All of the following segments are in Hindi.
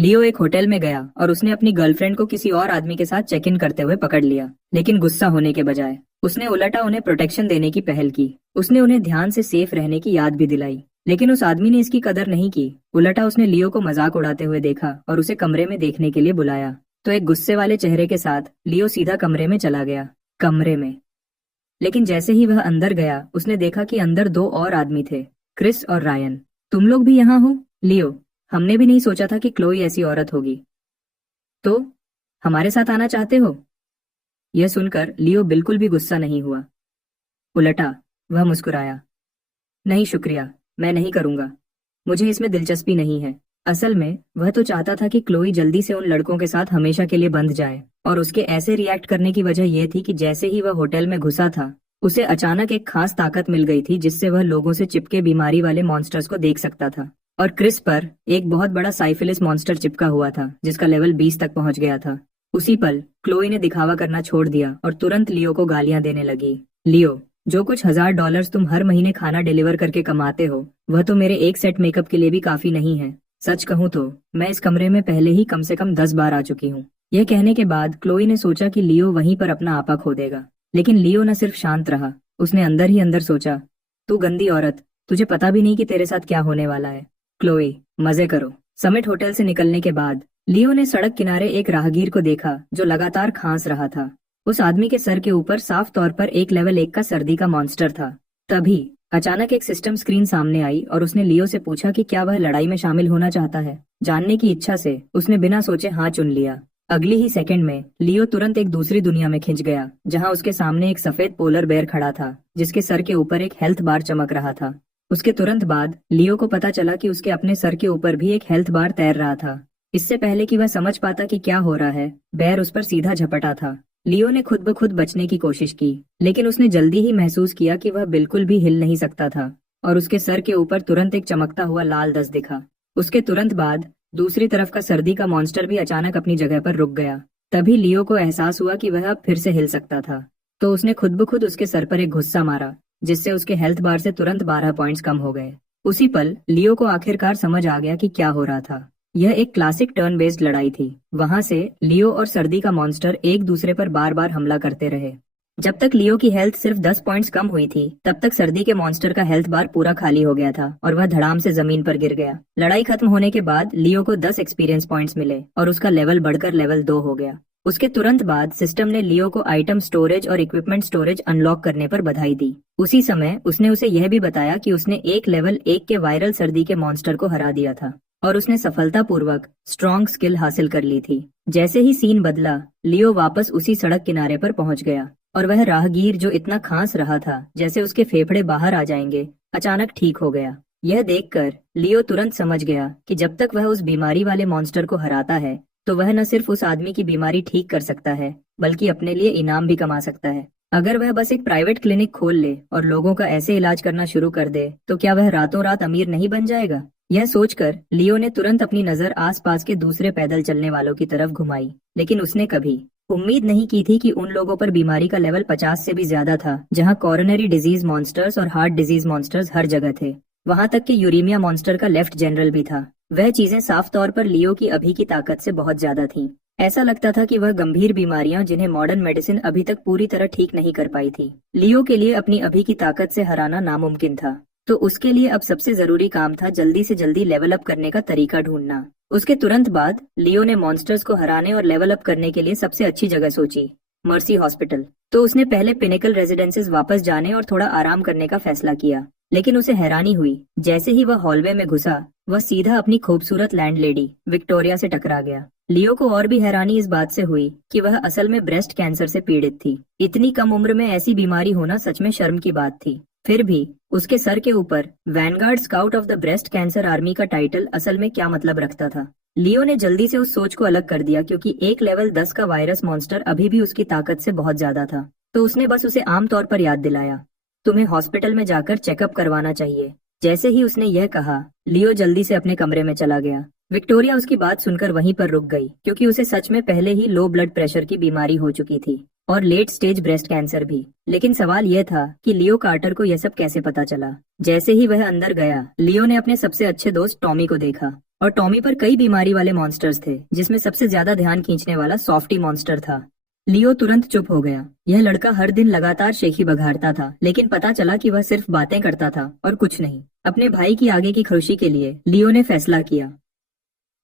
लियो एक होटल में गया और उसने अपनी गर्लफ्रेंड को किसी और आदमी के साथ चेक इन करते हुए पकड़ लिया। लेकिन गुस्सा होने के बजाय उसने उल्टा उन्हें प्रोटेक्शन देने की पहल की। उसने उन्हें ध्यान से सेफ रहने की याद भी दिलाई। लेकिन उस आदमी ने इसकी कदर नहीं की। उल्टा उसने लियो को मजाक उड़ाते हुए देखा और उसे कमरे में देखने के लिए बुलाया। तो एक गुस्से वाले चेहरे के साथ लियो सीधा कमरे में चला गया। कमरे में लेकिन जैसे ही वह अंदर गया उसने देखा कि अंदर दो और आदमी थे, क्रिस और रायन। तुम लोग भी यहाँ हो? लियो, हमने भी नहीं सोचा था कि क्लोई ऐसी औरत होगी। तो हमारे साथ आना चाहते हो? यह सुनकर लियो बिल्कुल भी गुस्सा नहीं हुआ। उल्टा वह मुस्कुराया। नहीं शुक्रिया, मैं नहीं करूंगा। मुझे इसमें दिलचस्पी नहीं है। असल में वह तो चाहता था कि क्लोई जल्दी से उन लड़कों के साथ हमेशा के लिए बंध जाए। और उसके ऐसे रिएक्ट करने की वजह यह थी कि जैसे ही वह होटल में घुसा था उसे अचानक एक खास ताकत मिल गई थी जिससे वह लोगों से चिपके बीमारी वाले मॉन्स्टर्स को देख सकता था। और क्रिस पर एक बहुत बड़ा साइफिलिस मॉन्स्टर चिपका हुआ था जिसका लेवल 20 तक पहुंच गया था। उसी पल क्लोई ने दिखावा करना छोड़ दिया और तुरंत लियो को गालियां देने लगी। लियो, जो कुछ $1000 तुम हर महीने खाना डिलीवर करके कमाते हो वह तो मेरे एक सेट मेकअप के लिए भी काफी नहीं है। सच कहूँ तो मैं इस कमरे में पहले ही कम से कम 10 बार आ चुकी हूँ। यह कहने के बाद क्लोई ने सोचा कि लियो वहीं पर अपना आपा खो देगा। लेकिन लियो न सिर्फ शांत रहा, उसने अंदर ही अंदर सोचा, तू गंदी औरत, तुझे पता भी नहीं कि तेरे साथ क्या होने वाला है। क्लोई, मजे करो। समिट होटल से निकलने के बाद लियो ने सड़क किनारे एक राहगीर को देखा जो लगातार खांस रहा था। उस आदमी के सर के ऊपर साफ तौर पर एक लेवल 1 का सर्दी का मॉन्स्टर था। तभी अचानक एक सिस्टम स्क्रीन सामने आई और उसने लियो से पूछा कि क्या वह लड़ाई में शामिल होना चाहता है। जानने की इच्छा से उसने बिना सोचे हाँ चुन लिया। अगली ही सेकंड में लियो तुरंत एक दूसरी दुनिया में खिंच गया जहां उसके सामने एक सफेद पोलर बेयर खड़ा था जिसके सर के ऊपर एक हेल्थ बार चमक रहा था। उसके तुरंत बाद लियो को पता चला कि उसके अपने सर के ऊपर भी एक हेल्थ बार तैर रहा था। इससे पहले कि वह समझ पाता कि क्या हो रहा है, बेयर उस पर सीधा झपटा था। लियो ने खुद ब खुद बचने की कोशिश की, लेकिन उसने जल्दी ही महसूस किया कि वह बिल्कुल भी हिल नहीं सकता था और उसके सर के ऊपर तुरंत एक चमकता हुआ लाल दस्त दिखा। उसके तुरंत बाद दूसरी तरफ का सर्दी का मॉन्स्टर भी अचानक अपनी जगह पर रुक गया। तभी लियो को एहसास हुआ कि वह अब फिर से हिल सकता था। तो उसने खुद ब खुद उसके सर पर एक घुस्सा मारा जिससे उसके हेल्थ बार से तुरंत 12 पॉइंट्स कम हो गए। उसी पल लियो को आखिरकार समझ आ गया कि क्या हो रहा था। यह एक क्लासिक टर्न बेस्ड लड़ाई थी। वहां से लियो और सर्दी का मॉन्स्टर एक दूसरे पर बार बार हमला करते रहे। जब तक लियो की हेल्थ सिर्फ 10 पॉइंट्स कम हुई थी तब तक सर्दी के मॉन्स्टर का हेल्थ बार पूरा खाली हो गया था और वह धड़ाम से जमीन पर गिर गया। लड़ाई खत्म होने के बाद लियो को 10 एक्सपीरियंस पॉइंट्स मिले और उसका लेवल बढ़कर लेवल 2 हो गया। उसके तुरंत बाद सिस्टम ने लियो को आइटम स्टोरेज और इक्विपमेंट स्टोरेज अनलॉक करने पर बधाई दी। उसी समय उसने उसे यह भी बताया कि उसने एक लेवल 1 के वायरल सर्दी के मॉन्स्टर को हरा दिया था और उसने सफलतापूर्वक स्ट्रॉन्ग स्किल हासिल कर ली थी। जैसे ही सीन बदला, लियो वापस उसी सड़क किनारे पर पहुंच गया और वह राहगीर जो इतना खांस रहा था जैसे उसके फेफड़े बाहर आ जाएंगे, अचानक ठीक हो गया। यह देखकर लियो तुरंत समझ गया कि जब तक वह उस बीमारी वाले मॉन्स्टर को हराता है तो वह न सिर्फ उस आदमी की बीमारी ठीक कर सकता है बल्कि अपने लिए इनाम भी कमा सकता है। अगर वह बस एक प्राइवेट क्लिनिक खोल ले और लोगों का ऐसे इलाज करना शुरू कर दे तो क्या वह रातों रात अमीर नहीं बन जाएगा? यह सोचकर लियो ने तुरंत अपनी नजर आसपास के दूसरे पैदल चलने वालों की तरफ घुमाई। लेकिन उसने कभी उम्मीद नहीं की थी कि उन लोगों पर बीमारी का लेवल 50 से भी ज्यादा था जहां कॉरोनरी डिजीज मॉन्स्टर्स और हार्ट डिजीज मॉन्स्टर्स हर जगह थे। वहां तक कि यूरेमिया मॉन्स्टर का लेफ्ट जनरल भी था। वह चीजें साफ तौर पर लियो की अभी की ताकत से बहुत ज्यादा थीं। ऐसा लगता था कि वह गंभीर बीमारियां जिन्हें मॉडर्न मेडिसिन अभी तक पूरी तरह ठीक नहीं कर पाई थी, लियो के लिए अपनी अभी की ताकत से हराना नामुमकिन था। तो उसके लिए अब सबसे जरूरी काम था जल्दी से जल्दी लेवल अप करने का तरीका ढूंढना। उसके तुरंत बाद लियो ने मॉन्स्टर्स को हराने और लेवल अप करने के लिए सबसे अच्छी जगह सोची, मर्सी हॉस्पिटल। तो उसने पहले पिनेकल रेजिडेंसेस वापस जाने और थोड़ा आराम करने का फैसला किया। लेकिन उसे हैरानी हुई, जैसे ही वह हॉलवे में घुसा वह सीधा अपनी खूबसूरत लैंडलेडी विक्टोरिया से टकरा गया। लियो को और भी हैरानी इस बात से हुई कि वह असल में ब्रेस्ट कैंसर से पीड़ित थी। इतनी कम उम्र में ऐसी बीमारी होना सच में शर्म की बात थी। फिर भी उसके सर के ऊपर Vanguard scout of the breast cancer army का टाइटल असल में क्या मतलब रखता था? लियो ने जल्दी से उस सोच को अलग कर दिया क्योंकि एक लेवल 10 का वायरस मॉन्स्टर अभी भी उसकी ताकत से बहुत ज्यादा था। तो उसने बस उसे आम तौर पर याद दिलाया, तुम्हें हॉस्पिटल में जाकर चेकअप करवाना चाहिए। जैसे ही उसने यह कहा, लियो जल्दी से अपने कमरे में चला गया। विक्टोरिया उसकी बात सुनकर वहीं पर रुक गई क्योंकि उसे सच में पहले ही लो ब्लड प्रेशर की बीमारी हो चुकी थी और लेट स्टेज ब्रेस्ट कैंसर भी। लेकिन सवाल यह था कि लियो कार्टर को यह सब कैसे पता चला। जैसे ही वह अंदर गया, लियो ने अपने सबसे अच्छे दोस्त टॉमी को देखा। और टॉमी पर कई बीमारी वाले मॉन्स्टर्स थे, जिसमें सबसे ज्यादा ध्यान खींचने वाला सॉफ्टी मॉन्स्टर था। लियो तुरंत चुप हो गया। यह लड़का हर दिन लगातार शेखी बघाड़ता था, लेकिन पता चला कि वह सिर्फ बातें करता था और कुछ नहीं। अपने भाई की आगे की खुशी के लिए लियो ने फैसला किया,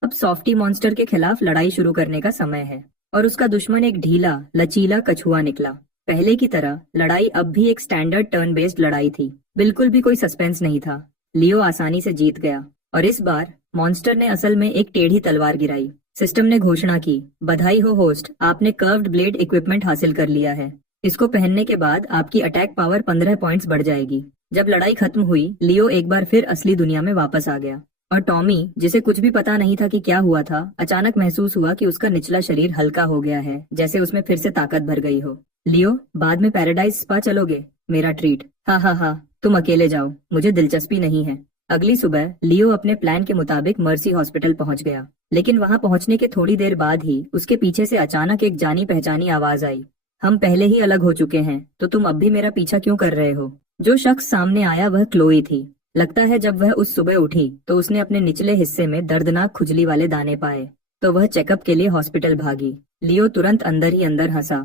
अब सॉफ्टी मॉन्स्टर के खिलाफ लड़ाई शुरू करने का समय है। और उसका दुश्मन एक ढीला लचीला कछुआ निकला। पहले की तरह लड़ाई अब भी एक स्टैंडर्ड टर्न बेस्ड लड़ाई थी। बिल्कुल भी कोई सस्पेंस नहीं था। लियो आसानी से जीत गया और इस बार मॉन्स्टर ने असल में एक टेढ़ी तलवार गिराई। सिस्टम ने घोषणा की, बधाई हो होस्ट, आपने कर्व्ड ब्लेड इक्विपमेंट हासिल कर लिया है। इसको पहनने के बाद आपकी अटैक पावर 15 पॉइंट्स बढ़ जाएगी। जब लड़ाई खत्म हुई, लियो एक बार फिर असली दुनिया में वापस आ गया और टॉमी, जिसे कुछ भी पता नहीं था कि क्या हुआ था, अचानक महसूस हुआ कि उसका निचला शरीर हल्का हो गया है, जैसे उसमें फिर से ताकत भर गई हो। लियो, बाद में पैराडाइज स्पा चलोगे? मेरा ट्रीट। हा हा हा, तुम अकेले जाओ, मुझे दिलचस्पी नहीं है। अगली सुबह लियो अपने प्लान के मुताबिक मर्सी हॉस्पिटल पहुंच गया, लेकिन वहां पहुंचने के थोड़ी देर बाद ही उसके पीछे से अचानक एक जानी पहचानी आवाज आई। हम पहले ही अलग हो चुके हैं, तो तुम अब भी मेरा पीछा क्यों कर रहे हो? जो शख्स सामने आया वह क्लोई थी। लगता है जब वह उस सुबह उठी तो उसने अपने निचले हिस्से में दर्दनाक खुजली वाले दाने पाए, तो वह चेकअप के लिए हॉस्पिटल भागी। लियो तुरंत अंदर ही अंदर हंसा।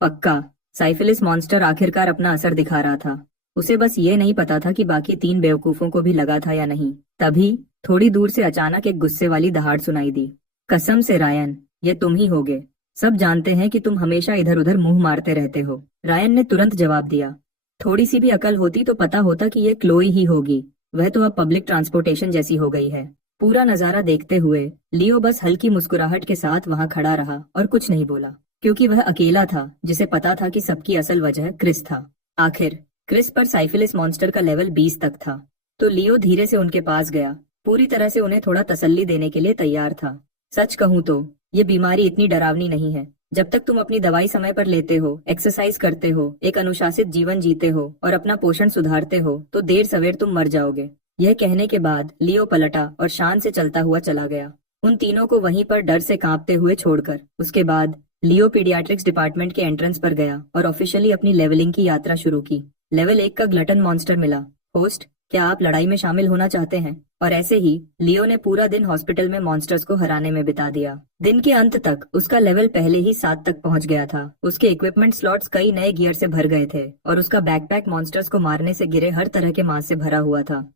पक्का, साइफिलिस मॉन्स्टर आखिरकार अपना असर दिखा रहा था। उसे बस ये नहीं पता था कि बाकी 3 बेवकूफों को भी लगा था या नहीं। तभी थोड़ी दूर से अचानक एक गुस्से वाली दहाड़ सुनाई दी। कसम से रायन, ये तुम ही होगे। सब जानते हैं कि तुम हमेशा इधर उधर मुंह मारते रहते हो। रायन ने तुरंत जवाब दिया। थोड़ी सी भी अकल होती तो पता होता कि ये क्लोई ही होगी। वह तो अब पब्लिक ट्रांसपोर्टेशन जैसी हो गई है। पूरा नजारा देखते हुए लियो बस हल्की मुस्कुराहट के साथ वहां खड़ा रहा और कुछ नहीं बोला, क्योंकि वह अकेला था जिसे पता था कि सबकी असल वजह क्रिस था। आखिर क्रिस पर साइफिलिस मॉन्स्टर का लेवल 20 तक था, तो लियो धीरे से उनके पास गया, पूरी तरह से उन्हें थोड़ा तसल्ली देने के लिए तैयार था। सच कहूं तो ये बीमारी इतनी डरावनी नहीं है। जब तक तुम अपनी दवाई समय पर लेते हो, एक्सरसाइज करते हो, एक अनुशासित जीवन जीते हो और अपना पोषण सुधारते हो, तो देर सवेर तुम मर जाओगे। यह कहने के बाद लियो पलटा और शान से चलता हुआ चला गया, उन तीनों को वहीं पर डर से कांपते हुए छोड़कर। उसके बाद लियो पीडियाट्रिक्स डिपार्टमेंट के एंट्रेंस पर गया और ऑफिशियली अपनी लेवलिंग की यात्रा शुरू की। लेवल 1 का ग्लटन मॉन्स्टर मिला। होस्ट, क्या आप लड़ाई में शामिल होना चाहते हैं? और ऐसे ही लियो ने पूरा दिन हॉस्पिटल में मॉन्स्टर्स को हराने में बिता दिया। दिन के अंत तक उसका लेवल पहले ही 7 तक पहुंच गया था। उसके इक्विपमेंट स्लॉट्स कई नए गियर से भर गए थे और उसका बैकपैक मॉन्स्टर्स को मारने से गिरे हर तरह के मांस से भरा हुआ था।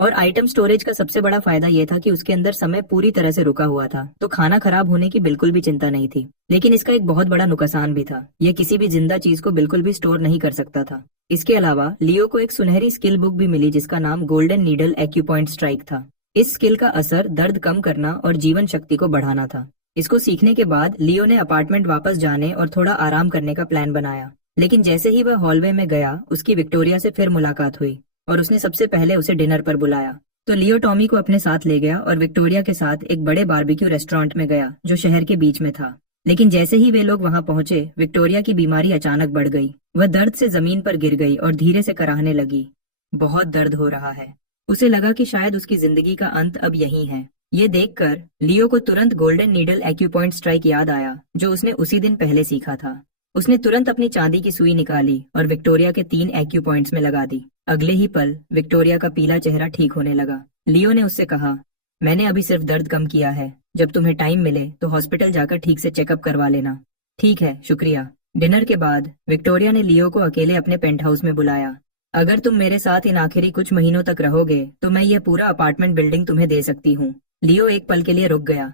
और आइटम स्टोरेज का सबसे बड़ा फायदा यह था कि उसके अंदर समय पूरी तरह से रुका हुआ था, तो खाना खराब होने की बिल्कुल भी चिंता नहीं थी। लेकिन इसका एक बहुत बड़ा नुकसान भी था, यह किसी भी जिंदा चीज को बिल्कुल भी स्टोर नहीं कर सकता था। इसके अलावा लियो को एक सुनहरी स्किल बुक भी मिली जिसका नाम गोल्डन नीडल एक्यूपॉइंट स्ट्राइक था। इस स्किल का असर दर्द कम करना और जीवन शक्ति को बढ़ाना था। इसको सीखने के बाद लियो ने अपार्टमेंट वापस जाने और थोड़ा आराम करने का प्लान बनाया। लेकिन जैसे ही वह हॉलवे में गया, उसकी विक्टोरिया से फिर मुलाकात हुई और उसने सबसे पहले उसे डिनर पर बुलाया। तो लियो टॉमी को अपने साथ ले गया और विक्टोरिया के साथ एक बड़े बारबेक्यू रेस्टोरेंट में गया जो शहर के बीच में था। लेकिन जैसे ही वे लोग वहां पहुंचे, विक्टोरिया की बीमारी अचानक बढ़ गई। वह दर्द से जमीन पर गिर गई और धीरे से कराहने लगी। बहुत दर्द हो रहा है। उसे लगा कि शायद उसकी जिंदगी का अंत अब यही है। ये देखकर लियो को तुरंत गोल्डन नीडल एक्यूपॉइंट स्ट्राइक याद आया जो उसने उसी दिन पहले सीखा था। उसने तुरंत अपनी चांदी की सुई निकाली और विक्टोरिया के 3 एक्यू पॉइंट्स में लगा दी। अगले ही पल विक्टोरिया का पीला चेहरा ठीक होने लगा। लियो ने उससे कहा, मैंने अभी सिर्फ दर्द कम किया है। जब तुम्हें टाइम मिले तो हॉस्पिटल जाकर ठीक से चेकअप करवा लेना। ठीक है, शुक्रिया। डिनर के बाद विक्टोरिया ने लियो को अकेले अपने पेंट हाउस में बुलाया। अगर तुम मेरे साथ इन आखिरी कुछ महीनों तक रहोगे तो मैं ये पूरा अपार्टमेंट बिल्डिंग तुम्हें दे सकती हूँ। लियो एक पल के लिए रुक गया।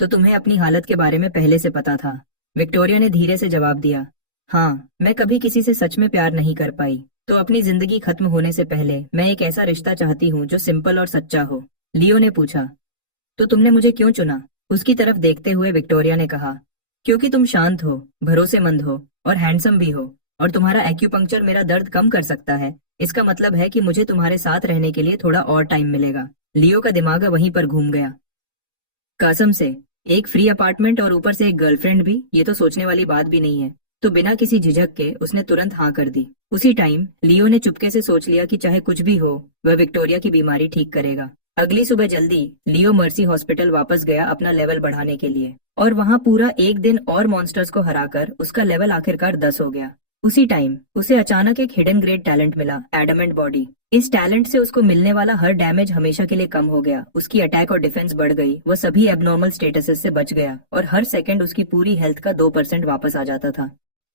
तो तुम्हें अपनी हालत के बारे में पहले से पता था? विक्टोरिया ने धीरे से जवाब दिया। हाँ, मैं कभी किसी से सच में प्यार नहीं कर पाई, तो अपनी जिंदगी खत्म होने से पहले मैं एक ऐसा रिश्ता चाहती हूँ जो सिंपल और सच्चा हो। लियो ने पूछा, तो तुमने मुझे क्यों चुना? उसकी तरफ देखते हुए विक्टोरिया ने कहा, क्योंकि तुम शांत हो, भरोसेमंद हो और हैंडसम भी हो, और तुम्हारा एक्यूपंक्चर मेरा दर्द कम कर सकता है। इसका मतलब है कि मुझे तुम्हारे साथ रहने के लिए थोड़ा और टाइम मिलेगा। लियो का दिमाग वहीं पर घूम गया। कसम से, एक फ्री अपार्टमेंट और ऊपर से एक गर्लफ्रेंड भी, ये तो सोचने वाली बात भी नहीं है। तो बिना किसी झिझक के उसने तुरंत हाँ कर दी। उसी टाइम लियो ने चुपके से सोच लिया कि चाहे कुछ भी हो, वह विक्टोरिया की बीमारी ठीक करेगा। अगली सुबह जल्दी लियो मर्सी हॉस्पिटल वापस गया अपना लेवल बढ़ाने के लिए, और वहां पूरा एक दिन और मॉन्स्टर्स को हराकर उसका लेवल आखिरकार 10 हो गया। उसी टाइम उसे अचानक एक हिडन ग्रेड टैलेंट मिला, एडमेंट बॉडी। इस टैलेंट से उसको मिलने वाला हर डैमेज हमेशा के लिए कम हो गया। उसकी अटैक और डिफेंस बढ़ गई, वो सभी एबनॉर्मल स्टेटसेस से बच गया और हर सेकंड उसकी पूरी हेल्थ का 2% वापस आ जाता था।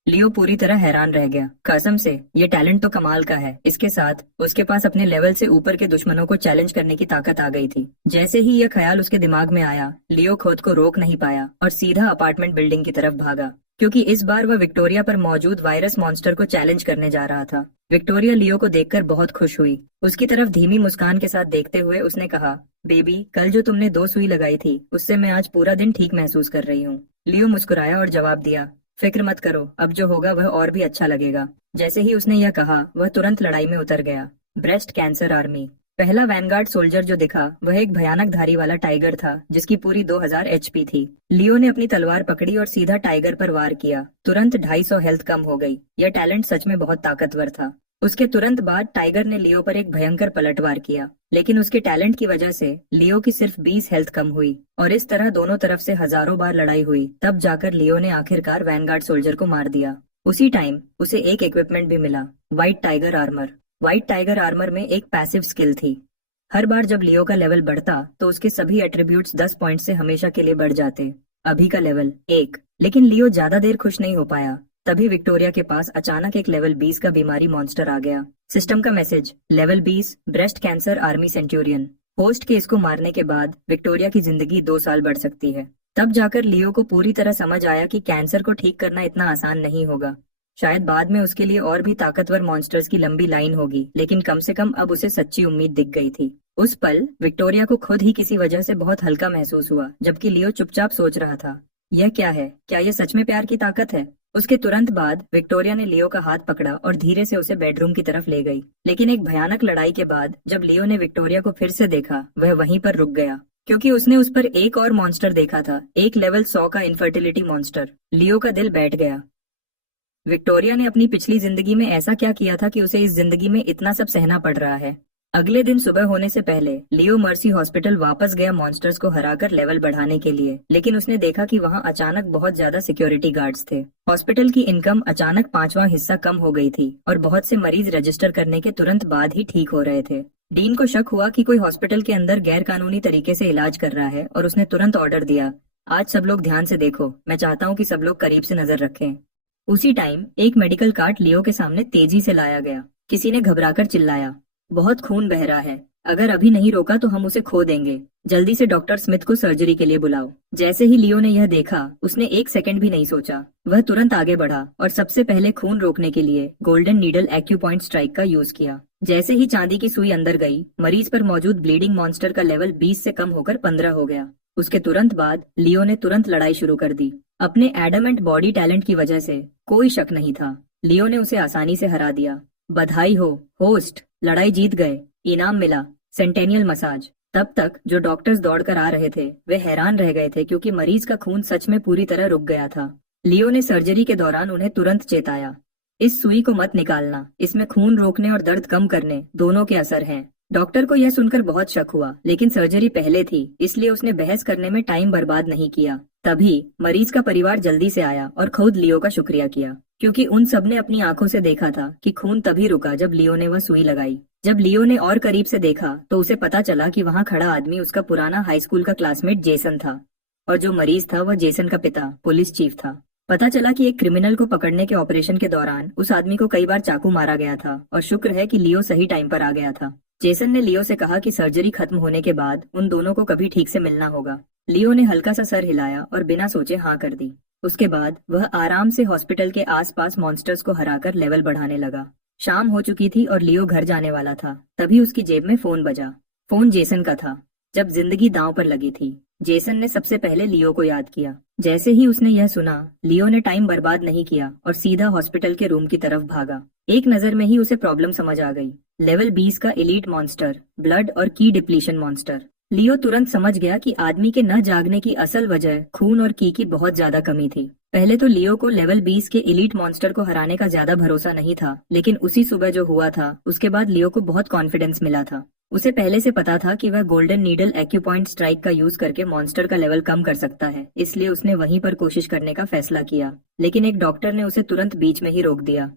लियो पूरी तरह हैरान रह गया। कसम से ये टैलेंट तो कमाल का है। इसके साथ उसके पास अपने लेवल से ऊपर के दुश्मनों को चैलेंज करने की ताकत आ गई थी। जैसे ही यह ख्याल उसके दिमाग में आया, लियो खुद को रोक नहीं पाया और सीधा अपार्टमेंट बिल्डिंग की तरफ भागा, क्योंकि इस बार वह विक्टोरिया पर मौजूद वायरस मॉन्स्टर को चैलेंज करने जा रहा था। विक्टोरिया लियो को देखकर बहुत खुश हुई। उसकी तरफ धीमी मुस्कान के साथ देखते हुए उसने कहा, बेबी, कल जो तुमने 2 सुई लगाई थी उससे मैं आज पूरा दिन ठीक महसूस कर रही हूँ। लियो मुस्कुराया और जवाब दिया, फिक्र मत करो, अब जो होगा वह और भी अच्छा लगेगा। जैसे ही उसने यह कहा, वह तुरंत लड़ाई में उतर गया। Breast cancer army. पहला वैनगार्ड सोल्जर जो दिखा वह एक भयानक धारी वाला टाइगर था जिसकी पूरी 2000 एचपी थी। लियो ने अपनी तलवार पकड़ी और सीधा टाइगर पर वार किया। तुरंत 250 हेल्थ कम हो गई। यह टैलेंट सच में बहुत ताकतवर था। उसके तुरंत बाद टाइगर ने लियो पर एक भयंकर पलटवार किया, लेकिन उसके टैलेंट की वजह से लियो की सिर्फ 20 हेल्थ कम हुई और इस तरह दोनों तरफ से हजारों बार लड़ाई हुई। तब जाकर लियो ने आखिरकार वैनगार्ड सोल्जर को मार दिया। उसी टाइम उसे एक इक्विपमेंट भी मिला, white tiger armour. White tiger armour में एक पैसिव स्किल थी। हर बार जब लियो का लेवल बढ़ता तो उसके सभी एट्रीब्यूट्स 10 पॉइंट से हमेशा के लिए बढ़ जाते। अभी का लेवल 1। लेकिन लियो ज्यादा देर खुश नहीं हो पाया। तभी विक्टोरिया के पास अचानक एक लेवल 20 का बीमारी मॉन्स्टर आ गया। सिस्टम का message, level 20 breast cancer army Centurion. Post case को मारने के बाद विक्टोरिया की जिंदगी 2 साल बढ़ सकती है। तब जाकर लियो को पूरी तरह समझ आया कि कैंसर को ठीक करना इतना आसान नहीं होगा। शायद बाद में उसके लिए और भी ताकतवर मॉन्स्टर्स की लंबी लाइन होगी, लेकिन कम से कम अब उसे सच्ची उम्मीद दिख गई थी। उस पल विक्टोरिया को खुद ही किसी वजह से बहुत हल्का महसूस हुआ, जबकि लियो चुपचाप सोच रहा था, यह क्या है? क्या यह सच में प्यार की ताकत है? उसके तुरंत बाद विक्टोरिया ने लियो का हाथ पकड़ा और धीरे से उसे बेडरूम की तरफ ले गई। लेकिन एक भयानक लड़ाई के बाद जब लियो ने विक्टोरिया को फिर से देखा, वह वहीं पर रुक गया, क्योंकि उसने उस पर एक और मॉन्स्टर देखा था, एक लेवल 100 का इनफर्टिलिटी मॉन्स्टर। लियो का दिल बैठ गया। विक्टोरिया ने अपनी पिछली जिंदगी में ऐसा क्या किया था कि उसे इस जिंदगी में इतना सब सहना पड़ रहा है? अगले दिन सुबह होने से पहले लियो मर्सी हॉस्पिटल वापस गया मॉन्स्टर्स को हराकर लेवल बढ़ाने के लिए, लेकिन उसने देखा कि वहां अचानक बहुत ज्यादा सिक्योरिटी गार्ड्स थे। हॉस्पिटल की इनकम अचानक 5वां हिस्सा कम हो गई थी और बहुत से मरीज रजिस्टर करने के तुरंत बाद ही ठीक हो रहे थे। डीन को शक हुआ कि कोई हॉस्पिटल के अंदर गैर कानूनी तरीके से इलाज कर रहा है और उसने तुरंत ऑर्डर दिया, आज सब लोग ध्यान से देखो, मैं चाहता हूँ कि सब लोग करीब से नजर रखें। उसी टाइम एक मेडिकल कार्ट लियो के सामने तेजी से लाया गया। किसी ने घबराकर चिल्लाया, बहुत खून बह रहा है, अगर अभी नहीं रोका तो हम उसे खो देंगे, जल्दी से डॉक्टर स्मिथ को सर्जरी के लिए बुलाओ। जैसे ही लियो ने यह देखा, उसने 1 सेकंड भी नहीं सोचा। वह तुरंत आगे बढ़ा और सबसे पहले खून रोकने के लिए गोल्डन नीडल एक्यूपॉइंट स्ट्राइक का यूज किया। जैसे ही चांदी की सुई अंदर गई, मरीज पर मौजूद ब्लीडिंग मॉन्स्टर का लेवल 20 से कम होकर 15 हो गया। उसके तुरंत बाद लियो ने तुरंत लड़ाई शुरू कर दी। अपने एडमेंट बॉडी टैलेंट की वजह से कोई शक नहीं था, लियो ने उसे आसानी से हरा दिया। बधाई हो होस्ट, लड़ाई जीत गए, इनाम मिला, सेंटेनियल मसाज। तब तक जो डॉक्टर्स दौड़कर आ रहे थे वे हैरान रह गए थे, क्योंकि मरीज का खून सच में पूरी तरह रुक गया था। लियो ने सर्जरी के दौरान उन्हें तुरंत चेताया, इस सुई को मत निकालना, इसमें खून रोकने और दर्द कम करने दोनों के असर हैं। डॉक्टर को यह सुनकर बहुत शक हुआ, लेकिन सर्जरी पहले थी, इसलिए उसने बहस करने में टाइम बर्बाद नहीं किया। तभी मरीज का परिवार जल्दी से आया और खुद लियो का शुक्रिया किया, क्योंकि उन सब ने अपनी आंखों से देखा था कि खून तभी रुका जब लियो ने वह सुई लगाई। जब लियो ने और करीब से देखा तो उसे पता चला कि वहाँ खड़ा आदमी उसका पुराना हाई स्कूल का क्लासमेट जेसन था, और जो मरीज था वह जेसन का पिता पुलिस चीफ था। पता चला कि एक क्रिमिनल को पकड़ने के ऑपरेशन के दौरान उस आदमी को कई बार चाकू मारा गया था, और शुक्र है कि लियो सही टाइम पर आ गया था। जेसन ने लियो से कहा कि सर्जरी खत्म होने के बाद उन दोनों को कभी ठीक से मिलना होगा। लियो ने हल्का सा सर हिलाया और बिना सोचे हाँ कर दी। उसके बाद वह आराम से हॉस्पिटल के आसपास मॉन्स्टर्स को हराकर लेवल बढ़ाने लगा। शाम हो चुकी थी और लियो घर जाने वाला था। तभी उसकी जेब में फोन बजा। फोन जेसन का था। जब जिंदगी दांव पर लगी थी, जेसन ने सबसे पहले लियो को याद किया। जैसे ही उसने यह सुना, लियो ने टाइम बर्बाद नहीं किया और सीधा हॉस्पिटल के रूम की तरफ भागा। एक नजर में ही उसे प्रॉब्लम समझ आ गई। लेवल 20 का एलीट मॉन्स्टर, ब्लड और की डिप्लीशन मॉन्स्टर। लियो तुरंत समझ गया कि आदमी के न जागने की असल वजह खून और की बहुत ज्यादा कमी थी। पहले तो लियो को लेवल 20 के एलीट मॉन्स्टर को हराने का ज्यादा भरोसा नहीं था, लेकिन उसी सुबह जो हुआ था उसके बाद लियो को बहुत कॉन्फिडेंस मिला था। उसे पहले से पता था कि वह गोल्डन नीडल एक्यूपॉइंट स्ट्राइक का यूज करके मॉन्स्टर का लेवल कम कर सकता है, इसलिए उसने वहीं पर कोशिश करने का फैसला किया। लेकिन एक डॉक्टर ने उसे तुरंत बीच में ही रोक दिया।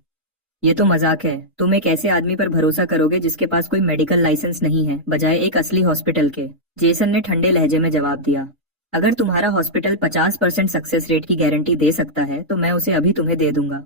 ये तो मजाक है, तुम एक ऐसे आदमी पर भरोसा करोगे जिसके पास कोई मेडिकल लाइसेंस नहीं है, बजाय एक असली हॉस्पिटल के। जेसन ने ठंडे लहजे में जवाब दिया। अगर तुम्हारा हॉस्पिटल 50% सक्सेस रेट की गारंटी दे सकता है तो मैं उसे अभी तुम्हें दे दूंगा।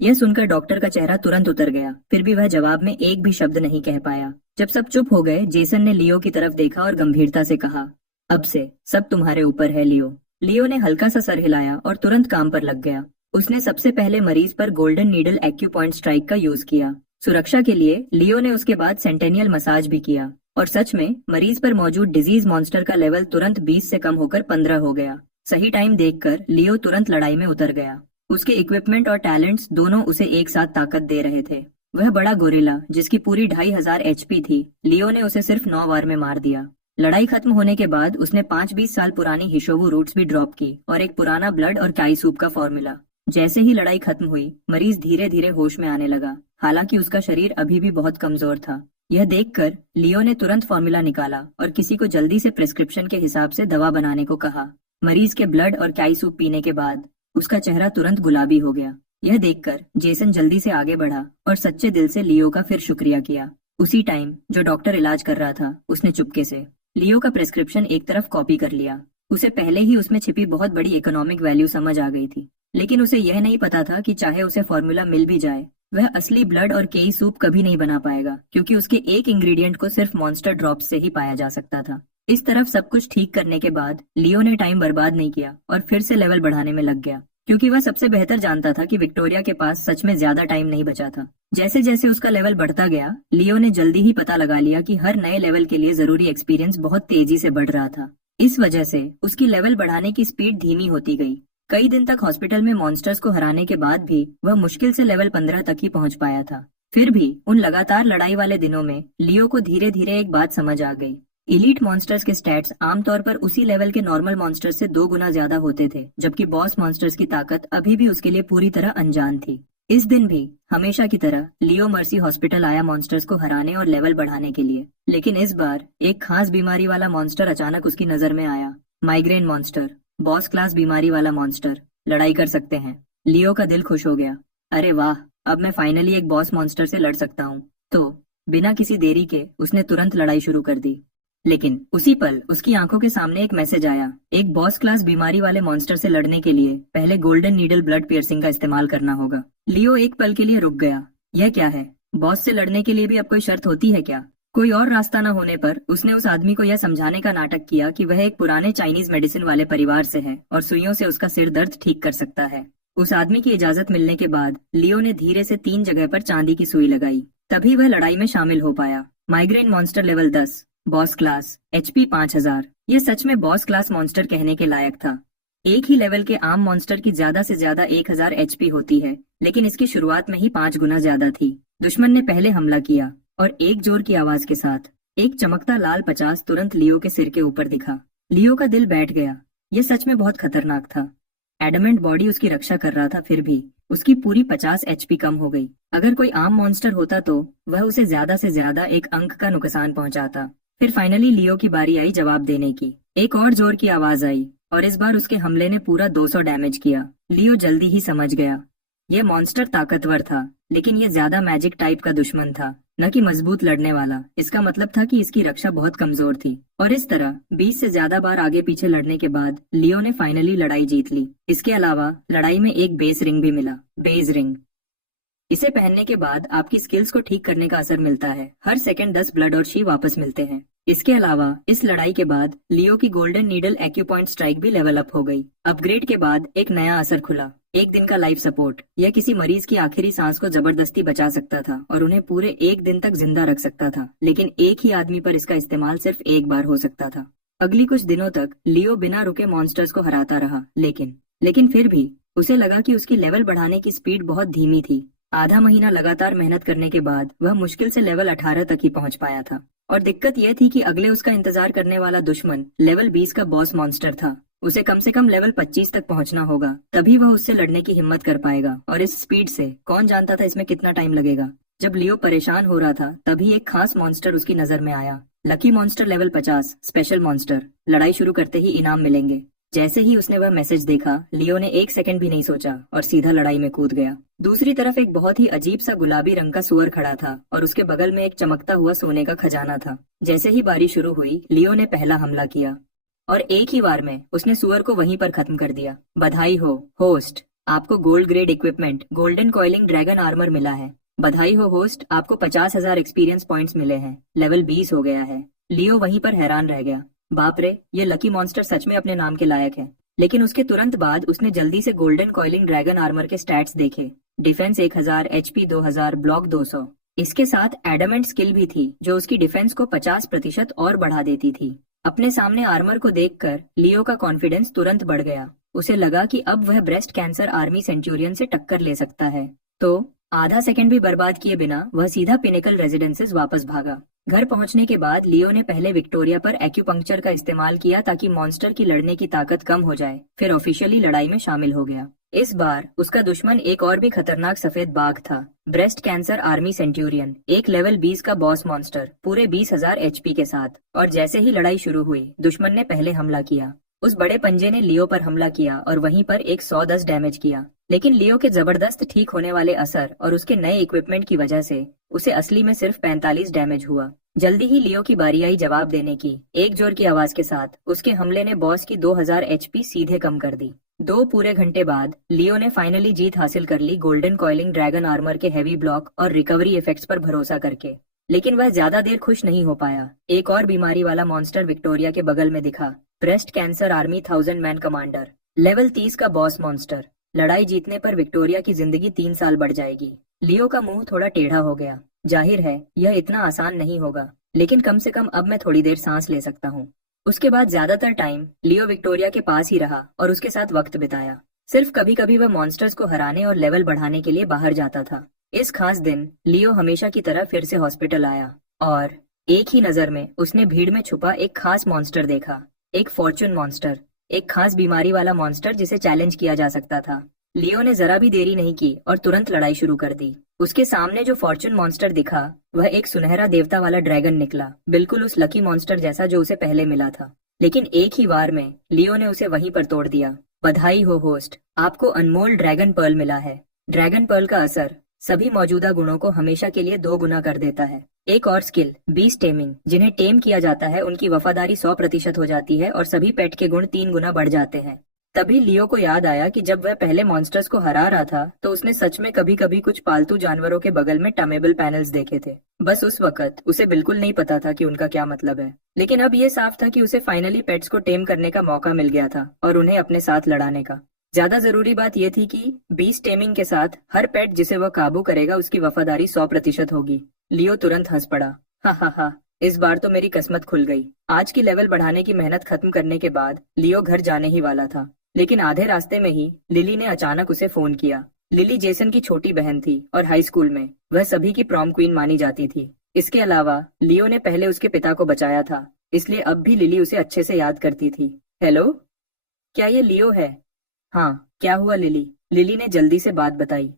यह सुनकर डॉक्टर का चेहरा तुरंत उतर गया, फिर भी वह जवाब में एक भी शब्द नहीं कह पाया। जब सब चुप हो गए, जेसन ने लियो की तरफ देखा और गंभीरता से कहा, अब से सब तुम्हारे ऊपर है लियो। लियो ने हल्का सा सर हिलाया और तुरंत काम पर लग गया। उसने सबसे पहले मरीज पर गोल्डन नीडल एक्यूपॉइंट स्ट्राइक का यूज किया। सुरक्षा के लिए लियो ने उसके बाद सेंटेनियल मसाज भी किया, और सच में मरीज पर मौजूद डिजीज मॉन्स्टर का लेवल तुरंत 20 से कम होकर 15 हो गया। सही टाइम देखकर लियो तुरंत लड़ाई में उतर गया। उसके इक्विपमेंट और टैलेंट्स दोनों उसे एक साथ ताकत दे रहे थे। वह बड़ा गोरिल्ला जिसकी पूरी 2500 HP थी, लियो ने उसे सिर्फ 9 वार में मार दिया। लड़ाई खत्म होने के बाद उसने 5-20 साल पुरानी हिशोवु रूट्स भी ड्रॉप की और एक पुराना ब्लड और काई सूप का फॉर्मूला। जैसे ही लड़ाई खत्म हुई, मरीज धीरे धीरे होश में आने लगा, हालांकि उसका शरीर अभी भी बहुत कमजोर था। यह देखकर लियो ने तुरंत फॉर्मूला निकाला और किसी को जल्दी से प्रिस्क्रिप्शन के हिसाब से दवा बनाने को कहा। मरीज के ब्लड और काई सूप पीने के बाद उसका चेहरा तुरंत गुलाबी हो गया। यह देखकर जेसन जल्दी से आगे बढ़ा और सच्चे दिल से लियो का फिर शुक्रिया किया। उसी टाइम जो डॉक्टर इलाज कर रहा था, उसने चुपके से लियो का प्रिस्क्रिप्शन एक तरफ कॉपी कर लिया। उसे पहले ही उसमें छिपी बहुत बड़ी इकोनॉमिक वैल्यू समझ आ गई थी, लेकिन उसे यह नहीं पता था कि चाहे उसे फॉर्मूला मिल भी जाए, वह असली ब्लड और केई सूप कभी नहीं बना पाएगा, क्योंकि उसके एक इंग्रेडिएंट को सिर्फ मॉन्स्टर ड्रॉप से ही पाया जा सकता था। इस तरफ सब कुछ ठीक करने के बाद लियो ने टाइम बर्बाद नहीं किया और फिर से लेवल बढ़ाने में लग गया, क्योंकि वह सबसे बेहतर जानता था कि विक्टोरिया के पास सच में ज्यादा टाइम नहीं बचा था। जैसे जैसे उसका लेवल बढ़ता गया, लियो ने जल्दी ही पता लगा लिया कि हर नए लेवल के लिए जरूरी एक्सपीरियंस बहुत तेजी से बढ़ रहा था। इस वजह से उसकी लेवल बढ़ाने की स्पीड धीमी होती गई। कई दिन तक हॉस्पिटल में मॉन्स्टर्स को हराने के बाद भी वह मुश्किल से लेवल 15 तक ही पहुंच पाया था। फिर भी उन लगातार लड़ाई वाले दिनों में लियो को धीरे धीरे एक बात समझ आ गई। इलीट मॉन्स्टर्स के स्टैट्स आमतौर पर उसी लेवल के नॉर्मल मॉन्स्टर्स से 2 गुना ज्यादा होते थे, जबकि बॉस मॉन्स्टर्स की ताकत अभी भी उसके लिए पूरी तरह अनजान थी। इस दिन भी हमेशा की तरह लियो मर्सी हॉस्पिटल आया मॉन्स्टर्स को हराने और लेवल बढ़ाने के लिए, लेकिन इस बार एक खास बीमारी वाला मॉन्स्टर अचानक उसकी नजर में आया। माइग्रेन मॉन्स्टर, बॉस क्लास बीमारी वाला मॉन्स्टर। लड़ाई कर सकते हैं। लियो का दिल खुश हो गया। अरे वाह, अब मैं फाइनली एक बॉस मॉन्स्टर से लड़ सकता हूँ। तो बिना किसी देरी के उसने तुरंत लड़ाई शुरू कर दी। लेकिन उसी पल उसकी आंखों के सामने एक मैसेज आया। एक बॉस क्लास बीमारी वाले मॉन्स्टर से लड़ने के लिए पहले गोल्डन नीडल ब्लड पियर्सिंग का इस्तेमाल करना होगा। लियो एक पल के लिए रुक गया। यह क्या है? बॉस से लड़ने के लिए भी अब कोई शर्त होती है क्या? कोई और रास्ता न होने पर उसने उस आदमी को यह समझाने का नाटक किया कि वह एक पुराने चाइनीज मेडिसिन वाले परिवार से है और सुइयों से उसका सिर दर्द ठीक कर सकता है। उस आदमी की इजाजत मिलने के बाद लियो ने धीरे से 3 जगह पर चांदी की सुई लगाई, तभी वह लड़ाई में शामिल हो पाया। Migraine monster level 10, boss class, HP 5000। यह सच में बॉस क्लास मॉन्स्टर कहने के लायक था। एक ही लेवल के आम मॉन्स्टर की ज्यादा से ज्यादा 1000 HP होती है, लेकिन इसकी शुरुआत में ही 5 गुना ज्यादा थी। दुश्मन ने पहले हमला किया और एक जोर की आवाज के साथ एक चमकता लाल 50 तुरंत लियो के सिर के ऊपर दिखा। लियो का दिल बैठ गया। यह सच में बहुत खतरनाक था। एडमेंट बॉडी उसकी रक्षा कर रहा था, फिर भी उसकी पूरी 50 HP कम हो गई। अगर कोई आम मॉन्स्टर होता तो वह उसे ज्यादा से ज्यादा एक अंक का नुकसान पहुंचाता। फिर फाइनली लियो की बारी आई जवाब देने की। एक और जोर की आवाज आई और इस बार उसके हमले ने पूरा 200 डैमेज किया। लियो जल्दी ही समझ गया। यह मॉन्स्टर ताकतवर था, लेकिन यह ज्यादा मैजिक टाइप का दुश्मन था, न कि मजबूत लड़ने वाला। इसका मतलब था कि इसकी रक्षा बहुत कमजोर थी। और इस तरह 20 से ज्यादा बार आगे पीछे लड़ने के बाद लियो ने फाइनली लड़ाई जीत ली। इसके अलावा लड़ाई में एक बेस रिंग भी मिला। बेस रिंग, इसे पहनने के बाद आपकी स्किल्स को ठीक करने का असर मिलता है। हर सेकंड 10 ब्लड और शी वापस मिलते हैं। इसके अलावा इस लड़ाई के बाद लियो की गोल्डन नीडल एक्यूपॉइंट स्ट्राइक भी लेवल अप हो गई। अपग्रेड के बाद एक नया असर खुला, एक दिन का लाइफ सपोर्ट। यह किसी मरीज की आखिरी सांस को जबरदस्ती बचा सकता था और उन्हें पूरे 1 दिन तक जिंदा रख सकता था, लेकिन एक ही आदमी पर इसका इस्तेमाल सिर्फ एक बार हो सकता था। अगली कुछ दिनों तक लियो बिना रुके मॉन्स्टर्स को हराता रहा, लेकिन फिर भी उसे लगा कि उसकी लेवल बढ़ाने की स्पीड बहुत धीमी थी। आधा महीना लगातार मेहनत करने के बाद वह मुश्किल से लेवल 18 तक ही पहुंच पाया था। और दिक्कत यह थी कि अगले उसका इंतजार करने वाला दुश्मन लेवल 20 का बॉस मॉन्स्टर था। उसे कम से कम लेवल 25 तक पहुंचना होगा, तभी वह उससे लड़ने की हिम्मत कर पाएगा। और इस स्पीड से कौन जानता था इसमें कितना टाइम लगेगा। जब लियो परेशान हो रहा था तभी एक खास मॉन्स्टर उसकी नजर में आया। Lucky monster level 50, special monster, लड़ाई शुरू करते ही इनाम मिलेंगे। जैसे ही उसने वह मैसेज देखा, लियो ने एक सेकंड भी नहीं सोचा और सीधा लड़ाई में कूद गया। दूसरी तरफ एक बहुत ही अजीब सा गुलाबी रंग का सुअर खड़ा था और उसके बगल में एक चमकता हुआ सोने का खजाना था। जैसे ही बारी शुरू हुई, लियो ने पहला हमला किया और एक ही वार में उसने सुअर को वहीं पर खत्म कर दिया। बधाई हो होस्ट, आपको gold grade equipment golden coiling dragon armour मिला है। बधाई हो होस्ट, आपको 50,000 एक्सपीरियंस पॉइंट्स मिले हैं। लेवल 20 हो गया है। लियो वहीं पर हैरान रह गया। बाप रे, ये लकी मॉन्स्टर सच में अपने नाम के लायक है। लेकिन उसके तुरंत बाद उसने जल्दी से गोल्डन कॉइलिंग ड्रैगन आर्मर के स्टैट्स देखे। Defence 1000, HP 2000, block 200। इसके साथ एडमेंट स्किल भी थी जो उसकी डिफेंस को 50% और बढ़ा देती थी। अपने सामने आर्मर को देखकर लियो का कॉन्फिडेंस तुरंत बढ़ गया। उसे लगा कि अब वह ब्रेस्ट कैंसर आर्मी सेंचुरियन से टक्कर ले सकता है। तो आधा सेकंड भी बर्बाद किए बिना वह सीधा पिनेकल रेजिडेंसेस वापस भागा। घर पहुंचने के बाद लियो ने पहले विक्टोरिया पर एक्यूपंक्चर का इस्तेमाल किया ताकि मॉन्स्टर की लड़ने की ताकत कम हो जाए। फिर ऑफिशियली लड़ाई में शामिल हो गया। इस बार उसका दुश्मन एक और भी खतरनाक सफेद बाघ था, ब्रेस्ट कैंसर आर्मी सेंचुरियन, एक लेवल 20 का बॉस मॉन्स्टर, पूरे 20,000 एचपी के साथ। और जैसे ही लड़ाई शुरू हुई, दुश्मन ने पहले हमला किया। उस बड़े पंजे ने लियो पर हमला किया और वहीं पर एक 110 डैमेज किया। लेकिन लियो के जबरदस्त ठीक होने वाले असर और उसके नए इक्विपमेंट की वजह से उसे असली में सिर्फ 45 डैमेज हुआ। जल्दी ही लियो की बारी आई जवाब देने की। एक जोर की आवाज के साथ उसके हमले ने बॉस की 2000 एचपी सीधे कम कर दी। 2 पूरे घंटे बाद लियो ने फाइनली जीत हासिल कर ली गोल्डन कॉइलिंग ड्रैगन आर्मर के हैवी ब्लॉक और रिकवरी इफेक्ट्स पर भरोसा करके। लेकिन वह ज्यादा देर खुश नहीं हो पाया। एक और बीमारी वाला मॉन्स्टर विक्टोरिया के बगल में दिखा, breast cancer army 1000 man commander, level 30 का बॉस मॉन्स्टर। लड़ाई जीतने पर विक्टोरिया की जिंदगी 3 साल बढ़ जाएगी। लियो का मुंह थोड़ा टेढ़ा हो गया। जाहिर है यह इतना आसान नहीं होगा, लेकिन कम से कम अब मैं थोड़ी देर सांस ले सकता हूँ। उसके बाद ज्यादातर टाइम लियो विक्टोरिया के पास ही रहा और उसके साथ वक्त बिताया। सिर्फ कभी कभी वह मॉन्स्टर्स को हराने और लेवल बढ़ाने के लिए बाहर जाता था। इस खास दिन लियो हमेशा की तरह फिर से हॉस्पिटल आया और एक ही नजर में उसने भीड़ में छुपा एक खास मॉन्स्टर देखा, एक फॉर्चून मॉन्स्टर, एक खास बीमारी वाला मॉन्स्टर जिसे चैलेंज किया जा सकता था। लियो ने जरा भी देरी नहीं की और तुरंत लड़ाई शुरू कर दी। उसके सामने जो फॉर्चून मॉन्स्टर दिखा वह एक सुनहरा देवता वाला ड्रैगन निकला, बिल्कुल उस लकी मॉन्स्टर जैसा जो उसे पहले मिला था। लेकिन एक ही वार में लियो ने उसे वहीं पर तोड़ दिया। बधाई हो होस्ट, आपको अनमोल ड्रैगन पर्ल मिला है। ड्रैगन पर्ल का असर सभी मौजूदा गुणों को हमेशा के लिए 2 गुना कर देता है। एक और स्किल, बीस्ट टेमिंग, जिन्हें टेम किया जाता है उनकी वफादारी 100% हो जाती है और सभी पेट के गुण 3 गुना बढ़ जाते हैं। तभी लियो को याद आया कि जब वह पहले मॉन्स्टर्स को हरा रहा था तो उसने सच में कभी कभी कुछ पालतू जानवरों के बगल में टमेबल पैनल्स देखे थे। बस उस वक्त उसे बिल्कुल नहीं पता था कि उनका क्या मतलब है। लेकिन अब ये साफ था कि उसे फाइनली पेट्स को टेम करने का मौका मिल गया था और उन्हें अपने साथ लड़ाने का। ज्यादा जरूरी बात यह थी कि बीस्ट टेमिंग के साथ हर पेट जिसे वह काबू करेगा उसकी वफादारी 100% होगी। लियो तुरंत हंस पड़ा। हा हा हा, इस बार तो मेरी किस्मत खुल गई। आज की लेवल बढ़ाने की मेहनत खत्म करने के बाद लियो घर जाने ही वाला था। लेकिन आधे रास्ते में ही लिली ने अचानक उसे फोन किया। लिली जेसन की छोटी बहन थी और हाई स्कूल में वह सभी की प्रॉम क्वीन मानी जाती थी। इसके अलावा लियो ने पहले उसके पिता को बचाया था, इसलिए अब भी लिली उसे अच्छे से याद करती थी। हेलो, क्या ये लियो है? हाँ, क्या हुआ लिली? लिली ने जल्दी से बात बताई।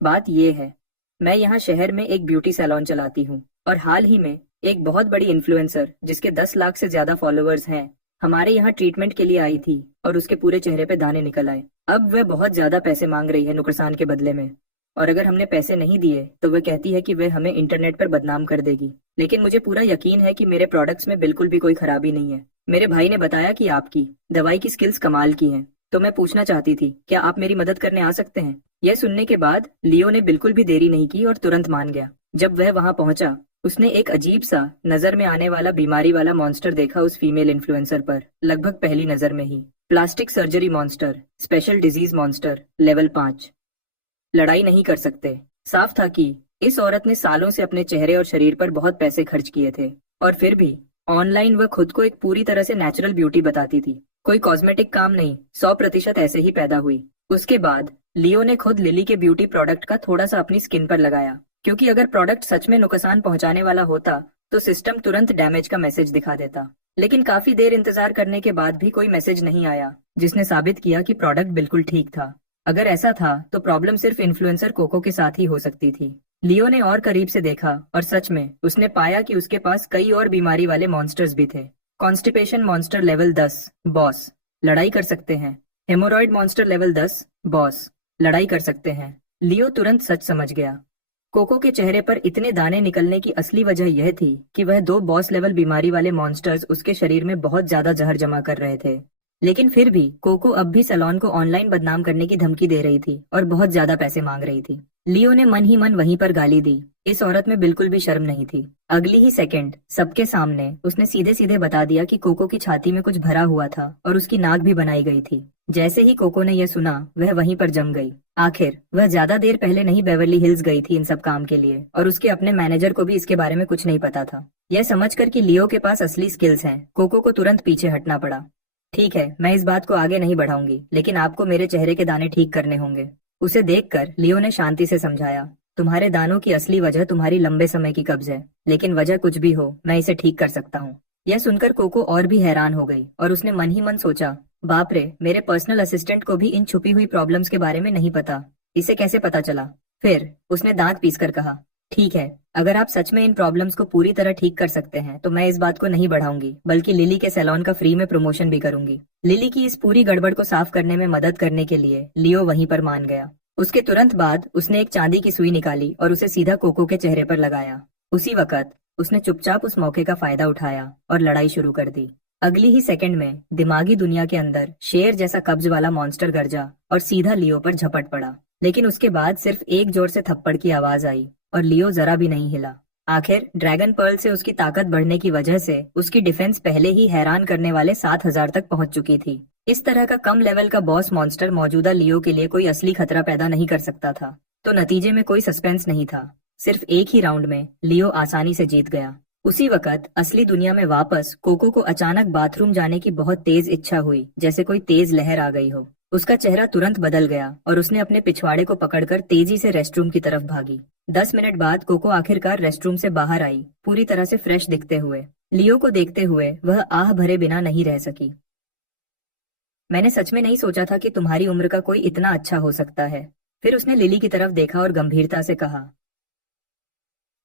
बात ये है, मैं यहाँ शहर में एक ब्यूटी सैलून चलाती हूँ और हाल ही में एक बहुत बड़ी इन्फ्लुएंसर जिसके 10 लाख से ज्यादा फॉलोअर्स हैं हमारे यहाँ ट्रीटमेंट के लिए आई थी और उसके पूरे चेहरे पे दाने निकल आए। अब वह बहुत ज्यादा पैसे मांग रही है नुकसान के बदले में, और अगर हमने पैसे नहीं दिए तो वह कहती है कि वह हमें इंटरनेट पर बदनाम कर देगी। लेकिन मुझे पूरा यकीन है कि मेरे प्रोडक्ट्स में बिल्कुल भी कोई खराबी नहीं है। मेरे भाई ने बताया कि आपकी दवाई की स्किल्स कमाल की हैं, तो मैं पूछना चाहती थी क्या आप मेरी मदद करने आ सकते हैं? यह सुनने के बाद लियो ने बिल्कुल भी देरी नहीं की और तुरंत मान गया। जब वह वहां पहुंचा उसने एक अजीब सा नजर में आने वाला बीमारी वाला मॉन्स्टर देखा उस फीमेल इन्फ्लुएंसर पर, लगभग पहली नजर में ही। Plastic surgery monster, special disease monster, level 5। लड़ाई नहीं कर सकते। साफ था कि इस औरत ने सालों से अपने चेहरे और शरीर पर बहुत पैसे खर्च किए थे और फिर भी ऑनलाइन वह खुद को एक पूरी तरह से नेचुरल ब्यूटी बताती थी। कोई कॉस्मेटिक काम नहीं, 100% ऐसे ही पैदा हुई। उसके बाद लियो ने खुद लिली के ब्यूटी प्रोडक्ट का थोड़ा सा अपनी स्किन पर लगाया, क्योंकि अगर प्रोडक्ट सच में नुकसान पहुंचाने वाला होता तो सिस्टम तुरंत डैमेज का मैसेज दिखा देता। लेकिन काफी देर इंतजार करने के बाद भी कोई मैसेज नहीं आया, जिसने साबित किया कि प्रोडक्ट बिल्कुल ठीक था। अगर ऐसा था तो प्रॉब्लम सिर्फ इन्फ्लुएंसर कोको के साथ ही हो सकती थी। लियो ने और करीब से देखा और सच में उसने पाया कि उसके पास कई और बीमारी वाले मॉन्स्टर्स भी थे। कॉन्स्टिपेशन मॉन्स्टर लेवल 10, बॉस, लड़ाई कर सकते हैं। हेमोरॉइड मॉन्स्टर लेवल 10, बॉस, लड़ाई कर सकते हैं। लियो तुरंत सच समझ गया। कोको के चेहरे पर इतने दाने निकलने की असली वजह यह थी कि वह दो बॉस लेवल बीमारी वाले मॉन्स्टर्स उसके शरीर में बहुत ज्यादा जहर जमा कर रहे थे। लेकिन फिर भी कोको अब भी सलोन को ऑनलाइन बदनाम करने की धमकी दे रही थी और बहुत ज्यादा पैसे मांग रही थी। लियो ने मन ही मन वहीं पर गाली दी। इस औरत में बिल्कुल भी शर्म नहीं थी। अगली ही सेकंड सबके सामने उसने सीधे सीधे बता दिया कि कोको की छाती में कुछ भरा हुआ था और उसकी नाक भी बनाई गई थी। जैसे ही कोको ने यह सुना वह वहीं पर जम गई। आखिर वह ज्यादा देर पहले नहीं बेवर्ली हिल्स गई थी इन सब काम के लिए और उसके अपने मैनेजर को भी इसके बारे में कुछ नहीं पता था। यह समझकर कि लियो के पास असली स्किल्स हैं, कोको को तुरंत पीछे हटना पड़ा। ठीक है, मैं इस बात को आगे नहीं बढ़ाऊंगी, लेकिन आपको मेरे चेहरे के दाने ठीक करने होंगे। उसे देखकर लियो ने शांति से समझाया, तुम्हारे दानों की असली वजह तुम्हारी लंबे समय की कब्ज है, लेकिन वजह कुछ भी हो मैं इसे ठीक कर सकता हूँ। यह सुनकर कोको और भी हैरान हो गई और उसने मन ही मन सोचा, बाप रे, मेरे पर्सनल असिस्टेंट को भी इन छुपी हुई प्रॉब्लम्स के बारे में नहीं पता, इसे कैसे पता चला। फिर उसने दांत पीसकर कहा, ठीक है, अगर आप सच में इन प्रॉब्लम्स को पूरी तरह ठीक कर सकते हैं तो मैं इस बात को नहीं बढ़ाऊंगी, बल्कि लिली के सैलून का फ्री में प्रमोशन भी करूंगी। लिली की इस पूरी गड़बड़ को साफ करने में मदद करने के लिए लियो वहीं पर मान गया। उसके तुरंत बाद उसने एक चांदी की सुई निकाली और उसे सीधा कोको के चेहरे पर लगाया। उसी वक्त उसने चुपचाप उस मौके का फायदा उठाया और लड़ाई शुरू कर दी। अगली ही सेकंड में दिमागी दुनिया के अंदर शेर जैसा कब्ज वाला मॉन्स्टर गरजा और सीधा लियो पर झपट पड़ा। लेकिन उसके बाद सिर्फ एक जोर से थप्पड़ की आवाज आई और लियो जरा भी नहीं हिला। आखिर ड्रैगन पर्ल से उसकी ताकत बढ़ने की वजह से उसकी डिफेंस पहले ही हैरान करने वाले 7,000 तक पहुंच चुकी थी। इस तरह का कम लेवल का बॉस मॉन्स्टर मौजूदा लियो के लिए कोई असली खतरा पैदा नहीं कर सकता था। तो नतीजे में कोई सस्पेंस नहीं था। सिर्फ एक ही राउंड में लियो आसानी से जीत गया। उसी वक्त असली दुनिया में वापस कोको को अचानक बाथरूम जाने की बहुत तेज इच्छा हुई, जैसे कोई तेज लहर आ गई हो। उसका चेहरा तुरंत बदल गया और उसने अपने पिछवाड़े को पकड़कर तेजी से रेस्टरूम की तरफ भागी। 10 मिनट बाद कोको आखिरकार रेस्टरूम से बाहर आई, पूरी तरह से फ्रेश दिखते हुए। लियो को देखते हुए वह आह भरे बिना नहीं रह सकी। मैंने सच में नहीं सोचा था कि तुम्हारी उम्र का कोई इतना अच्छा हो सकता है। फिर उसने लिली की तरफ देखा और गंभीरता से कहा,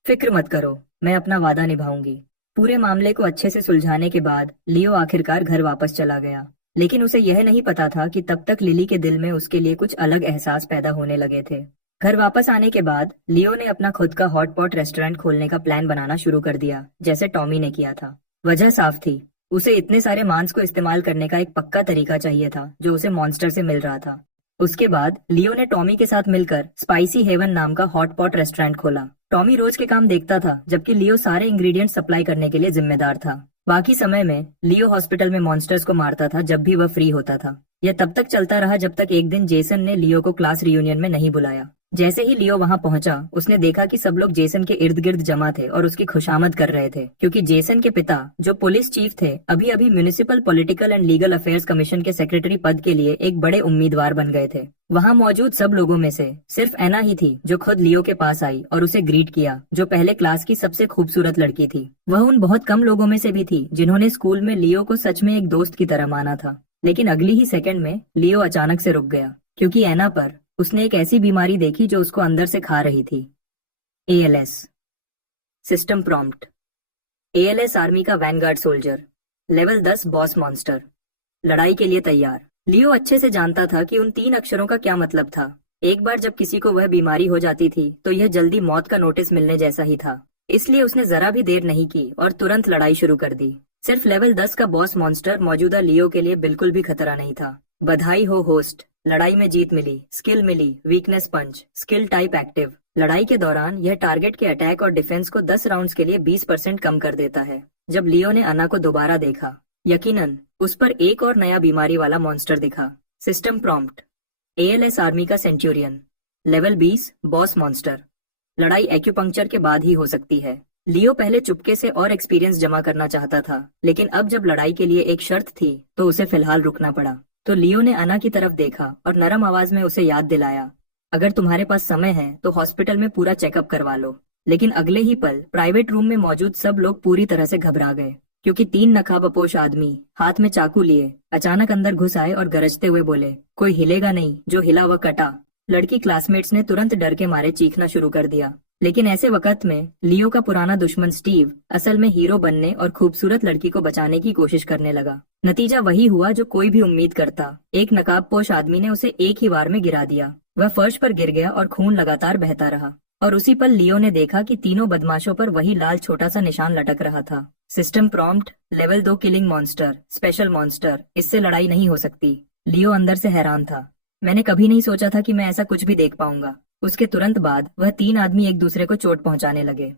फिक्र मत करो, मैं अपना वादा निभाऊंगी। पूरे मामले को अच्छे से सुलझाने के बाद लियो आखिरकार घर वापस चला गया। लेकिन उसे यह नहीं पता था कि तब तक लिली के दिल में उसके लिए कुछ अलग एहसास पैदा होने लगे थे। घर वापस आने के बाद लियो ने अपना खुद का हॉटपॉट रेस्टोरेंट खोलने का प्लान बनाना शुरू कर दिया, जैसे टॉमी ने किया था। वजह साफ थी, उसे इतने सारे मांस को इस्तेमाल करने का एक पक्का तरीका चाहिए था जो उसे मॉन्स्टर से मिल रहा था। उसके बाद लियो ने टॉमी के साथ मिलकर स्पाइसी हेवन नाम का हॉटपॉट रेस्टोरेंट खोला। टॉमी रोज के काम देखता था, जबकि लियो सारे इंग्रेडिएंट सप्लाई करने के लिए जिम्मेदार था। बाकी समय में लियो हॉस्पिटल में मॉन्स्टर्स को मारता था जब भी वह फ्री होता था। यह तब तक चलता रहा जब तक एक दिन जेसन ने लियो को क्लास रियूनियन में नहीं बुलाया। जैसे ही लियो वहां पहुंचा, उसने देखा कि सब लोग जेसन के इर्द गिर्द जमा थे और उसकी खुशामद कर रहे थे, क्योंकि जेसन के पिता, जो पुलिस चीफ थे, अभी अभी municipal political and legal affairs commission के सेक्रेटरी पद के लिए एक बड़े उम्मीदवार बन गए थे। वहां मौजूद सब लोगों में से सिर्फ एना ही थी जो खुद लियो के पास आई और उसे ग्रीट किया, जो पहले क्लास की सबसे खूबसूरत लड़की थी। वह उन बहुत कम लोगों में से भी थी जिन्होंने स्कूल में लियो को सच में एक दोस्त की तरह माना था। लेकिन अगली ही सेकंड में लियो अचानक से रुक गया, क्योंकि एना पर उसने एक ऐसी बीमारी देखी जो उसको अंदर से खा रही थी। ALS, system prompt. ALS army का vanguard soldier, level 10 boss monster, लड़ाई के लिए तैयार। लियो अच्छे से जानता था कि उन 3 अक्षरों का क्या मतलब था। एक बार जब किसी को वह बीमारी हो जाती थी तो यह जल्दी मौत का नोटिस मिलने जैसा ही था। इसलिए उसने जरा भी देर नहीं की और तुरंत लड़ाई शुरू कर दी। सिर्फ लेवल 10 का बॉस मॉन्स्टर मौजूदा लियो के लिए बिल्कुल भी खतरा नहीं था। बधाई हो होस्ट, लड़ाई में जीत मिली, स्किल मिली, वीकनेस पंच, स्किल टाइप एक्टिव। लड़ाई के दौरान यह टारगेट के अटैक और डिफेंस को 10 राउंड्स के लिए 20% कम कर देता है। जब लियो ने अन्ना को दोबारा देखा, यकीनन उस पर एक और नया बीमारी वाला मॉन्स्टर दिखा। सिस्टम प्रॉम्प्ट, ALS आर्मी का सेंचुरियन, लेवल 20 बॉस मॉन्स्टर। लड़ाई एक्यूपंक्चर के बाद ही हो सकती है। लियो पहले चुपके से और एक्सपीरियंस जमा करना चाहता था, लेकिन अब जब लड़ाई के लिए एक शर्त थी तो उसे फिलहाल रुकना पड़ा। तो लियो ने अन्ना की तरफ देखा और नरम आवाज में उसे याद दिलाया, अगर तुम्हारे पास समय है तो हॉस्पिटल में पूरा चेकअप करवा लो। लेकिन अगले ही पल प्राइवेट रूम में मौजूद सब लोग पूरी तरह से घबरा गए, क्योंकि 3 नकाबपोश आदमी हाथ में चाकू लिए अचानक अंदर घुस आए और गरजते हुए बोले, कोई हिलेगा नहीं, जो हिला वह कटा। लड़की क्लासमेट्स ने तुरंत डर के मारे चीखना शुरू कर दिया। लेकिन ऐसे वक्त में लियो का पुराना दुश्मन स्टीव असल में हीरो बनने और खूबसूरत लड़की को बचाने की कोशिश करने लगा। नतीजा वही हुआ जो कोई भी उम्मीद करता। एक नकाबपोश आदमी ने उसे एक ही वार में गिरा दिया। वह फर्श पर गिर गया और खून लगातार बहता रहा। और उसी पल लियो ने देखा कि तीनों बदमाशों पर वही लाल छोटा सा निशान लटक रहा था। System prompt level 2 killing monster special monster, इससे लड़ाई नहीं हो सकती। लियो अंदर से हैरान था। मैंने कभी नहीं सोचा था कि मैं ऐसा कुछ भी देख पाऊंगा। उसके तुरंत बाद वह तीन आदमी एक दूसरे को चोट पहुंचाने लगे।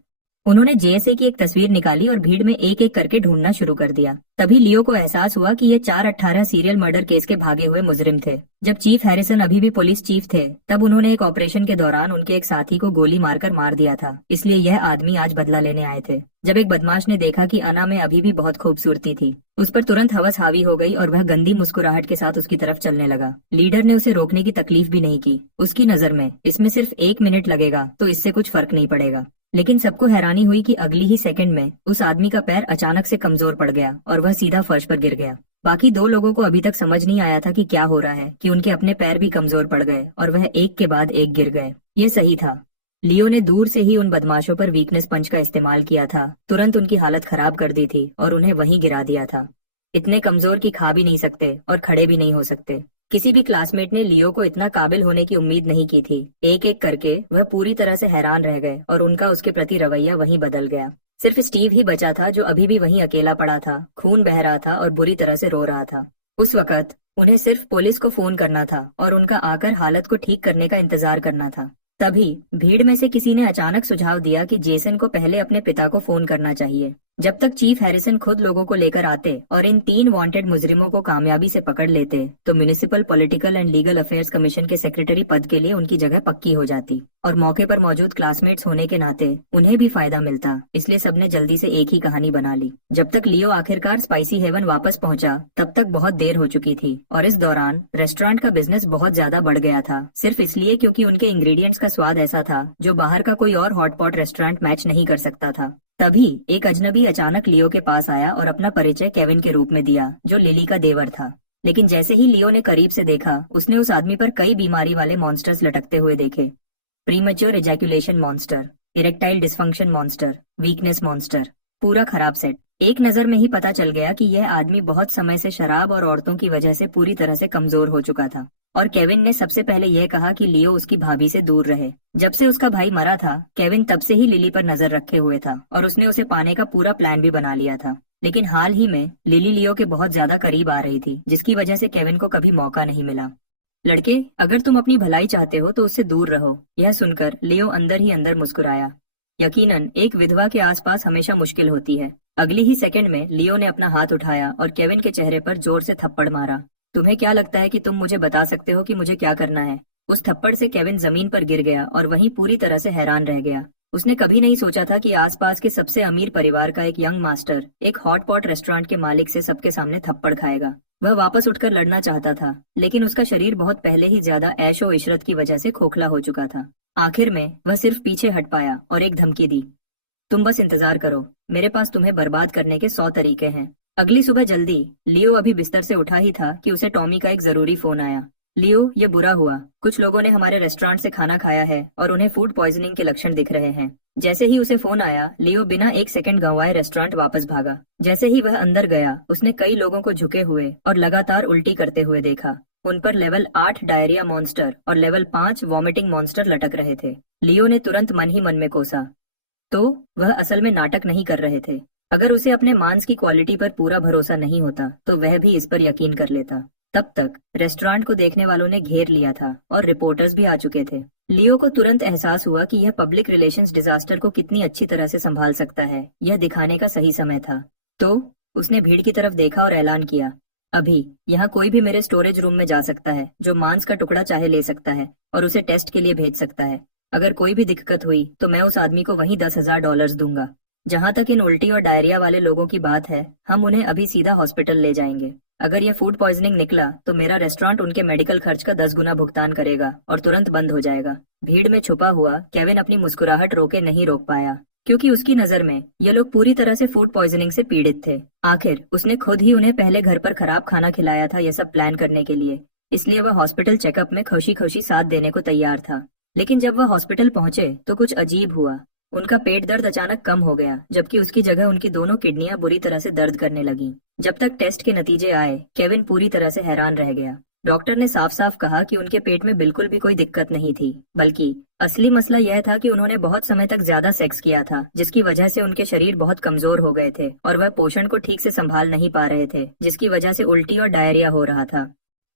उन्होंने जेएसए की एक तस्वीर निकाली और भीड़ में एक एक करके ढूंढना शुरू कर दिया। तभी लियो को एहसास हुआ कि ये 4/18 सीरियल मर्डर केस के भागे हुए मुजरिम थे। जब चीफ हैरिसन अभी भी पुलिस चीफ थे, तब उन्होंने एक ऑपरेशन के दौरान उनके एक साथी को गोली मारकर मार दिया था। इसलिए यह आदमी आज बदला लेने आए थे। जब एक बदमाश ने देखा कि अना में अभी भी बहुत खूबसूरती थी, उस पर तुरंत हवस हावी हो गई और वह गंदी मुस्कुराहट के साथ उसकी तरफ चलने लगा। लीडर ने उसे रोकने की तकलीफ भी नहीं की। उसकी नजर में इसमें सिर्फ 1 मिनट लगेगा तो इससे कुछ फर्क नहीं पड़ेगा। लेकिन सबको हैरानी हुई कि अगली ही सेकंड में उस आदमी का पैर अचानक से कमजोर पड़ गया और वह सीधा फर्श पर गिर गया। बाकी दो लोगों को अभी तक समझ नहीं आया था कि क्या हो रहा है कि उनके अपने पैर भी कमजोर पड़ गए और वह एक के बाद एक गिर गए। ये सही था। लियो ने दूर से ही उन बदमाशों पर वीकनेस पंच का इस्तेमाल किया था, तुरंत उनकी हालत खराब कर दी थी और उन्हें वहीं गिरा दिया था। इतने कमजोर कि खा भी नहीं सकते और खड़े भी नहीं हो सकते। किसी भी क्लासमेट ने लियो को इतना काबिल होने की उम्मीद नहीं की थी। एक एक करके वह पूरी तरह से हैरान रह गए और उनका उसके प्रति रवैया वहीं बदल गया। सिर्फ स्टीव ही बचा था जो अभी भी वहीं अकेला पड़ा था, खून बह रहा था और बुरी तरह से रो रहा था। उस वक्त उन्हें सिर्फ पुलिस को फोन करना था और उनका आकर हालत को ठीक करने का इंतजार करना था। तभी भीड़ में से किसी ने अचानक सुझाव दिया कि जेसन को पहले अपने पिता को फोन करना चाहिए। जब तक चीफ हैरिसन खुद लोगों को लेकर आते और इन 3 वांटेड मुजरिमों को कामयाबी से पकड़ लेते, तो municipal political and legal affairs commission के सेक्रेटरी पद के लिए उनकी जगह पक्की हो जाती और मौके पर मौजूद क्लासमेट्स होने के नाते उन्हें भी फायदा मिलता। इसलिए सबने जल्दी से एक ही कहानी बना ली। जब तक लियो आखिरकार स्पाइसी हेवन वापस पहुंचा, तब तक बहुत देर हो चुकी थी और इस दौरान रेस्टोरेंट का बिजनेस बहुत ज्यादा बढ़ गया था, सिर्फ इसलिए क्योंकि उनके इंग्रेडिएंट्स का स्वाद ऐसा था जो बाहर का कोई और हॉटपॉट रेस्टोरेंट मैच नहीं कर सकता था। तभी एक अजनबी अचानक लियो के पास आया और अपना परिचय केविन के रूप में दिया, जो लिली का देवर था। लेकिन जैसे ही लियो ने करीब से देखा, उसने उस आदमी पर कई बीमारी वाले मॉन्स्टर्स लटकते हुए देखे। Premature ejaculation monster, erectile dysfunction monster, weakness monster, पूरा खराब सेट। एक नजर में ही पता चल गया कि यह आदमी बहुत समय से शराब और औरतों की वजह से पूरी तरह से कमजोर हो चुका था। और केविन ने सबसे पहले यह कहा कि लियो उसकी भाभी से दूर रहे। जब से उसका भाई मरा था, केविन तब से ही लिली पर नजर रखे हुए था और उसने उसे पाने का पूरा प्लान भी बना लिया था। लेकिन हाल ही में लिली लियो के बहुत ज्यादा करीब आ रही थी, जिसकी वजह से केविन को कभी मौका नहीं मिला। लड़के, अगर तुम अपनी भलाई चाहते हो तो उससे दूर रहो। यह सुनकर लियो अंदर ही अंदर मुस्कुराया। यकीनन एक विधवा के आसपास हमेशा मुश्किल होती है। अगली ही सेकंड में लियो ने अपना हाथ उठाया और केविन के चेहरे पर जोर से थप्पड़ मारा। तुम्हें क्या लगता है कि तुम मुझे बता सकते हो कि मुझे क्या करना है? उस थप्पड़ से केविन जमीन पर गिर गया और वहीं पूरी तरह से हैरान रह गया। उसने कभी नहीं सोचा था कि आसपास के सबसे अमीर परिवार का एक यंग मास्टर एक हॉटपॉट रेस्टोरेंट के मालिक से सबके सामने थप्पड़ खाएगा। वह वापस उठकर लड़ना चाहता था, लेकिन उसका शरीर बहुत पहले ही ज्यादा ऐशो इशरत की वजह से खोखला हो चुका था। आखिर में वह सिर्फ पीछे हट पाया और एक धमकी दी, तुम बस इंतजार करो, मेरे पास तुम्हें बर्बाद करने के 100 तरीके हैं। अगली सुबह जल्दी लियो अभी बिस्तर से उठा ही था कि उसे टॉमी का एक जरूरी फोन आया। लियो, ये बुरा हुआ, कुछ लोगों ने हमारे रेस्टोरेंट से खाना खाया है और उन्हें फूड पॉइजनिंग के लक्षण दिख रहे हैं। जैसे ही उसे फोन आया, लियो बिना एक सेकंड गंवाए रेस्टोरेंट वापस भागा। जैसे ही वह अंदर गया, उसने कई लोगों को झुके हुए और लगातार उल्टी करते हुए देखा। उन पर लेवल 8 डायरिया मॉन्स्टर और लेवल 5 वॉमिटिंग मॉन्स्टर लटक रहे थे। लियो ने तुरंत मन ही मन में कोसा, तो वह असल में नाटक नहीं कर रहे थे। अगर उसे अपने मांस की क्वालिटी पर पूरा भरोसा नहीं होता, तो वह भी इस पर यकीन कर लेता। तब तक रेस्टोरेंट को देखने वालों ने घेर लिया था और रिपोर्टर्स भी आ चुके थे। लियो को तुरंत एहसास हुआ कि यह पब्लिक रिलेशंस डिजास्टर को कितनी अच्छी तरह से संभाल सकता है। यह दिखाने का सही समय था। तो उसने भीड़ की तरफ देखा और ऐलान किया, अभी यहाँ कोई भी मेरे स्टोरेज रूम में जा सकता है, जो मांस का टुकड़ा चाहे ले सकता है और उसे टेस्ट के लिए भेज सकता है। अगर कोई भी दिक्कत हुई तो मैं उस आदमी को वहीं $10,000 दूंगा। जहाँ तक इन उल्टी और डायरिया वाले लोगों की बात है, हम उन्हें अभी सीधा हॉस्पिटल ले जाएंगे। अगर यह फूड पॉइजनिंग निकला तो मेरा रेस्टोरेंट उनके मेडिकल खर्च का 10 गुना भुगतान करेगा और तुरंत बंद हो जाएगा। भीड़ में छुपा हुआ केविन अपनी मुस्कुराहट रोके नहीं रोक पाया, क्योंकि उसकी नजर में ये लोग पूरी तरह से फूड पॉइजनिंग से पीड़ित थे। आखिर उसने खुद ही उन्हें पहले घर पर खराब खाना खिलाया था, यह सब प्लान करने के लिए। इसलिए वह हॉस्पिटल चेकअप में खुशी खुशी साथ देने को तैयार था। लेकिन जब वह हॉस्पिटल पहुंचे तो कुछ अजीब हुआ। उनका पेट दर्द अचानक कम हो गया, जबकि उसकी जगह उनकी दोनों किडनियां बुरी तरह से दर्द करने लगीं। जब तक टेस्ट के नतीजे आए, केविन पूरी तरह से हैरान रह गया। डॉक्टर ने साफ साफ कहा कि उनके पेट में बिल्कुल भी कोई दिक्कत नहीं थी, बल्कि असली मसला यह था कि उन्होंने बहुत समय तक ज्यादा सेक्स किया था, जिसकी वजह से उनके शरीर बहुत कमजोर हो गए थे और वह पोषण को ठीक से संभाल नहीं पा रहे थे, जिसकी वजह से उल्टी और डायरिया हो रहा था।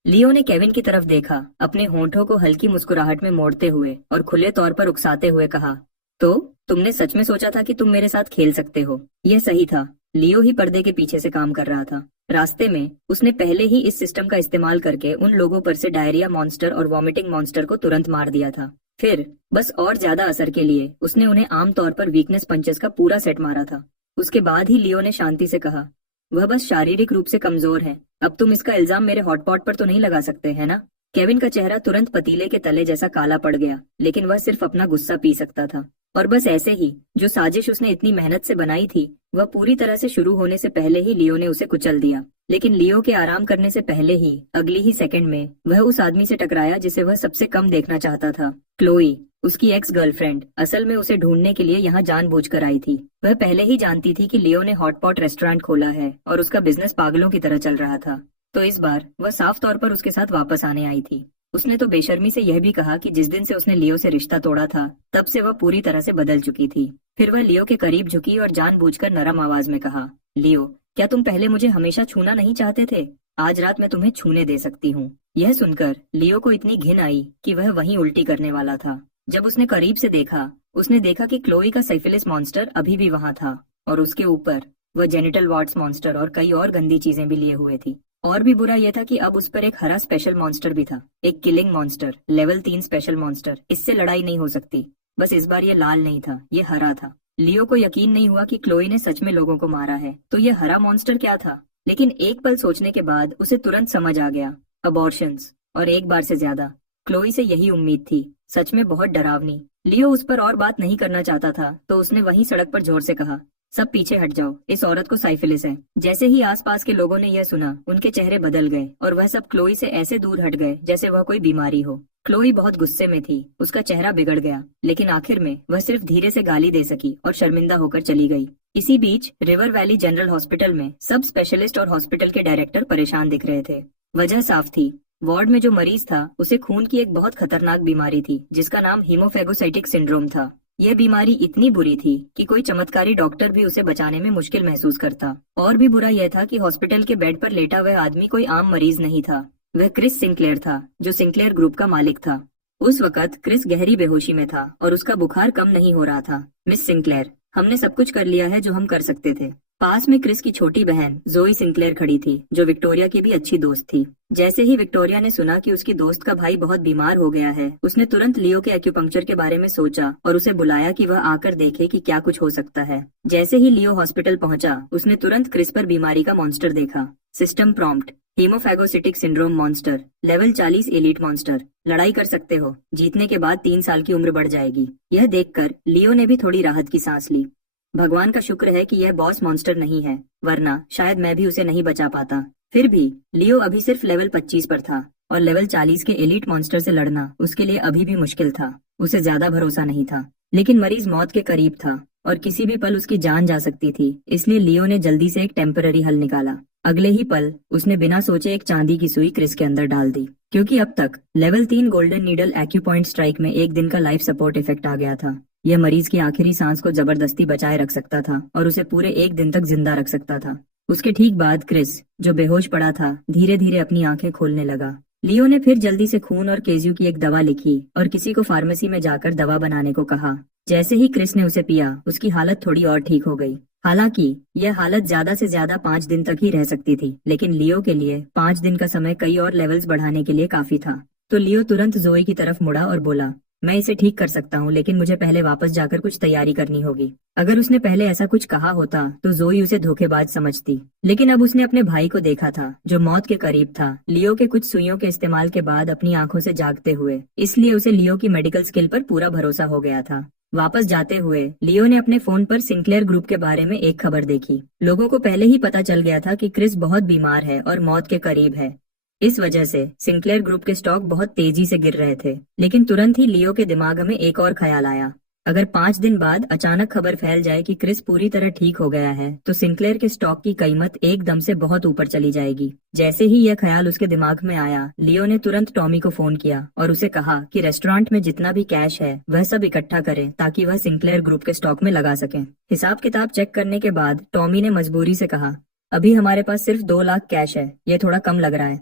लियो ने केविन की तरफ देखा, अपने होंठों को हल्की मुस्कुराहट में मोड़ते हुए और खुले तौर पर उकसाते हुए कहा, तो तुमने सच में सोचा था कि तुम मेरे साथ खेल सकते हो? यह सही था। लियो ही पर्दे के पीछे से काम कर रहा था। रास्ते में उसने पहले ही इस सिस्टम का इस्तेमाल करके उन लोगों पर से डायरिया मॉन्स्टर और वॉमिटिंग मॉन्स्टर को तुरंत मार दिया था। फिर बस और ज्यादा असर के लिए उसने उन्हें आमतौर पर वीकनेस पंचेस का पूरा सेट मारा था। उसके बाद ही लियो ने शांति से कहा, वह बस शारीरिक रूप से कमजोर है। अब तुम इसका इल्जाम मेरे हॉटपॉट पर तो नहीं लगा सकते, है ना? केविन का चेहरा तुरंत पतीले के तले जैसा काला पड़ गया, लेकिन वह सिर्फ अपना गुस्सा पी सकता था। और बस ऐसे ही जो साजिश उसने इतनी मेहनत से बनाई थी, वह पूरी तरह से शुरू होने से पहले ही लियो ने उसे कुचल दिया। लेकिन लियो के आराम करने से पहले ही अगली ही सेकंड में वह उस आदमी से टकराया जिसे वह सबसे कम देखना चाहता था। क्लोई, उसकी एक्स गर्लफ्रेंड, असल में उसे ढूंढने के लिए यहाँ जानबूझकर आई थी। वह पहले ही जानती थी कि लियो ने हॉटपॉट रेस्टोरेंट खोला है और उसका बिजनेस पागलों की तरह चल रहा था, तो इस बार वह साफ तौर पर उसके साथ वापस आने आई थी। उसने तो बेशर्मी से यह भी कहा कि जिस दिन से उसने लियो से रिश्ता तोड़ा था, तब से वह पूरी तरह से बदल चुकी थी। फिर वह लियो के करीब झुकी और जानबूझकर नरम आवाज में कहा, लियो, क्या तुम पहले मुझे हमेशा छूना नहीं चाहते थे? आज रात मैं तुम्हें छूने दे सकती हूँ। यह सुनकर लियो को इतनी घिन आई कि वह वहीं उल्टी करने वाला था। जब उसने करीब से देखा, उसने देखा कि क्लोई का सिफिलिस मॉन्स्टर अभी भी वहाँ था और उसके ऊपर वह जेनिटल वार्ड्स मॉन्स्टर और कई और गंदी चीजें भी लिए हुए थी। और भी बुरा यह था कि अब उस पर एक हरा स्पेशल मॉन्स्टर भी था, एक killing monster, level 3 special monster. इससे लड़ाई नहीं हो सकती। बस इस बार ये लाल नहीं था, ये हरा था। लियो को यकीन नहीं हुआ कि क्लोई ने सच में लोगों को मारा है। तो ये हरा मॉन्स्टर क्या था? लेकिन एक पल सोचने के बाद उसे तुरंत समझ आ गया, अबॉर्शंस, और एक बार से ज्यादा। क्लोई से यही उम्मीद थी। सच में बहुत डरावनी। लियो उस पर और बात नहीं करना चाहता था, तो उसने वहीं सड़क पर जोर से कहा, सब पीछे हट जाओ, इस औरत को साइफिलिस है। जैसे ही आसपास के लोगों ने यह सुना, उनके चेहरे बदल गए और वह सब क्लोई से ऐसे दूर हट गए जैसे वह कोई बीमारी हो। क्लोई बहुत गुस्से में थी, उसका चेहरा बिगड़ गया, लेकिन आखिर में वह सिर्फ धीरे से गाली दे सकी और शर्मिंदा होकर चली गई। इसी बीच रिवर वैली जनरल हॉस्पिटल में सब स्पेशलिस्ट और हॉस्पिटल के डायरेक्टर परेशान दिख रहे थे। वजह साफ थी, वार्ड में जो मरीज था उसे खून की एक बहुत खतरनाक बीमारी थी जिसका नाम हीमोफेगोसाइटिक सिंड्रोम था। यह बीमारी इतनी बुरी थी कि कोई चमत्कारी डॉक्टर भी उसे बचाने में मुश्किल महसूस करता। और भी बुरा यह था कि हॉस्पिटल के बेड पर लेटा वह आदमी कोई आम मरीज नहीं था। वह क्रिस सिंक्लेयर था, जो सिंक्लेयर ग्रुप का मालिक था। उस वक्त क्रिस गहरी बेहोशी में था और उसका बुखार कम नहीं हो रहा था। मिस सिंक्लेयर, हमने सब कुछ कर लिया है जो हम कर सकते थे। पास में क्रिस की छोटी बहन जोई सिंक्लेयर खड़ी थी, जो विक्टोरिया की भी अच्छी दोस्त थी। जैसे ही विक्टोरिया ने सुना कि उसकी दोस्त का भाई बहुत बीमार हो गया है, उसने तुरंत लियो के एक्यूपंक्चर के बारे में सोचा और उसे बुलाया कि वह आकर देखे कि क्या कुछ हो सकता है। जैसे ही लियो हॉस्पिटल पहुंचा, उसने तुरंत क्रिस पर बीमारी का मॉन्स्टर देखा। System prompt, hemophagocytic syndrome monster, level 40 elite monster. लड़ाई कर सकते हो, जीतने के बाद 3 साल की उम्र बढ़ जाएगी। यह देखकर लियो ने भी थोड़ी राहत की सांस ली। भगवान का शुक्र है कि यह बॉस मॉन्स्टर नहीं है, वरना शायद मैं भी उसे नहीं बचा पाता। फिर भी लियो अभी सिर्फ लेवल 25 पर था और लेवल 40 के एलीट मॉन्स्टर से लड़ना उसके लिए अभी भी मुश्किल था। उसे ज्यादा भरोसा नहीं था, लेकिन मरीज मौत के करीब था और किसी भी पल उसकी जान जा सकती थी। इसलिए लियो ने जल्दी से एक टेम्पररी हल निकाला। अगले ही पल उसने बिना सोचे एक चांदी की सुई क्रिस के अंदर डाल दी, क्योंकि अब तक level 3 golden needle acupoint strike में 1 दिन का लाइफ सपोर्ट इफेक्ट आ गया था। यह मरीज की आखिरी सांस को जबरदस्ती बचाए रख सकता था और उसे पूरे 1 दिन तक जिंदा रख सकता था। उसके ठीक बाद क्रिस, जो बेहोश पड़ा था, धीरे धीरे अपनी आंखें खोलने लगा। लियो ने फिर जल्दी से खून और केज्यू की एक दवा लिखी और किसी को फार्मेसी में जाकर दवा बनाने को कहा। जैसे ही क्रिस ने उसे पिया, उसकी हालत थोड़ी और ठीक हो गई। हालांकि यह हालत ज्यादा से ज्यादा 5 दिन तक ही रह सकती थी, लेकिन लियो के लिए 5 दिन का समय कई और लेवल्स बढ़ाने के लिए काफी था। तो लियो तुरंत जोई की तरफ मुड़ा और बोला, मैं इसे ठीक कर सकता हूँ, लेकिन मुझे पहले वापस जाकर कुछ तैयारी करनी होगी। अगर उसने पहले ऐसा कुछ कहा होता तो जोई उसे धोखेबाज समझती, लेकिन अब उसने अपने भाई को देखा था जो मौत के करीब था, लियो के कुछ सुइयों के इस्तेमाल के बाद अपनी आंखों से जागते हुए। इसलिए उसे लियो की मेडिकल स्किल पर पूरा भरोसा हो गया था। वापस जाते हुए लियो ने अपने फोन पर सिंक्लेयर ग्रुप के बारे में एक खबर देखी। लोगों को पहले ही पता चल गया था कि क्रिस बहुत बीमार है और मौत के करीब है। इस वजह से सिंक्लेयर ग्रुप के स्टॉक बहुत तेजी से गिर रहे थे। लेकिन तुरंत ही लियो के दिमाग में एक और ख्याल आया। अगर 5 दिन बाद अचानक खबर फैल जाए कि क्रिस पूरी तरह ठीक हो गया है तो सिंक्लेयर के स्टॉक की कीमत एकदम से बहुत ऊपर चली जाएगी। जैसे ही यह ख्याल उसके दिमाग में आया, लियो ने तुरंत टॉमी को फोन किया और उसे कहा कि रेस्टोरेंट में जितना भी कैश है वह सब इकट्ठा करे ताकि वह सिंक्लेयर ग्रुप के स्टॉक में लगा सके। हिसाब किताब चेक करने के बाद टॉमी ने मजबूरी से कहा, अभी हमारे पास सिर्फ 2 लाख कैश है, ये थोड़ा कम लग रहा है।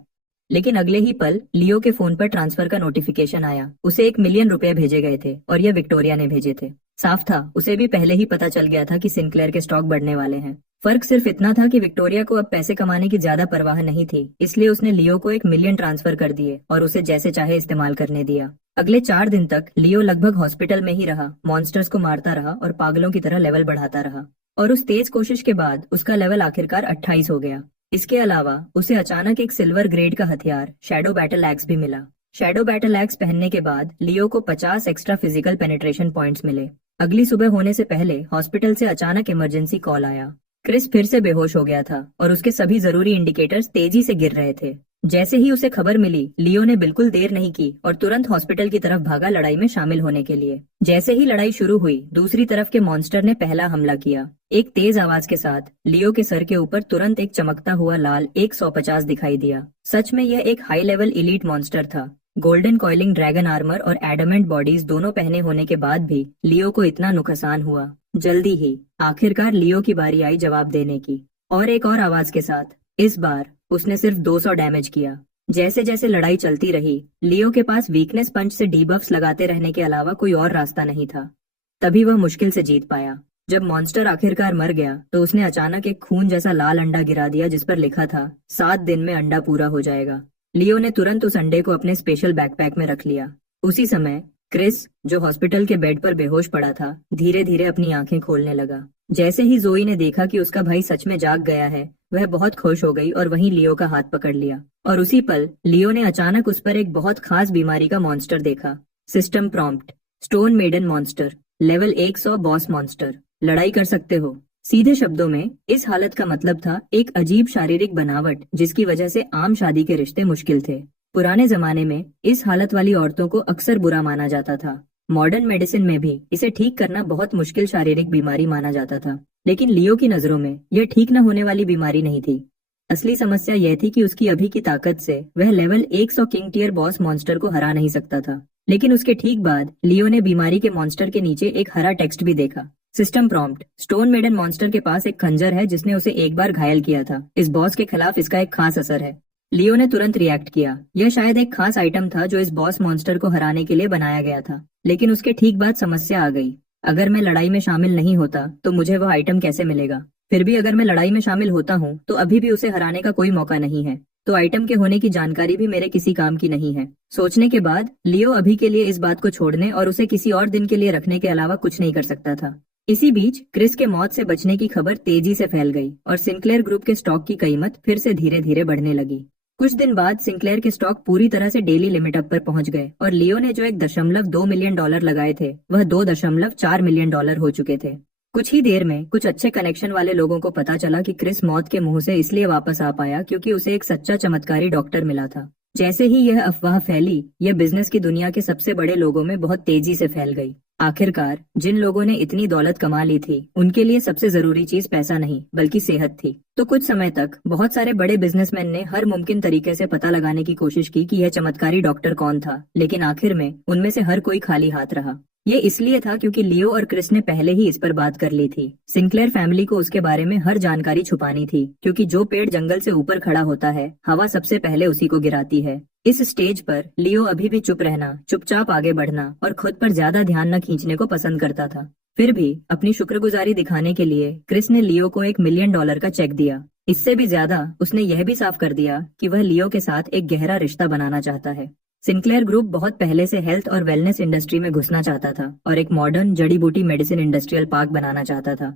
लेकिन अगले ही पल लियो के फोन पर ट्रांसफर का नोटिफिकेशन आया। उसे 1 मिलियन रुपए भेजे गए थे और यह विक्टोरिया ने भेजे थे। साफ था, उसे भी पहले ही पता चल गया था कि सिंक्लेयर के स्टॉक बढ़ने वाले हैं। फर्क सिर्फ इतना था कि विक्टोरिया को अब पैसे कमाने की ज्यादा परवाह नहीं थी, इसलिए उसने लियो को 1 मिलियन ट्रांसफर कर दिए और उसे जैसे चाहे इस्तेमाल करने दिया। अगले 4 दिन तक लियो लगभग हॉस्पिटल में ही रहा, मॉन्स्टर्स को मारता रहा और पागलों की तरह लेवल बढ़ाता रहा। और उस तेज कोशिश के बाद उसका लेवल आखिरकार 28 हो गया। इसके अलावा उसे अचानक एक सिल्वर ग्रेड का हथियार शैडो बैटल एक्स भी मिला। शैडो बैटल एक्स पहनने के बाद लियो को 50 एक्स्ट्रा फिजिकल पेनिट्रेशन पॉइंट्स मिले। अगली सुबह होने से पहले हॉस्पिटल से अचानक इमरजेंसी कॉल आया। क्रिस फिर से बेहोश हो गया था और उसके सभी जरूरी इंडिकेटर्स तेजी से गिर रहे थे। जैसे ही उसे खबर मिली, लियो ने बिल्कुल देर नहीं की और तुरंत हॉस्पिटल की तरफ भागा लड़ाई में शामिल होने के लिए। जैसे ही लड़ाई शुरू हुई, दूसरी तरफ के मॉन्स्टर ने पहला हमला किया। एक तेज आवाज के साथ लियो के सर के ऊपर तुरंत एक चमकता हुआ लाल 150 दिखाई दिया। सच में यह एक हाई लेवल इलीट मॉन्स्टर था। गोल्डन कॉइलिंग ड्रैगन आर्मर और एडमेंट बॉडीज दोनों पहने होने के बाद भी लियो को इतना नुकसान हुआ। जल्दी ही आखिरकार लियो की बारी आई जवाब देने की, और एक और आवाज के साथ। इस बार उसने सिर्फ 200 डैमेज किया। जैसे जैसे लड़ाई चलती रही, लियो के पास वीकनेस पंच से डीबफ्स लगाते रहने के अलावा कोई और रास्ता नहीं था। तभी वह मुश्किल से जीत पाया। जब मॉन्स्टर आखिरकार मर गया तो उसने अचानक एक खून जैसा लाल अंडा गिरा दिया जिस पर लिखा था 7 दिन में अंडा पूरा हो जाएगा। लियो ने तुरंत उस अंडे को अपने स्पेशल बैकपैक में रख लिया। उसी समय क्रिस, जो हॉस्पिटल के बेड पर बेहोश पड़ा था, धीरे धीरे अपनी आंखें खोलने लगा। जैसे ही जोई ने देखा कि उसका भाई सच में जाग गया है, वह बहुत खुश हो गई और वहीं लियो का हाथ पकड़ लिया। और उसी पल लियो ने अचानक उस पर एक बहुत खास बीमारी का मॉन्स्टर देखा। System prompt, stone maiden monster, level 100 boss monster. लड़ाई कर सकते हो। सीधे शब्दों में इस हालत का मतलब था एक अजीब शारीरिक बनावट जिसकी वजह से आम शादी के रिश्ते मुश्किल थे। पुराने जमाने में इस हालत वाली औरतों को अक्सर बुरा माना जाता था। मॉडर्न मेडिसिन में भी इसे ठीक करना बहुत मुश्किल शारीरिक बीमारी माना जाता था। लेकिन लियो की नजरों में यह ठीक न होने वाली बीमारी नहीं थी। असली समस्या यह थी कि उसकी अभी की ताकत से वह level 100 king tier boss monster को हरा नहीं सकता था। लेकिन उसके ठीक बाद लियो ने बीमारी के मॉन्स्टर के नीचे एक हरा टेक्स्ट भी देखा। System prompt, stone maiden monster के पास एक खंजर है जिसने उसे एक बार घायल किया था। इस बॉस के खिलाफ इसका एक खास असर है। लियो ने तुरंत रिएक्ट किया। यह शायद एक खास आइटम था जो इस बॉस मॉन्स्टर को हराने के लिए बनाया गया था। लेकिन उसके ठीक बाद समस्या आ गई। अगर मैं लड़ाई में शामिल नहीं होता तो मुझे वह आइटम कैसे मिलेगा? फिर भी अगर मैं लड़ाई में शामिल होता हूँ तो अभी भी उसे हराने का कोई मौका नहीं है, तो आइटम के होने की जानकारी भी मेरे किसी काम की नहीं है। सोचने के बाद लियो अभी के लिए इस बात को छोड़ने और उसे किसी और दिन के लिए रखने के अलावा कुछ नहीं कर सकता था। इसी बीच क्रिस के मौत से बचने की खबर तेजी से फैल गई और सिंक्लेयर ग्रुप के स्टॉक की कीमत फिर से धीरे धीरे बढ़ने लगी। कुछ दिन बाद सिंक्लेयर के स्टॉक पूरी तरह से डेली लिमिट अप पर पहुंच गए और लियो ने जो 1.2 मिलियन डॉलर लगाए थे वह 2.4 मिलियन डॉलर हो चुके थे। कुछ ही देर में कुछ अच्छे कनेक्शन वाले लोगों को पता चला कि क्रिस मौत के मुंह से इसलिए वापस आ पाया क्योंकि उसे एक सच्चा चमत्कारी डॉक्टर मिला था। जैसे ही यह अफवाह फैली, यह बिजनेस की दुनिया के सबसे बड़े लोगों में बहुत तेजी से फैल गई। आखिरकार जिन लोगों ने इतनी दौलत कमा ली थी उनके लिए सबसे जरूरी चीज पैसा नहीं बल्कि सेहत थी। तो कुछ समय तक बहुत सारे बड़े बिजनेसमैन ने हर मुमकिन तरीके से पता लगाने की कोशिश की कि यह चमत्कारी डॉक्टर कौन था, लेकिन आखिर में उनमें से हर कोई खाली हाथ रहा। ये इसलिए था क्योंकि लियो और क्रिस ने पहले ही इस पर बात कर ली थी। सिंक्लेयर फैमिली को उसके बारे में हर जानकारी छुपानी थी, क्योंकि जो पेड़ जंगल से ऊपर खड़ा होता है, हवा सबसे पहले उसी को गिराती है। इस स्टेज पर लियो अभी भी चुप रहना, चुपचाप आगे बढ़ना और खुद पर ज्यादा ध्यान न खींचने को पसंद करता था। फिर भी अपनी शुक्रगुजारी दिखाने के लिए क्रिस ने लियो को $1 मिलियन का चेक दिया। इससे भी ज्यादा उसने यह भी साफ कर दिया कि वह लियो के साथ एक गहरा रिश्ता बनाना चाहता है। सिंक्लेयर ग्रुप बहुत पहले से हेल्थ और वेलनेस इंडस्ट्री में घुसना चाहता था और एक मॉडर्न जड़ी बूटी मेडिसिन इंडस्ट्रियल पार्क बनाना चाहता था।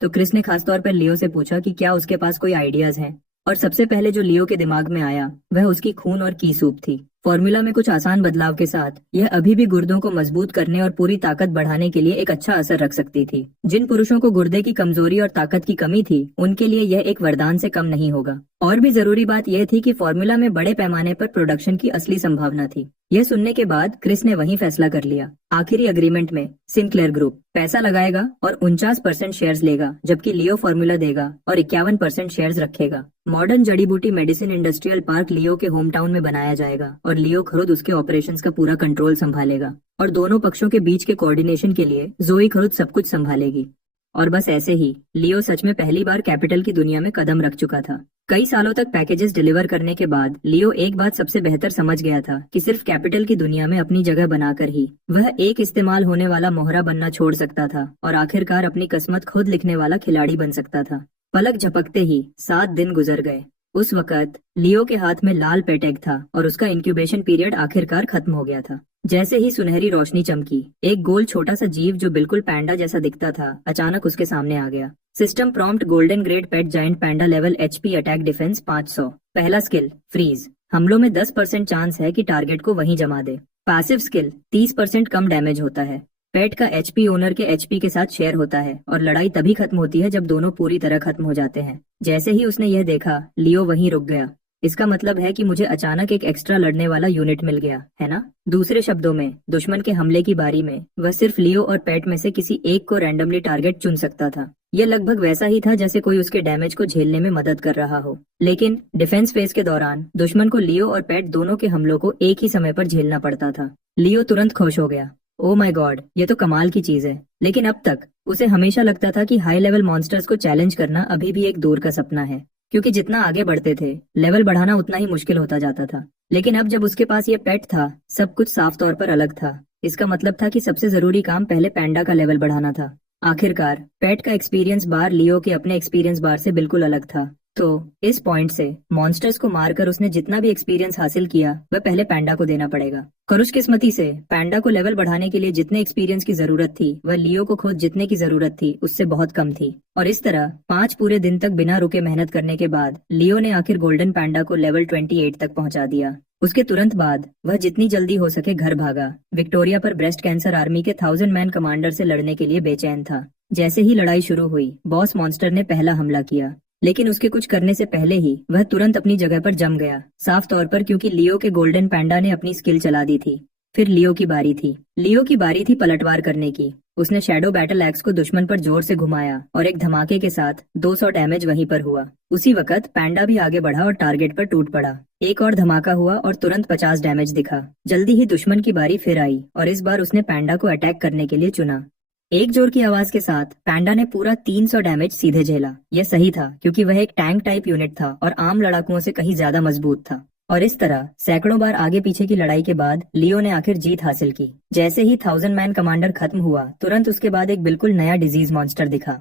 तो क्रिस ने खासतौर पर लियो से पूछा कि क्या उसके पास कोई आइडियाज हैं, और सबसे पहले जो लियो के दिमाग में आया वह उसकी खून और की सूप थी। फॉर्मूला में कुछ आसान बदलाव के साथ यह अभी भी गुर्दों को मजबूत करने और पूरी ताकत बढ़ाने के लिए एक अच्छा असर रख सकती थी। जिन पुरुषों को गुर्दे की कमजोरी और ताकत की कमी थी, उनके लिए यह एक वरदान से कम नहीं होगा। और भी जरूरी बात यह थी कि फॉर्मूला में बड़े पैमाने पर प्रोडक्शन की असली संभावना थी। यह सुनने के बाद क्रिस ने वहीं फैसला कर लिया। आखिरी अग्रीमेंट में सिंक्लेयर ग्रुप पैसा लगाएगा और 49% शेयर्स लेगा, जबकि लियो फॉर्मूला देगा और 51% शेयर्स रखेगा। मॉडर्न जड़ी बूटी मेडिसिन इंडस्ट्रियल पार्क लियो के होम टाउन में बनाया जाएगा और लियो खुद उसके ऑपरेशंस का पूरा कंट्रोल संभालेगा और दोनों पक्षों के बीच के कोऑर्डिनेशन के लिए जोई खुद सब कुछ संभालेगी। और बस ऐसे ही लियो सच में पहली बार कैपिटल की दुनिया में कदम रख चुका था। कई सालों तक पैकेजेस डिलीवर करने के बाद लियो एक बात सबसे बेहतर समझ गया था कि सिर्फ कैपिटल की दुनिया में अपनी जगह बनाकर ही वह एक इस्तेमाल होने वाला मोहरा बनना छोड़ सकता था और आखिरकार अपनी किस्मत खुद लिखने वाला खिलाड़ी बन सकता था। पलक झपकते ही 7 दिन गुजर गए। उस वक्त लियो के हाथ में लाल पेटेग था और उसका इंक्यूबेशन पीरियड आखिरकार खत्म हो गया था। जैसे ही सुनहरी रोशनी चमकी, एक गोल छोटा सा जीव जो बिल्कुल पैंडा जैसा दिखता था अचानक उसके सामने आ गया। सिस्टम प्रॉम्प्ट गोल्डन ग्रेड पेट जायंट पैंडा लेवल एचपी अटैक डिफेंस 500। पहला स्किल फ्रीज, हमलों में 10% चांस है कि टारगेट को वहीं जमा दे। पैसिव स्किल 30% कम डैमेज होता है। पेट का एचपी ओनर के एचपी के साथ शेयर होता है और लड़ाई तभी खत्म होती है जब दोनों पूरी तरह खत्म हो जाते हैं। जैसे ही उसने यह देखा, लियो वहीं रुक गया। इसका मतलब है कि मुझे अचानक एक एक्स्ट्रा लड़ने वाला यूनिट मिल गया, है ना? दूसरे शब्दों में, दुश्मन के हमले की बारी में वह सिर्फ लियो और पेट में से किसी एक को रैंडमली टारगेट चुन सकता था। यह लगभग वैसा ही था जैसे कोई उसके डैमेज को झेलने में मदद कर रहा हो। लेकिन डिफेंस फेज के दौरान दुश्मन को लियो और पेट दोनों के हमलों को एक ही समय पर झेलना पड़ता था। लियो तुरंत खुश हो गया। ओ माय गॉड, ये तो कमाल की चीज है। लेकिन अब तक उसे हमेशा लगता था कि हाई लेवल मॉन्स्टर्स को चैलेंज करना अभी भी एक दूर का सपना है, क्योंकि जितना आगे बढ़ते थे लेवल बढ़ाना उतना ही मुश्किल होता जाता था। लेकिन अब जब उसके पास ये पेट था, सब कुछ साफ तौर पर अलग था। इसका मतलब था कि सबसे जरूरी काम पहले पैंडा का लेवल बढ़ाना था। आखिरकार पेट का एक्सपीरियंस बार लियो के अपने एक्सपीरियंस बार से बिल्कुल अलग था। तो इस पॉइंट से मॉन्स्टर्स को मारकर उसने जितना भी एक्सपीरियंस हासिल किया वह पहले पैंडा को देना पड़ेगा। खुशकिस्मती से पैंडा को लेवल बढ़ाने के लिए जितने एक्सपीरियंस की जरूरत थी वह लियो को खुद जितने की जरूरत थी उससे बहुत कम थी। और इस तरह 5 पूरे दिन तक बिना रुके मेहनत करने के बाद लियो ने आखिर गोल्डन पैंडा को लेवल 28 तक पहुंचा दिया। उसके तुरंत बाद वह जितनी जल्दी हो सके घर भागा। विक्टोरिया पर ब्रेस्ट कैंसर आर्मी के 1000 मैन कमांडर से लड़ने के लिए बेचैन था। जैसे ही लड़ाई शुरू हुई, बॉस मॉन्स्टर ने पहला हमला किया, लेकिन उसके कुछ करने से पहले ही वह तुरंत अपनी जगह पर जम गया। साफ तौर पर क्योंकि लियो के गोल्डन पैंडा ने अपनी स्किल चला दी थी। फिर लियो की बारी थी। लियो की बारी थी पलटवार करने की। उसने शैडो बैटल एक्स को दुश्मन पर जोर से घुमाया और एक धमाके के साथ 200 डैमेज वहीं पर हुआ। उसी वक्त पैंडा भी आगे बढ़ा और टारगेट पर टूट पड़ा। एक और धमाका हुआ और तुरंत 50 डैमेज दिखा। जल्दी ही दुश्मन की बारी फिर आई और इस बार उसने पैंडा को अटैक करने के लिए चुना। एक जोर की आवाज के साथ पैंडा ने पूरा 300 डैमेज सीधे झेला। यह सही था क्योंकि वह एक टैंक टाइप यूनिट था और आम लड़ाकुओं से कहीं ज्यादा मजबूत था। और इस तरह सैकड़ों बार आगे पीछे की लड़ाई के बाद लियो ने आखिर जीत हासिल की। जैसे ही 1000 मैन कमांडर खत्म हुआ, तुरंत उसके बाद एक बिल्कुल नया डिजीज मॉन्स्टर दिखा।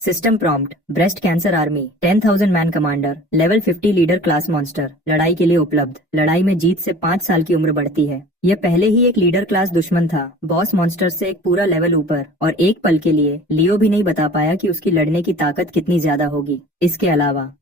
System prompt breast cancer army 10,000 man commander level 50 leader class monster लड़ाई के लिए उपलब्ध। लड़ाई में जीत से 5 साल की उम्र बढ़ती है। यह पहले ही एक लीडर क्लास दुश्मन था, बॉस मॉन्स्टर से एक पूरा लेवल ऊपर, और एक पल के लिए लियो भी नहीं बता पाया कि उसकी लड़ने की ताकत कितनी ज्यादा होगी। इसके अलावा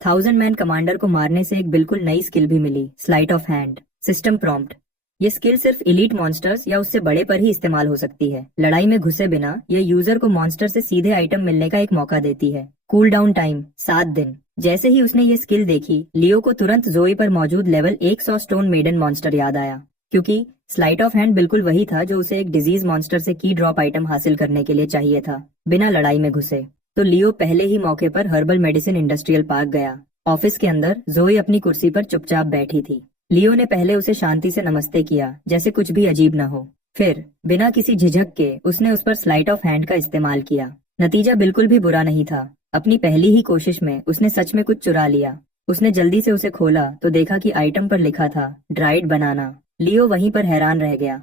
1000 मैन कमांडर को मारने से एक बिल्कुल नई स्किल भी मिली, sleight of hand. System prompt, ये स्किल सिर्फ इलीट मॉन्स्टर्स या उससे बड़े पर ही इस्तेमाल हो सकती है। लड़ाई में घुसे बिना यह यूजर को मॉन्स्टर से सीधे आइटम मिलने का एक मौका देती है। कूल डाउन टाइम 7 दिन। जैसे ही उसने ये स्किल देखी, लियो को तुरंत जोई पर मौजूद लेवल 100 स्टोन मेडन मॉन्स्टर याद आया, क्योंकि स्लाइट ऑफ हैंड बिल्कुल वही था जो उसे एक डिजीज मॉन्स्टर से की ड्रॉप आइटम हासिल करने के लिए चाहिए था, बिना लड़ाई में घुसे। तो लियो पहले ही मौके पर हर्बल मेडिसिन इंडस्ट्रियल पार्क गया। ऑफिस के अंदर जोई अपनी कुर्सी पर चुपचाप बैठी थी। लियो ने पहले उसे शांति से नमस्ते किया, जैसे कुछ भी अजीब न हो। फिर बिना किसी झिझक के उसने उस पर स्लाइट ऑफ हैंड का इस्तेमाल किया। नतीजा बिल्कुल भी बुरा नहीं था। अपनी पहली ही कोशिश में उसने सच में कुछ चुरा लिया। उसने जल्दी से उसे खोला तो देखा कि आइटम पर लिखा था ड्राइड बनाना। लियो वहीं पर हैरान रह गया।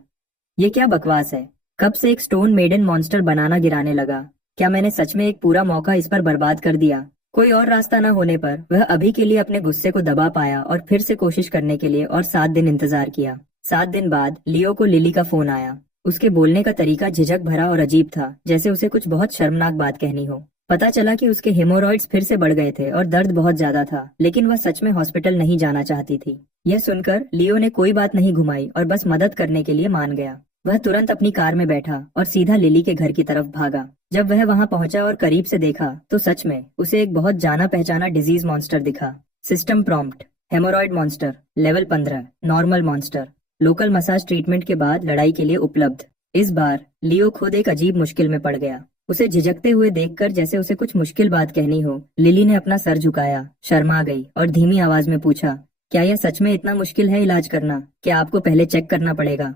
ये क्या बकवास है? कब से एक स्टोन मेडन मॉन्स्टर बनाना गिराने लगा? क्या मैंने सच में एक पूरा मौका इस पर बर्बाद कर दिया? कोई और रास्ता न होने पर वह अभी के लिए अपने गुस्से को दबा पाया और फिर से कोशिश करने के लिए और 7 दिन इंतजार किया। 7 दिन बाद लियो को लिली का फोन आया। उसके बोलने का तरीका झिझक भरा और अजीब था, जैसे उसे कुछ बहुत शर्मनाक बात कहनी हो। पता चला कि उसके हेमोरॉइड्स फिर से बढ़ गए थे और दर्द बहुत ज्यादा था, लेकिन वह सच में हॉस्पिटल नहीं जाना चाहती थी। यह सुनकर लियो ने कोई बात नहीं घुमाई और बस मदद करने के लिए मान गया। वह तुरंत अपनी कार में बैठा और सीधा लिली के घर की तरफ भागा। जब वह वहां पहुंचा और करीब से देखा तो सच में उसे एक बहुत जाना पहचाना डिजीज मॉन्स्टर दिखा। System prompt, hemorrhoid monster, level 15, normal monster, local massage treatment के बाद लड़ाई के लिए उपलब्ध। इस बार लियो खुद एक अजीब मुश्किल में पड़ गया। उसे झिझकते हुए देखकर जैसे उसे कुछ मुश्किल बात कहनी हो, लिली ने अपना सर झुकाया, शर्मा गई और धीमी आवाज में पूछा, क्या यह सच में इतना मुश्किल है इलाज करना? क्या आपको पहले चेक करना पड़ेगा?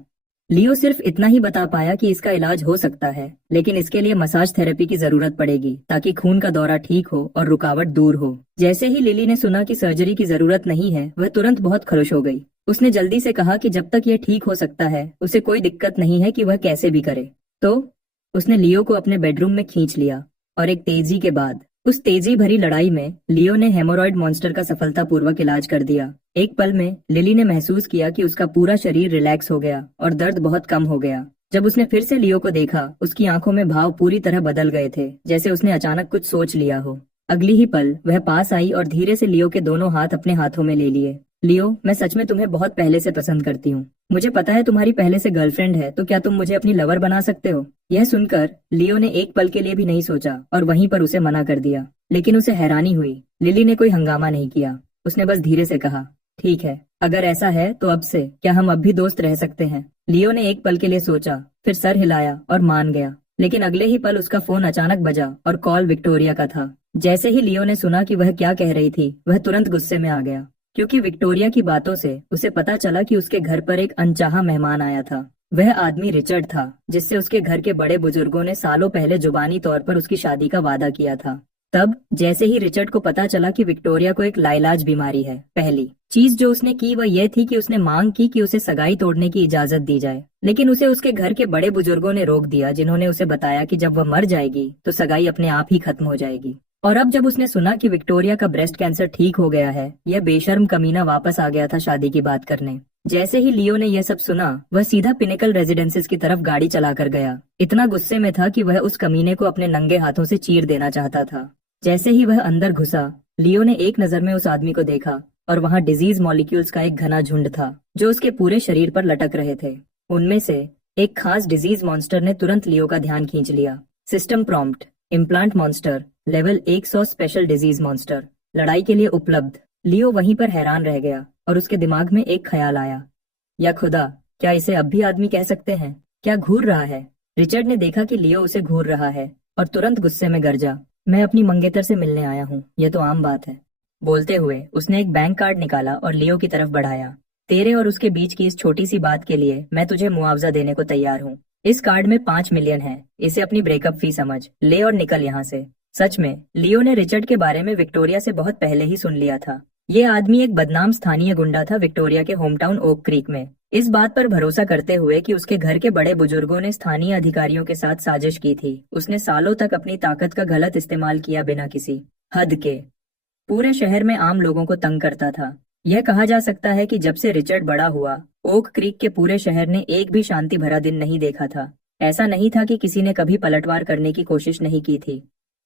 लियो सिर्फ इतना ही बता पाया कि इसका इलाज हो सकता है, लेकिन इसके लिए मसाज थेरेपी की जरूरत पड़ेगी ताकि खून का दौरा ठीक हो और रुकावट दूर हो। जैसे ही लिली ने सुना कि सर्जरी की जरूरत नहीं है, वह तुरंत बहुत खुश हो गई। उसने जल्दी से कहा कि जब तक यह ठीक हो सकता है उसे कोई दिक्कत नहीं है कि वह कैसे भी करे। तो उसने लियो को अपने बेडरूम में खींच लिया और एक तेजी के बाद उस तेजी भरी लड़ाई में लियो ने हेमोरॉइड मॉन्स्टर का सफलतापूर्वक इलाज कर दिया। एक पल में लिली ने महसूस किया कि उसका पूरा शरीर रिलैक्स हो गया और दर्द बहुत कम हो गया। जब उसने फिर से लियो को देखा, उसकी आंखों में भाव पूरी तरह बदल गए थे, जैसे उसने अचानक कुछ सोच लिया हो। अगली ही पल वह पास आई और धीरे से लियो के दोनों हाथ अपने हाथों में ले लिए। लियो, मैं सच में तुम्हें बहुत पहले से पसंद करती हूँ। मुझे पता है तुम्हारी पहले से गर्लफ्रेंड है, तो क्या तुम मुझे अपनी लवर बना सकते हो? यह सुनकर लियो ने एक पल के लिए भी नहीं सोचा और वहीं पर उसे मना कर दिया। लेकिन उसे हैरानी हुई, लिली ने कोई हंगामा नहीं किया। उसने बस धीरे से कहा, ठीक है, अगर ऐसा है तो अब से क्या हम अब भी दोस्त रह सकते हैं? लियो ने एक पल के लिए सोचा, फिर सर हिलाया और मान गया। लेकिन अगले ही पल उसका फोन अचानक बजा और कॉल विक्टोरिया का था। जैसे ही लियो ने सुना कि वह क्या कह रही थी, वह तुरंत गुस्से में आ गया, क्योंकि विक्टोरिया की बातों से उसे पता चला कि उसके घर पर एक अनचाहा मेहमान आया था। वह आदमी रिचर्ड था, जिससे उसके घर के बड़े बुजुर्गों ने सालों पहले जुबानी तौर पर उसकी शादी का वादा किया था। तब जैसे ही रिचर्ड को पता चला कि विक्टोरिया को एक लाइलाज बीमारी है, पहली चीज जो उसने की वह यह थी कि उसने मांग की कि उसे सगाई तोड़ने की इजाजत दी जाए। लेकिन उसे उसके घर के बड़े बुजुर्गों ने रोक दिया, जिन्होंने उसे बताया कि जब वह मर जाएगी तो सगाई अपने आप ही खत्म हो जाएगी। और अब जब उसने सुना कि विक्टोरिया का ब्रेस्ट कैंसर ठीक हो गया है, यह बेशर्म कमीना वापस आ गया था शादी की बात करने। जैसे ही लियो ने यह सब सुना, वह सीधा पिनेकल रेजिडेंसेस की तरफ गाड़ी चलाकर गया। इतना गुस्से में था कि वह उस कमीने को अपने नंगे हाथों से चीर देना चाहता था। जैसे ही वह अंदर घुसा, लियो ने एक नजर में उस आदमी को देखा और वहां डिजीज मॉलिक्यूल्स का एक घना झुंड था, जो उसके पूरे शरीर पर लटक रहे थे। उनमें से एक खास डिजीज मॉन्स्टर ने तुरंत लियो का ध्यान खींच लिया। System prompt, implant monster, level 100, special disease monster, लड़ाई के लिए उपलब्ध। लियो वहीं पर हैरान रह गया और उसके दिमाग में एक ख्याल आया, या खुदा, क्या इसे अब भी आदमी कह सकते हैं? क्या घूर रहा है? रिचर्ड ने देखा कि लियो उसे घूर रहा है और तुरंत गुस्से में गरजा, मैं अपनी मंगेतर से मिलने आया हूँ, यह तो आम बात है। बोलते हुए उसने एक बैंक कार्ड निकाला और लियो की तरफ बढ़ाया। तेरे और उसके बीच की इस छोटी सी बात के लिए मैं तुझे मुआवजा देने को तैयार हूँ। इस कार्ड में 5 मिलियन है, इसे अपनी ब्रेकअप फी समझ, ले और निकल यहाँ से। सच में लियो ने रिचर्ड के बारे में विक्टोरिया से बहुत पहले ही सुन लिया था। ये आदमी एक बदनाम स्थानीय गुंडा था विक्टोरिया के होमटाउन ओक क्रीक में। इस बात पर भरोसा करते हुए कि उसके घर के बड़े बुजुर्गों ने स्थानीय अधिकारियों के साथ साजिश की थी, उसने सालों तक अपनी ताकत का गलत इस्तेमाल किया बिना किसी हद के। पूरे शहर में आम लोगों को तंग करता था। यह कहा जा सकता है कि जब से रिचर्ड बड़ा हुआ, ओक क्रीक के पूरे शहर ने एक भी शांति भरा दिन नहीं देखा था। ऐसा नहीं था कि किसी ने कभी पलटवार करने की कोशिश नहीं की थी।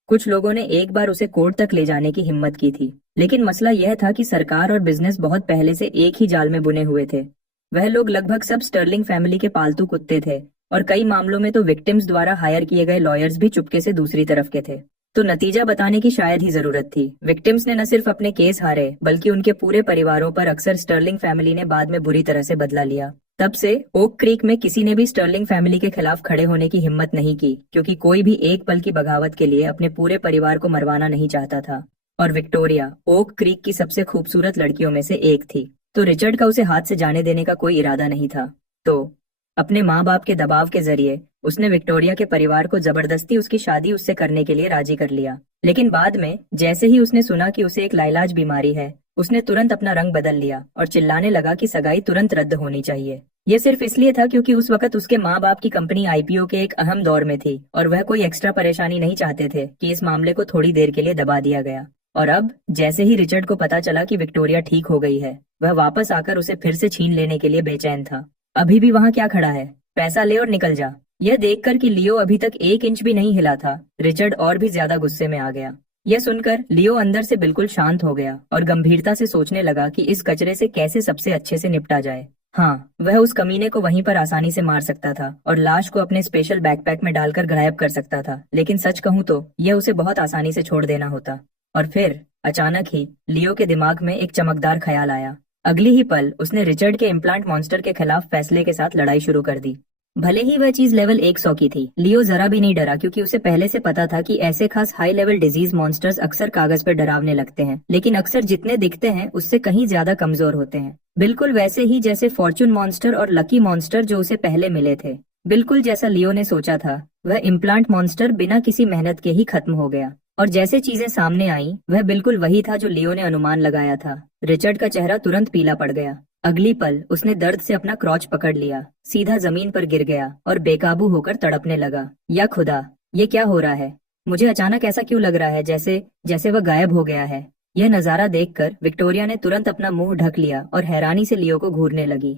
कुछ लोगों ने एक बार उसे कोर्ट तक ले जाने की हिम्मत की थी, लेकिन मसला यह था कि सरकार और बिजनेस बहुत पहले से एक ही जाल में बुने हुए थे। वह लोग लगभग सब स्टर्लिंग फैमिली के पालतू कुत्ते थे और कई मामलों में तो विक्टिम्स द्वारा हायर किए गए लॉयर्स भी चुपके से दूसरी तरफ के थे। तो नतीजा बताने की शायद ही जरूरत थी। विक्टिम्स ने न सिर्फ अपने केस हारे, बल्कि उनके पूरे परिवारों पर अक्सर स्टर्लिंग फैमिली ने बाद में बुरी तरह से बदला लिया। तब से ओक क्रीक में किसी ने भी स्टर्लिंग फैमिली के खिलाफ खड़े होने की हिम्मत नहीं की, क्योंकि कोई भी एक पल की बगावत के लिए अपने पूरे परिवार को मरवाना नहीं चाहता था। और विक्टोरिया ओक क्रीक की सबसे खूबसूरत लड़कियों में से एक थी, तो रिचर्ड का उसे हाथ से जाने देने का कोई इरादा नहीं था। तो अपने माँ बाप के दबाव के जरिए उसने विक्टोरिया के परिवार को जबरदस्ती उसकी शादी उससे करने के लिए राजी कर लिया। लेकिन बाद में जैसे ही उसने सुना कि उसे एक लाइलाज बीमारी है, उसने तुरंत अपना रंग बदल लिया और चिल्लाने लगा कि सगाई तुरंत रद्द होनी चाहिए। ये सिर्फ इसलिए था क्योंकि उस वक्त उसके माँ बाप की कंपनी आईपीओ के एक अहम दौर में थी और वह कोई एक्स्ट्रा परेशानी नहीं चाहते थे कि इस मामले को थोड़ी देर के लिए दबा दिया गया। और अब जैसे ही रिचर्ड को पता चला कि विक्टोरिया ठीक हो गई है, वह वापस आकर उसे फिर से छीन लेने के लिए बेचैन था। अभी भी वहाँ क्या खड़ा है? पैसा ले और निकल जा। यह देखकर कि लियो अभी तक 1 इंच भी नहीं हिला था, रिचर्ड और भी ज्यादा गुस्से में आ गया। यह सुनकर लियो अंदर से बिल्कुल शांत हो गया और गंभीरता से सोचने लगा कि इस कचरे से कैसे सबसे अच्छे से निपटा जाए। हाँ, वह उस कमीने को वहीं पर आसानी से मार सकता था और लाश को अपने स्पेशल बैकपैक में डालकर गायब कर सकता था, लेकिन सच कहूँ तो यह उसे बहुत आसानी से छोड़ देना होता। और फिर अचानक ही लियो के दिमाग में एक चमकदार ख्याल आया। अगली ही पल उसने रिचर्ड के इम्प्लांट मॉन्स्टर के खिलाफ फैसले के साथ लड़ाई शुरू कर दी। भले ही वह चीज लेवल 100 की थी, लियो जरा भी नहीं डरा, क्योंकि उसे पहले से पता था कि ऐसे खास हाई लेवल डिजीज मॉन्स्टर्स अक्सर कागज पर डरावने लगते हैं, लेकिन अक्सर जितने दिखते हैं उससे कहीं ज्यादा कमजोर होते हैं। बिल्कुल वैसे ही जैसे फॉर्चून मॉन्स्टर और लकी मॉन्स्टर जो उसे पहले मिले थे। बिल्कुल जैसा लियो ने सोचा था, वह इम्प्लांट मॉन्स्टर बिना किसी मेहनत के ही खत्म हो गया। और जैसे चीजें सामने आई, वह बिल्कुल वही था जो लियो ने अनुमान लगाया था। रिचर्ड का चेहरा तुरंत पीला पड़ गया। अगली पल उसने दर्द से अपना क्रॉच पकड़ लिया, सीधा जमीन पर गिर गया और बेकाबू होकर तड़पने लगा। या खुदा, ये क्या हो रहा है? मुझे अचानक ऐसा क्यों लग रहा है जैसे जैसे वह गायब हो गया है। यह नजारा देखकर विक्टोरिया ने तुरंत अपना मुंह ढक लिया और हैरानी से लियो को घूरने लगी।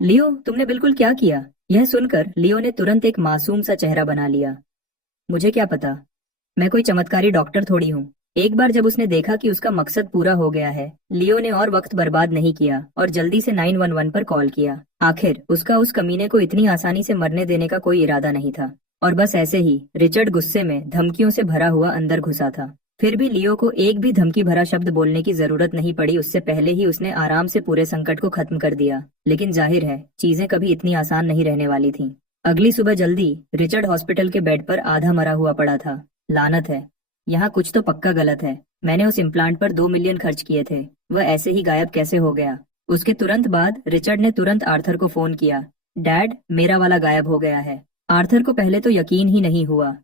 लियो, तुमने बिल्कुल क्या किया? यह सुनकर लियो ने तुरंत एक मासूम सा चेहरा बना लिया। मुझे क्या पता, मैं कोई चमत्कारी डॉक्टर थोड़ी हूँ। एक बार जब उसने देखा कि उसका मकसद पूरा हो गया है, लियो ने और वक्त बर्बाद नहीं किया और जल्दी से 911 पर कॉल किया। आखिर उसका उस कमीने को इतनी आसानी से मरने देने का कोई इरादा नहीं था। और बस ऐसे ही रिचर्ड गुस्से में धमकियों से भरा हुआ अंदर घुसा था। फिर भी लियो को एक भी धमकी भरा शब्द बोलने की जरूरत नहीं पड़ी, उससे पहले ही उसने आराम से पूरे संकट को खत्म कर दिया। लेकिन जाहिर है चीजें कभी इतनी आसान नहीं रहने वाली थीं। अगली सुबह जल्दी रिचर्ड हॉस्पिटल के बेड पर आधा मरा हुआ पड़ा था। लानत है, यहाँ कुछ तो पक्का गलत है। मैंने उस इम्प्लांट पर 2 मिलियन खर्च किए थे, वह ऐसे ही गायब कैसे हो गया? उसके तुरंत बाद रिचर्ड ने तुरंत आर्थर को फोन किया। डैड, मेरा वाला गायब हो गया है। आर्थर को पहले तो यकीन ही नहीं हुआ।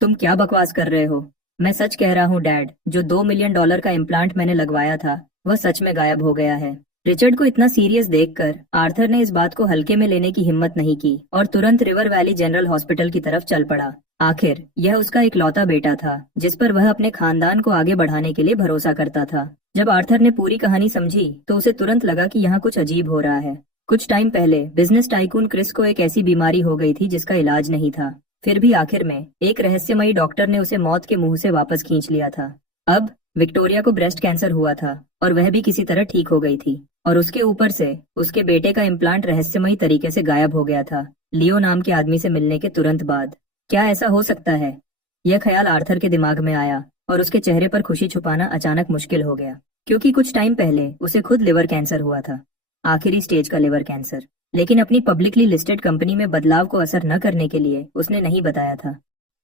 तुम क्या बकवास कर रहे हो? मैं सच कह रहा हूँ डैड, जो $2 मिलियन का इम्प्लांट मैंने लगवाया था वह सच में गायब हो गया है। रिचर्ड को इतना सीरियस देखकर आर्थर ने इस बात को हल्के में लेने की हिम्मत नहीं की और तुरंत रिवर वैली जनरल हॉस्पिटल की तरफ चल पड़ा। आखिर यह उसका इकलौता बेटा था जिस पर वह अपने खानदान को आगे बढ़ाने के लिए भरोसा करता था। जब आर्थर ने पूरी कहानी समझी तो उसे तुरंत लगा कि यहाँ कुछ अजीब हो रहा है। कुछ टाइम पहले बिजनेस टाइकून क्रिस को एक ऐसी बीमारी हो गई थी जिसका इलाज नहीं था। फिर भी आखिर में एक रहस्यमयी डॉक्टर ने उसे मौत के मुंह से वापस खींच लिया था। अब विक्टोरिया को ब्रेस्ट कैंसर हुआ था और वह भी किसी तरह ठीक हो गई थी, और उसके ऊपर से उसके बेटे का इम्प्लांट रहस्यमयी तरीके से गायब हो गया था, लियो नाम के आदमी से मिलने के तुरंत बाद। क्या ऐसा हो सकता है? यह ख्याल आर्थर के दिमाग में आया और उसके चेहरे पर खुशी छुपाना अचानक मुश्किल हो गया, क्योंकि कुछ टाइम पहले उसे खुद लिवर कैंसर हुआ था, आखिरी स्टेज का लिवर कैंसर। लेकिन अपनी पब्लिकली लिस्टेड कंपनी में बदलाव को असर न करने के लिए उसने नहीं बताया था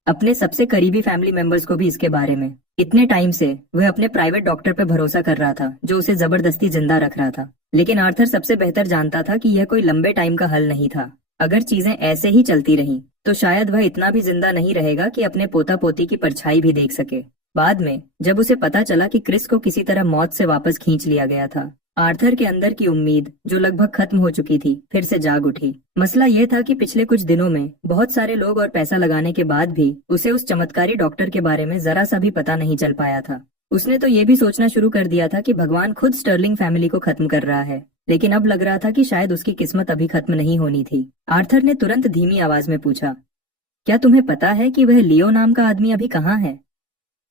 अपने सबसे करीबी फैमिली मेंबर्स को भी इसके बारे में। इतने टाइम से वह अपने प्राइवेट डॉक्टर पर भरोसा कर रहा था जो उसे जबरदस्ती जिंदा रख रहा था, लेकिन आर्थर सबसे बेहतर जानता था कि यह कोई लंबे टाइम का हल नहीं था। अगर चीजें ऐसे ही चलती रहीं तो शायद वह इतना भी जिंदा नहीं रहेगा कि अपने पोता पोती की परछाई भी देख सके। बाद में जब उसे पता चला कि क्रिस को किसी तरह मौत से वापस खींच लिया गया था, आर्थर के अंदर की उम्मीद जो लगभग खत्म हो चुकी थी फिर से जाग उठी। मसला यह था कि पिछले कुछ दिनों में बहुत सारे लोग और पैसा लगाने के बाद भी उसे उस चमत्कारी डॉक्टर के बारे में जरा सा भी पता नहीं चल पाया था। उसने तो ये भी सोचना शुरू कर दिया था कि भगवान खुद स्टर्लिंग फैमिली को खत्म कर रहा है, लेकिन अब लग रहा था कि शायद उसकी किस्मत अभी खत्म नहीं होनी थी। आर्थर ने तुरंत धीमी आवाज में पूछा, क्या तुम्हें पता है कि वह लियो नाम का आदमी अभी कहाँ है?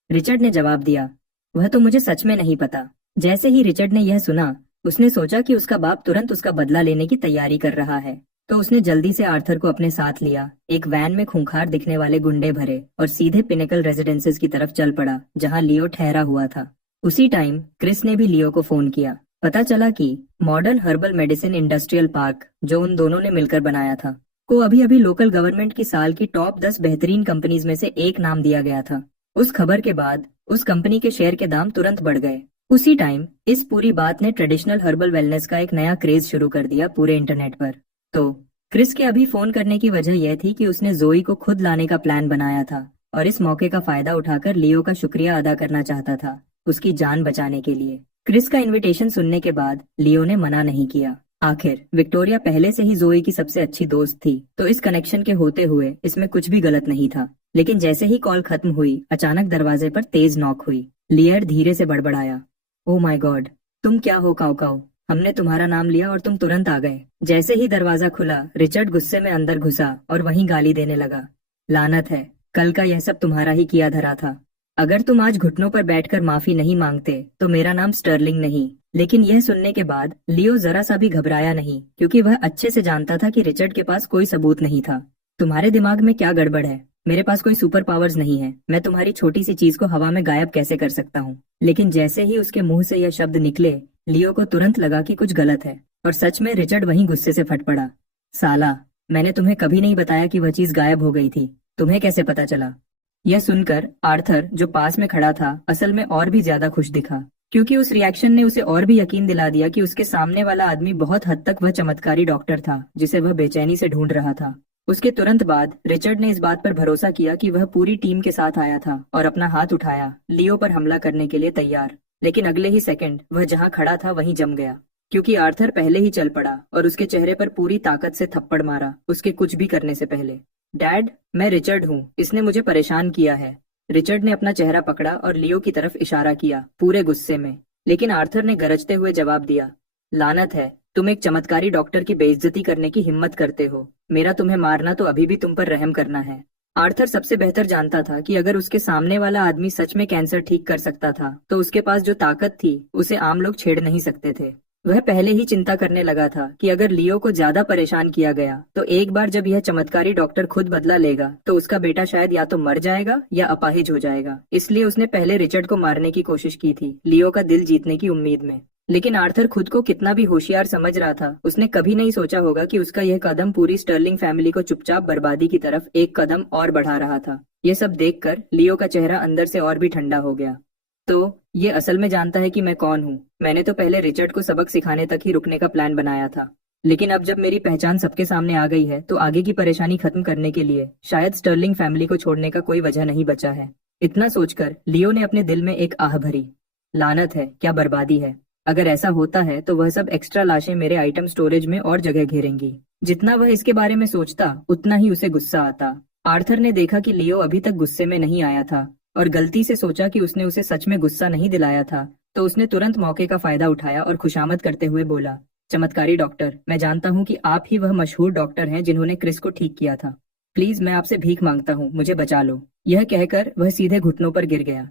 रिचर्ड ने जवाब दिया, वह तो मुझे सच में नहीं पता। जैसे ही रिचर्ड ने यह सुना, उसने सोचा कि उसका बाप तुरंत उसका बदला लेने की तैयारी कर रहा है, तो उसने जल्दी से आर्थर को अपने साथ लिया, एक वैन में खूंखार दिखने वाले गुंडे भरे और सीधे पिनेकल रेजिडेंसेस की तरफ चल पड़ा जहां लियो ठहरा हुआ था। उसी टाइम क्रिस ने भी लियो को फोन किया। पता चला कि modern herbal medicine industrial park, जो उन दोनों ने मिलकर बनाया था, को अभी अभी लोकल गवर्नमेंट की साल की टॉप 10 बेहतरीन कंपनीज में से एक नाम दिया गया था। उस खबर के बाद उस कंपनी के शेयर के दाम तुरंत बढ़ गए। उसी टाइम इस पूरी बात ने ट्रेडिशनल हर्बल वेलनेस का एक नया क्रेज शुरू कर दिया पूरे इंटरनेट पर। तो क्रिस के अभी फोन करने की वजह यह थी कि उसने जोई को खुद लाने का प्लान बनाया था और इस मौके का फायदा उठाकर लियो का शुक्रिया अदा करना चाहता था उसकी जान बचाने के लिए। क्रिस का इन्विटेशन सुनने के बाद लियो ने मना नहीं किया। आखिर विक्टोरिया पहले से ही जोई की सबसे अच्छी दोस्त थी, तो इस कनेक्शन के होते हुए इसमें कुछ भी गलत नहीं था। लेकिन जैसे ही कॉल खत्म हुई, अचानक दरवाजे पर तेज नॉक हुई। लियर धीरे से बड़बड़ाया, ओ माय गॉड, तुम क्या हो काऊ काऊ? हमने तुम्हारा नाम लिया और तुम तुरंत आ गए। जैसे ही दरवाजा खुला, रिचर्ड गुस्से में अंदर घुसा और वहीं गाली देने लगा। लानत है, कल का यह सब तुम्हारा ही किया धरा था। अगर तुम आज घुटनों पर बैठकर माफी नहीं मांगते तो मेरा नाम स्टर्लिंग नहीं। लेकिन यह सुनने के बाद लियो जरा सा भी घबराया नहीं, क्योंकि वह अच्छे से जानता था कि रिचर्ड के पास कोई सबूत नहीं था। तुम्हारे दिमाग में क्या गड़बड़ है? मेरे पास कोई सुपर पावर्स नहीं है, मैं तुम्हारी छोटी सी चीज को हवा में गायब कैसे कर सकता हूँ? लेकिन जैसे ही उसके मुंह से यह शब्द निकले, लियो को तुरंत लगा कि कुछ गलत है। और सच में रिचर्ड वहीं गुस्से से फट पड़ा। साला, मैंने तुम्हें कभी नहीं बताया कि वह चीज गायब हो गई थी, तुम्हें कैसे पता चला? यह सुनकर आर्थर, जो पास में खड़ा था, असल में और भी ज्यादा खुश दिखा, क्योंकि उस रिएक्शन ने उसे और भी यकीन दिला दिया कि उसके सामने वाला आदमी बहुत हद तक वह चमत्कारी डॉक्टर था जिसे वह बेचैनी से ढूंढ रहा था। उसके तुरंत बाद रिचर्ड ने इस बात पर भरोसा किया कि वह पूरी टीम के साथ आया था और अपना हाथ उठाया, लियो पर हमला करने के लिए तैयार। लेकिन अगले ही सेकंड वह जहां खड़ा था वहीं जम गया, क्योंकि आर्थर पहले ही चल पड़ा और उसके चेहरे पर पूरी ताकत से थप्पड़ मारा, उसके कुछ भी करने से पहले। डैड, मैं रिचर्ड हूँ, इसने मुझे परेशान किया है। रिचर्ड ने अपना चेहरा पकड़ा और लियो की तरफ इशारा किया, पूरे गुस्से में। लेकिन आर्थर ने गरजते हुए जवाब दिया, लानत है, तुम एक चमत्कारी डॉक्टर की बेइज्जती करने की हिम्मत करते हो। मेरा तुम्हें मारना तो अभी भी तुम पर रहम करना है। आर्थर सबसे बेहतर जानता था कि अगर उसके सामने वाला आदमी सच में कैंसर ठीक कर सकता था तो उसके पास जो ताकत थी उसे आम लोग छेड़ नहीं सकते थे। वह पहले ही चिंता करने लगा था कि अगर लियो को ज्यादा परेशान किया गया तो एक बार जब यह चमत्कारी डॉक्टर खुद बदला लेगा तो उसका बेटा शायद या तो मर जाएगा या अपाहिज हो जाएगा। इसलिए उसने पहले रिचर्ड को मारने की कोशिश की थी, लियो का दिल जीतने की उम्मीद में। लेकिन आर्थर खुद को कितना भी होशियार समझ रहा था, उसने कभी नहीं सोचा होगा कि उसका यह कदम पूरी स्टर्लिंग फैमिली को चुपचाप बर्बादी की तरफ एक कदम और बढ़ा रहा था। यह सब देखकर लियो का चेहरा अंदर से और भी ठंडा हो गया। तो ये असल में जानता है कि मैं कौन हूँ? मैंने तो पहले रिचर्ड को सबक सिखाने तक ही रुकने का प्लान बनाया था, लेकिन अब जब मेरी पहचान सबके सामने आ गई है तो आगे की परेशानी खत्म करने के लिए शायद स्टर्लिंग फैमिली को छोड़ने का कोई वजह नहीं बचा है। इतना सोचकर लियो ने अपने दिल में एक आह भरी। लानत है, क्या बर्बादी है। अगर ऐसा होता है तो वह सब एक्स्ट्रा लाशें मेरे आइटम स्टोरेज में और जगह घेरेंगी। जितना वह इसके बारे में सोचता उतना ही उसे गुस्सा आता। आर्थर ने देखा कि लियो अभी तक गुस्से में नहीं आया था और गलती से सोचा कि उसने उसे सच में गुस्सा नहीं दिलाया था, तो उसने तुरंत मौके का फायदा उठाया और खुशामद करते हुए बोला, चमत्कारी डॉक्टर, मैं जानता हूँ कि आप ही वह मशहूर डॉक्टर हैं जिन्होंने क्रिस को ठीक किया था। प्लीज, मैं आपसे भीख मांगता हूँ, मुझे बचा लो। यह कहकर वह सीधे घुटनों पर गिर गया।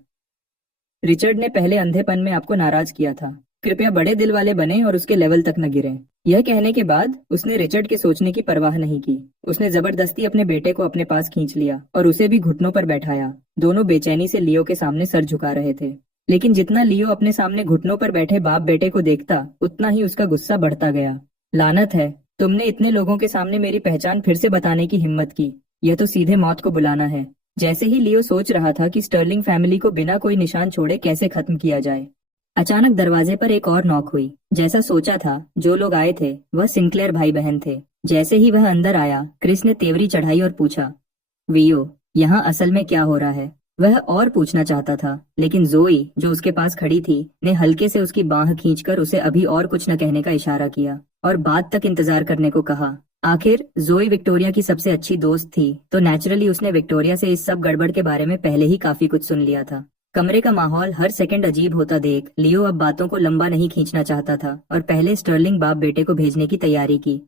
रिचर्ड ने पहले अंधेपन में आपको नाराज किया था, कृपया बड़े दिल वाले बने और उसके लेवल तक न गिरें। यह कहने के बाद उसने रिचर्ड के सोचने की परवाह नहीं की। उसने जबरदस्ती अपने बेटे को अपने पास खींच लिया और उसे भी घुटनों पर बैठाया। दोनों बेचैनी से लियो के सामने सर झुका रहे थे, लेकिन जितना लियो अपने सामने घुटनों पर बैठे बाप बेटे को देखता उतना ही उसका गुस्सा बढ़ता गया। लानत है, तुमने इतने लोगों के सामने मेरी पहचान फिर से बताने की हिम्मत की। यह तो सीधे मौत को बुलाना है। जैसे ही लियो सोच रहा था कि स्टर्लिंग फैमिली को बिना कोई निशान छोड़े कैसे खत्म किया जाए, अचानक दरवाजे पर एक और नॉक हुई। जैसा सोचा था, जो लोग आए थे वह सिंक्लेयर भाई बहन थे। जैसे ही वह अंदर आया, क्रिस ने तेवरी चढ़ाई और पूछा, वियो, यहाँ असल में क्या हो रहा है? वह और पूछना चाहता था, लेकिन जोई, जो उसके पास खड़ी थी, ने हल्के से उसकी बांह खींचकर उसे अभी और कुछ न कहने का इशारा किया और बाद तक इंतजार करने को कहा। आखिर जोई विक्टोरिया की सबसे अच्छी दोस्त थी, तो नेचुरली उसने विक्टोरिया से इस सब गड़बड़ के बारे में पहले ही काफी कुछ सुन लिया था। कमरे का माहौल हर सेकंड अजीब होता देख लियो अब बातों को लंबा नहीं खींचना चाहता था और पहले स्टर्लिंग बाप बेटे को भेजने की तैयारी की।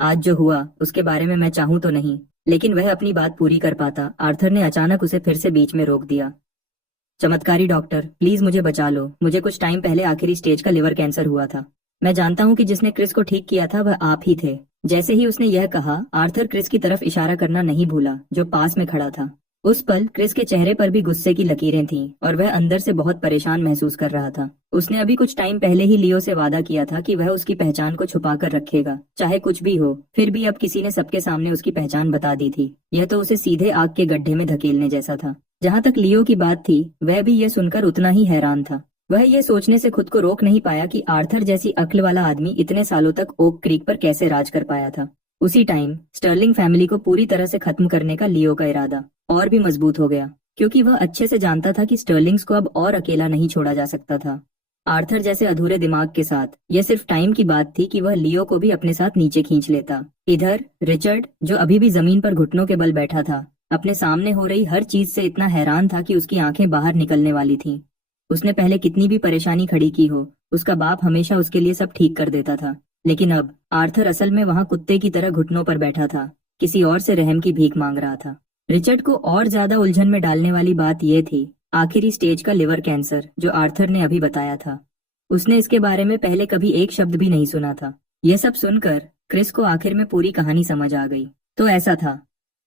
आज जो हुआ उसके बारे में मैं चाहूं तो नहीं, लेकिन वह अपनी बात पूरी कर पाता। आर्थर ने अचानक उसे फिर से बीच में रोक दिया। चमत्कारी डॉक्टर, प्लीज मुझे बचा लो। मुझे कुछ टाइम पहले आखिरी स्टेज का लिवर कैंसर हुआ था। मैं जानता हूँ कि जिसने क्रिस को ठीक किया था वह आप ही थे। जैसे ही उसने यह कहा, आर्थर क्रिस की तरफ इशारा करना नहीं भूला, जो पास में खड़ा था। उस पल क्रिस के चेहरे पर भी गुस्से की लकीरें थीं और वह अंदर से बहुत परेशान महसूस कर रहा था। उसने अभी कुछ टाइम पहले ही लियो से वादा किया था कि वह उसकी पहचान को छुपा कर रखेगा, चाहे कुछ भी हो। फिर भी अब किसी ने सबके सामने उसकी पहचान बता दी थी। यह तो उसे सीधे आग के गड्ढे में धकेलने जैसा था। जहाँ तक लियो की बात थी, वह भी यह सुनकर उतना ही हैरान था। वह यह सोचने से खुद को रोक नहीं पाया कि आर्थर जैसी अक्ल वाला आदमी इतने सालों तक ओक क्रीक पर कैसे राज कर पाया था। उसी टाइम स्टर्लिंग फैमिली को पूरी तरह से खत्म करने का लियो का इरादा और भी मजबूत हो गया, क्योंकि वह अच्छे से जानता था कि स्टर्लिंग्स को अब और अकेला नहीं छोड़ा जा सकता था। आर्थर जैसे अधूरे दिमाग के साथ यह सिर्फ टाइम की बात थी कि वह लियो को भी अपने साथ नीचे खींच लेता। इधर रिचर्ड, जो अभी भी जमीन पर घुटनों के बल बैठा था, अपने सामने हो रही हर चीज से इतना हैरान था कि उसकी आंखें बाहर निकलने वाली थीं। उसने पहले कितनी भी परेशानी खड़ी की हो, उसका बाप हमेशा उसके लिए सब ठीक कर देता था, लेकिन अब आर्थर असल में वहां कुत्ते की तरह घुटनों पर बैठा था, किसी और से रहम की भीख मांग रहा था। रिचर्ड को और ज्यादा उलझन में डालने वाली बात यह थी आखिरी स्टेज का लिवर कैंसर जो आर्थर ने अभी बताया था। उसने इसके बारे में पहले कभी एक शब्द भी नहीं सुना था। यह सब सुनकर क्रिस को आखिर में पूरी कहानी समझ आ गई। तो ऐसा था,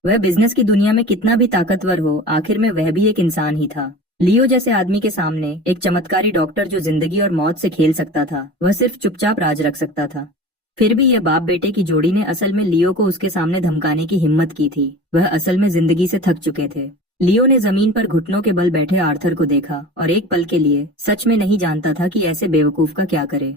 वह बिजनेस की दुनिया में कितना भी ताकतवर हो, आखिर में वह भी एक इंसान ही था। लियो जैसे आदमी के सामने एक चमत्कारी डॉक्टर जो जिंदगी और मौत से खेल सकता था, वह सिर्फ चुपचाप राज रख सकता था। फिर भी यह बाप बेटे की जोड़ी ने असल में लियो को उसके सामने धमकाने की हिम्मत की थी। वह असल में जिंदगी से थक चुके थे। लियो ने जमीन पर घुटनों के बल बैठे आर्थर को देखा और एक पल के लिए सच में नहीं जानता था कि ऐसे बेवकूफ का क्या करे।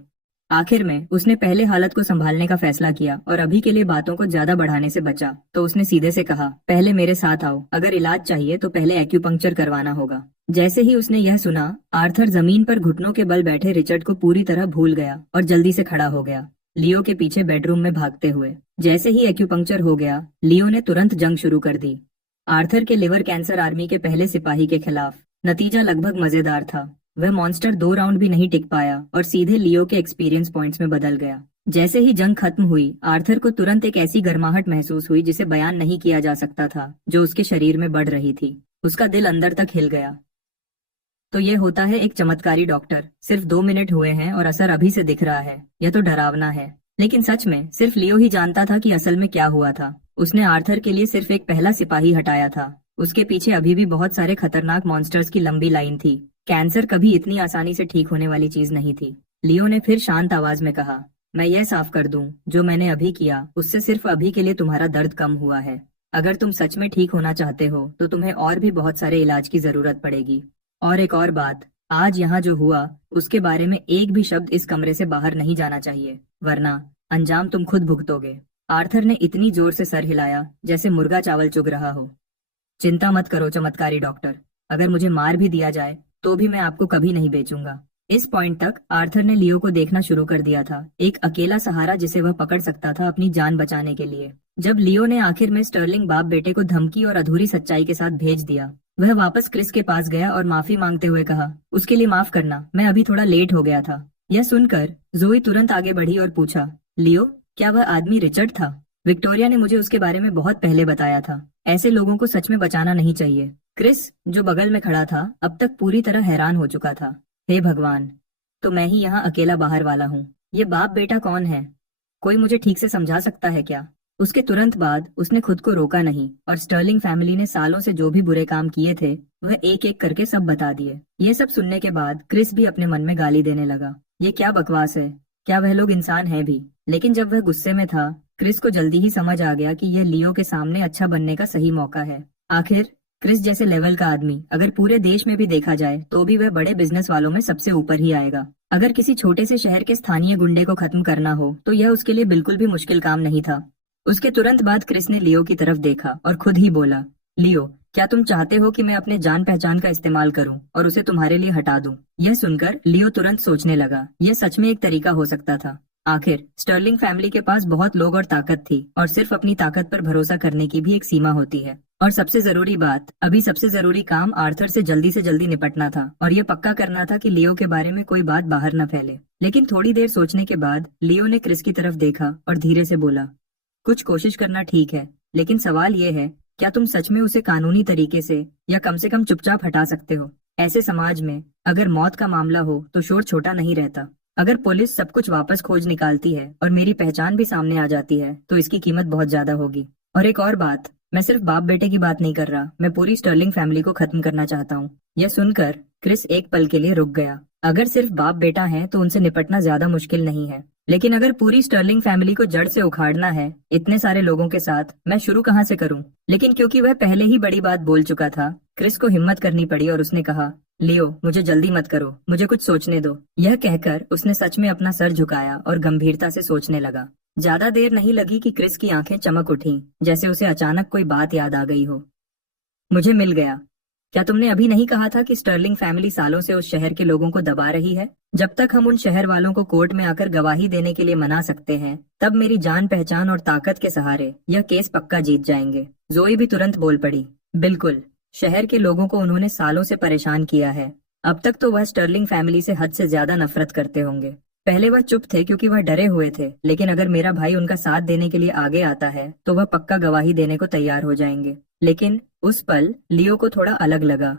आखिर में उसने पहले हालत को संभालने का फैसला किया और अभी के लिए बातों को ज्यादा बढ़ाने से बचा। तो उसने सीधे से कहा, पहले मेरे साथ आओ, अगर इलाज चाहिए तो पहले एक्यूपंक्चर करवाना होगा। जैसे ही उसने यह सुना, आर्थर जमीन पर घुटनों के बल बैठे रिचर्ड को पूरी तरह भूल गया और जल्दी से खड़ा हो गया, लियो के पीछे बेडरूम में भागते हुए। जैसे ही एक्यूपंक्चर हो गया, लियो ने तुरंत जंग शुरू कर दी आर्थर के लिवर कैंसर आर्मी के पहले सिपाही के खिलाफ। नतीजा लगभग मजेदार था। वह मॉन्स्टर 2 राउंड भी नहीं टिक पाया और सीधे लियो के एक्सपीरियंस पॉइंट्स में बदल गया। जैसे ही जंग खत्म हुई, आर्थर को तुरंत एक ऐसी गर्माहट महसूस हुई जिसे बयान नहीं किया जा सकता था, जो उसके शरीर में बढ़ रही थी। उसका दिल अंदर तक हिल गया। तो ये होता है एक चमत्कारी डॉक्टर। सिर्फ 2 मिनट हुए हैं और असर अभी से दिख रहा है। यह तो डरावना है, लेकिन सच में सिर्फ लियो ही जानता था कि असल में क्या हुआ था। उसने आर्थर के लिए सिर्फ एक पहला सिपाही हटाया था। उसके पीछे अभी भी बहुत सारे खतरनाक मॉन्स्टर्स की लंबी लाइन थी। कैंसर कभी इतनी आसानी से ठीक होने वाली चीज नहीं थी। लियो ने फिर शांत आवाज में कहा, मैं यह साफ कर दूं, जो मैंने अभी किया उससे सिर्फ अभी के लिए तुम्हारा दर्द कम हुआ है। अगर तुम सच में ठीक होना चाहते हो तो तुम्हें और भी बहुत सारे इलाज की जरूरत पड़ेगी। और एक और बात, आज यहाँ जो हुआ उसके बारे में एक भी शब्द इस कमरे से बाहर नहीं जाना चाहिए, वरना अंजाम तुम खुद भुगतोगे। आर्थर ने इतनी जोर से सर हिलाया जैसे मुर्गा चावल चुग रहा हो। चिंता मत करो चमत्कारी डॉक्टर, अगर मुझे मार भी दिया जाए तो भी मैं आपको कभी नहीं बेचूंगा। इस पॉइंट तक आर्थर ने लियो को देखना शुरू कर दिया था, एक अकेला सहारा जिसे वह पकड़ सकता था अपनी जान बचाने के लिए। जब लियो ने आखिर में स्टर्लिंग बाप बेटे को धमकी और अधूरी सच्चाई के साथ भेज दिया, वह वापस क्रिस के पास गया और माफी मांगते हुए कहा, उसके लिए माफ करना, मैं अभी थोड़ा लेट हो गया था। यह सुनकर जोई तुरंत आगे बढ़ी और पूछा, लियो, क्या वह आदमी रिचर्ड था? विक्टोरिया ने मुझे उसके बारे में बहुत पहले बताया था। ऐसे लोगों को सच में बचाना नहीं चाहिए। क्रिस, जो बगल में खड़ा था, अब तक पूरी तरह हैरान हो चुका था। हे भगवान, तो मैं ही यहाँ अकेला बाहर वाला हूँ। ये बाप बेटा कौन है? कोई मुझे ठीक से समझा सकता है क्या? उसके तुरंत बाद उसने खुद को रोका नहीं और स्टर्लिंग फैमिली ने सालों से जो भी बुरे काम किए थे वह एक एक करके सब बता दिए। ये सब सुनने के बाद क्रिस भी अपने मन में गाली देने लगा। ये क्या बकवास है? क्या वह लोग इंसान हैं भी? लेकिन जब वह गुस्से में था, क्रिस को जल्दी ही समझ आ गया कि यह लियो के सामने अच्छा बनने का सही मौका है। आखिर क्रिस जैसे लेवल का आदमी अगर पूरे देश में भी देखा जाए तो भी वह बड़े बिजनेस वालों में सबसे ऊपर ही आएगा। अगर किसी छोटे से शहर के स्थानीय गुंडे को खत्म करना हो तो यह उसके लिए बिल्कुल भी मुश्किल काम नहीं था। उसके तुरंत बाद क्रिस ने लियो की तरफ देखा और खुद ही बोला, लियो, क्या तुम चाहते हो कि मैं अपने जान पहचान का इस्तेमाल करूं और उसे तुम्हारे लिए हटा दूं? यह सुनकर लियो तुरंत सोचने लगा, यह सच में एक तरीका हो सकता था। आखिर स्टर्लिंग फैमिली के पास बहुत लोग और ताकत थी और सिर्फ अपनी ताकत पर भरोसा करने की भी एक सीमा होती है। और सबसे जरूरी बात, अभी सबसे जरूरी काम आर्थर से जल्दी निपटना था और ये पक्का करना था कि लियो के बारे में कोई बात बाहर न फैले। लेकिन थोड़ी देर सोचने के बाद लियो ने क्रिस की तरफ देखा और धीरे से बोला, कुछ कोशिश करना ठीक है, लेकिन सवाल ये है, क्या तुम सच में उसे कानूनी तरीके से या कम से कम चुपचाप हटा सकते हो? ऐसे समाज में अगर मौत का मामला हो तो शोर छोटा नहीं रहता। अगर पुलिस सब कुछ वापस खोज निकालती है और मेरी पहचान भी सामने आ जाती है तो इसकी कीमत बहुत ज्यादा होगी। और एक और बात, मैं सिर्फ बाप बेटे की बात नहीं कर रहा, मैं पूरी स्टर्लिंग फैमिली को खत्म करना चाहता हूँ। यह सुनकर क्रिस एक पल के लिए रुक गया। अगर सिर्फ बाप बेटा है तो उनसे निपटना ज्यादा मुश्किल नहीं है, लेकिन अगर पूरी स्टर्लिंग फैमिली को जड़ से उखाड़ना है इतने सारे लोगों के साथ, मैं शुरू कहाँ से करूँ? लेकिन क्योंकि वह पहले ही बड़ी बात बोल चुका था, क्रिस को हिम्मत करनी पड़ी और उसने कहा, लियो, मुझे जल्दी मत करो, मुझे कुछ सोचने दो। यह कहकर उसने सच में अपना सर झुकाया और गंभीरता से सोचने लगा। ज्यादा देर नहीं लगी कि क्रिस की आंखें चमक उठीं, जैसे उसे अचानक कोई बात याद आ गई हो। मुझे मिल गया। क्या तुमने अभी नहीं कहा था कि स्टर्लिंग फैमिली सालों से उस शहर के लोगों को दबा रही है? जब तक हम उन शहर वालों को कोर्ट में आकर गवाही देने के लिए मना सकते हैं, तब मेरी जान पहचान और ताकत के सहारे यह केस पक्का जीत जाएंगे। जोई भी तुरंत बोल पड़ी, बिल्कुल, शहर के लोगों को उन्होंने सालों से परेशान किया है। अब तक तो वह स्टर्लिंग फैमिली से हद से ज्यादा नफरत करते होंगे। पहले वह चुप थे क्योंकि वह डरे हुए थे, लेकिन अगर मेरा भाई उनका साथ देने के लिए आगे आता है तो वह पक्का गवाही देने को तैयार हो जाएंगे। लेकिन उस पल लियो को थोड़ा अलग लगा।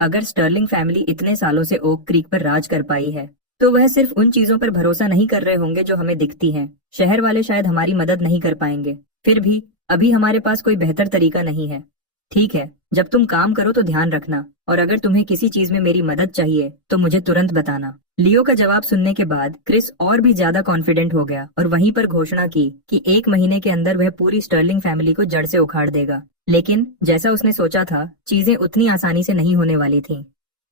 अगर स्टर्लिंग फैमिली इतने सालों से ओक क्रीक पर राज कर पाई है तो वह सिर्फ उन चीजों पर भरोसा नहीं कर रहे होंगे जो हमें दिखती हैं। शहर वाले शायद हमारी मदद नहीं कर पाएंगे, फिर भी अभी हमारे पास कोई बेहतर तरीका नहीं है। ठीक है, जब तुम काम करो तो ध्यान रखना, और अगर तुम्हें किसी चीज में मेरी मदद चाहिए तो मुझे तुरंत बताना। लियो का जवाब सुनने के बाद क्रिस और भी ज्यादा कॉन्फिडेंट हो गया और वहीं पर घोषणा की कि 1 महीने के अंदर वह पूरी स्टर्लिंग फैमिली को जड़ से उखाड़ देगा। लेकिन जैसा उसने सोचा था, चीजें उतनी आसानी से नहीं होने वाली थीं।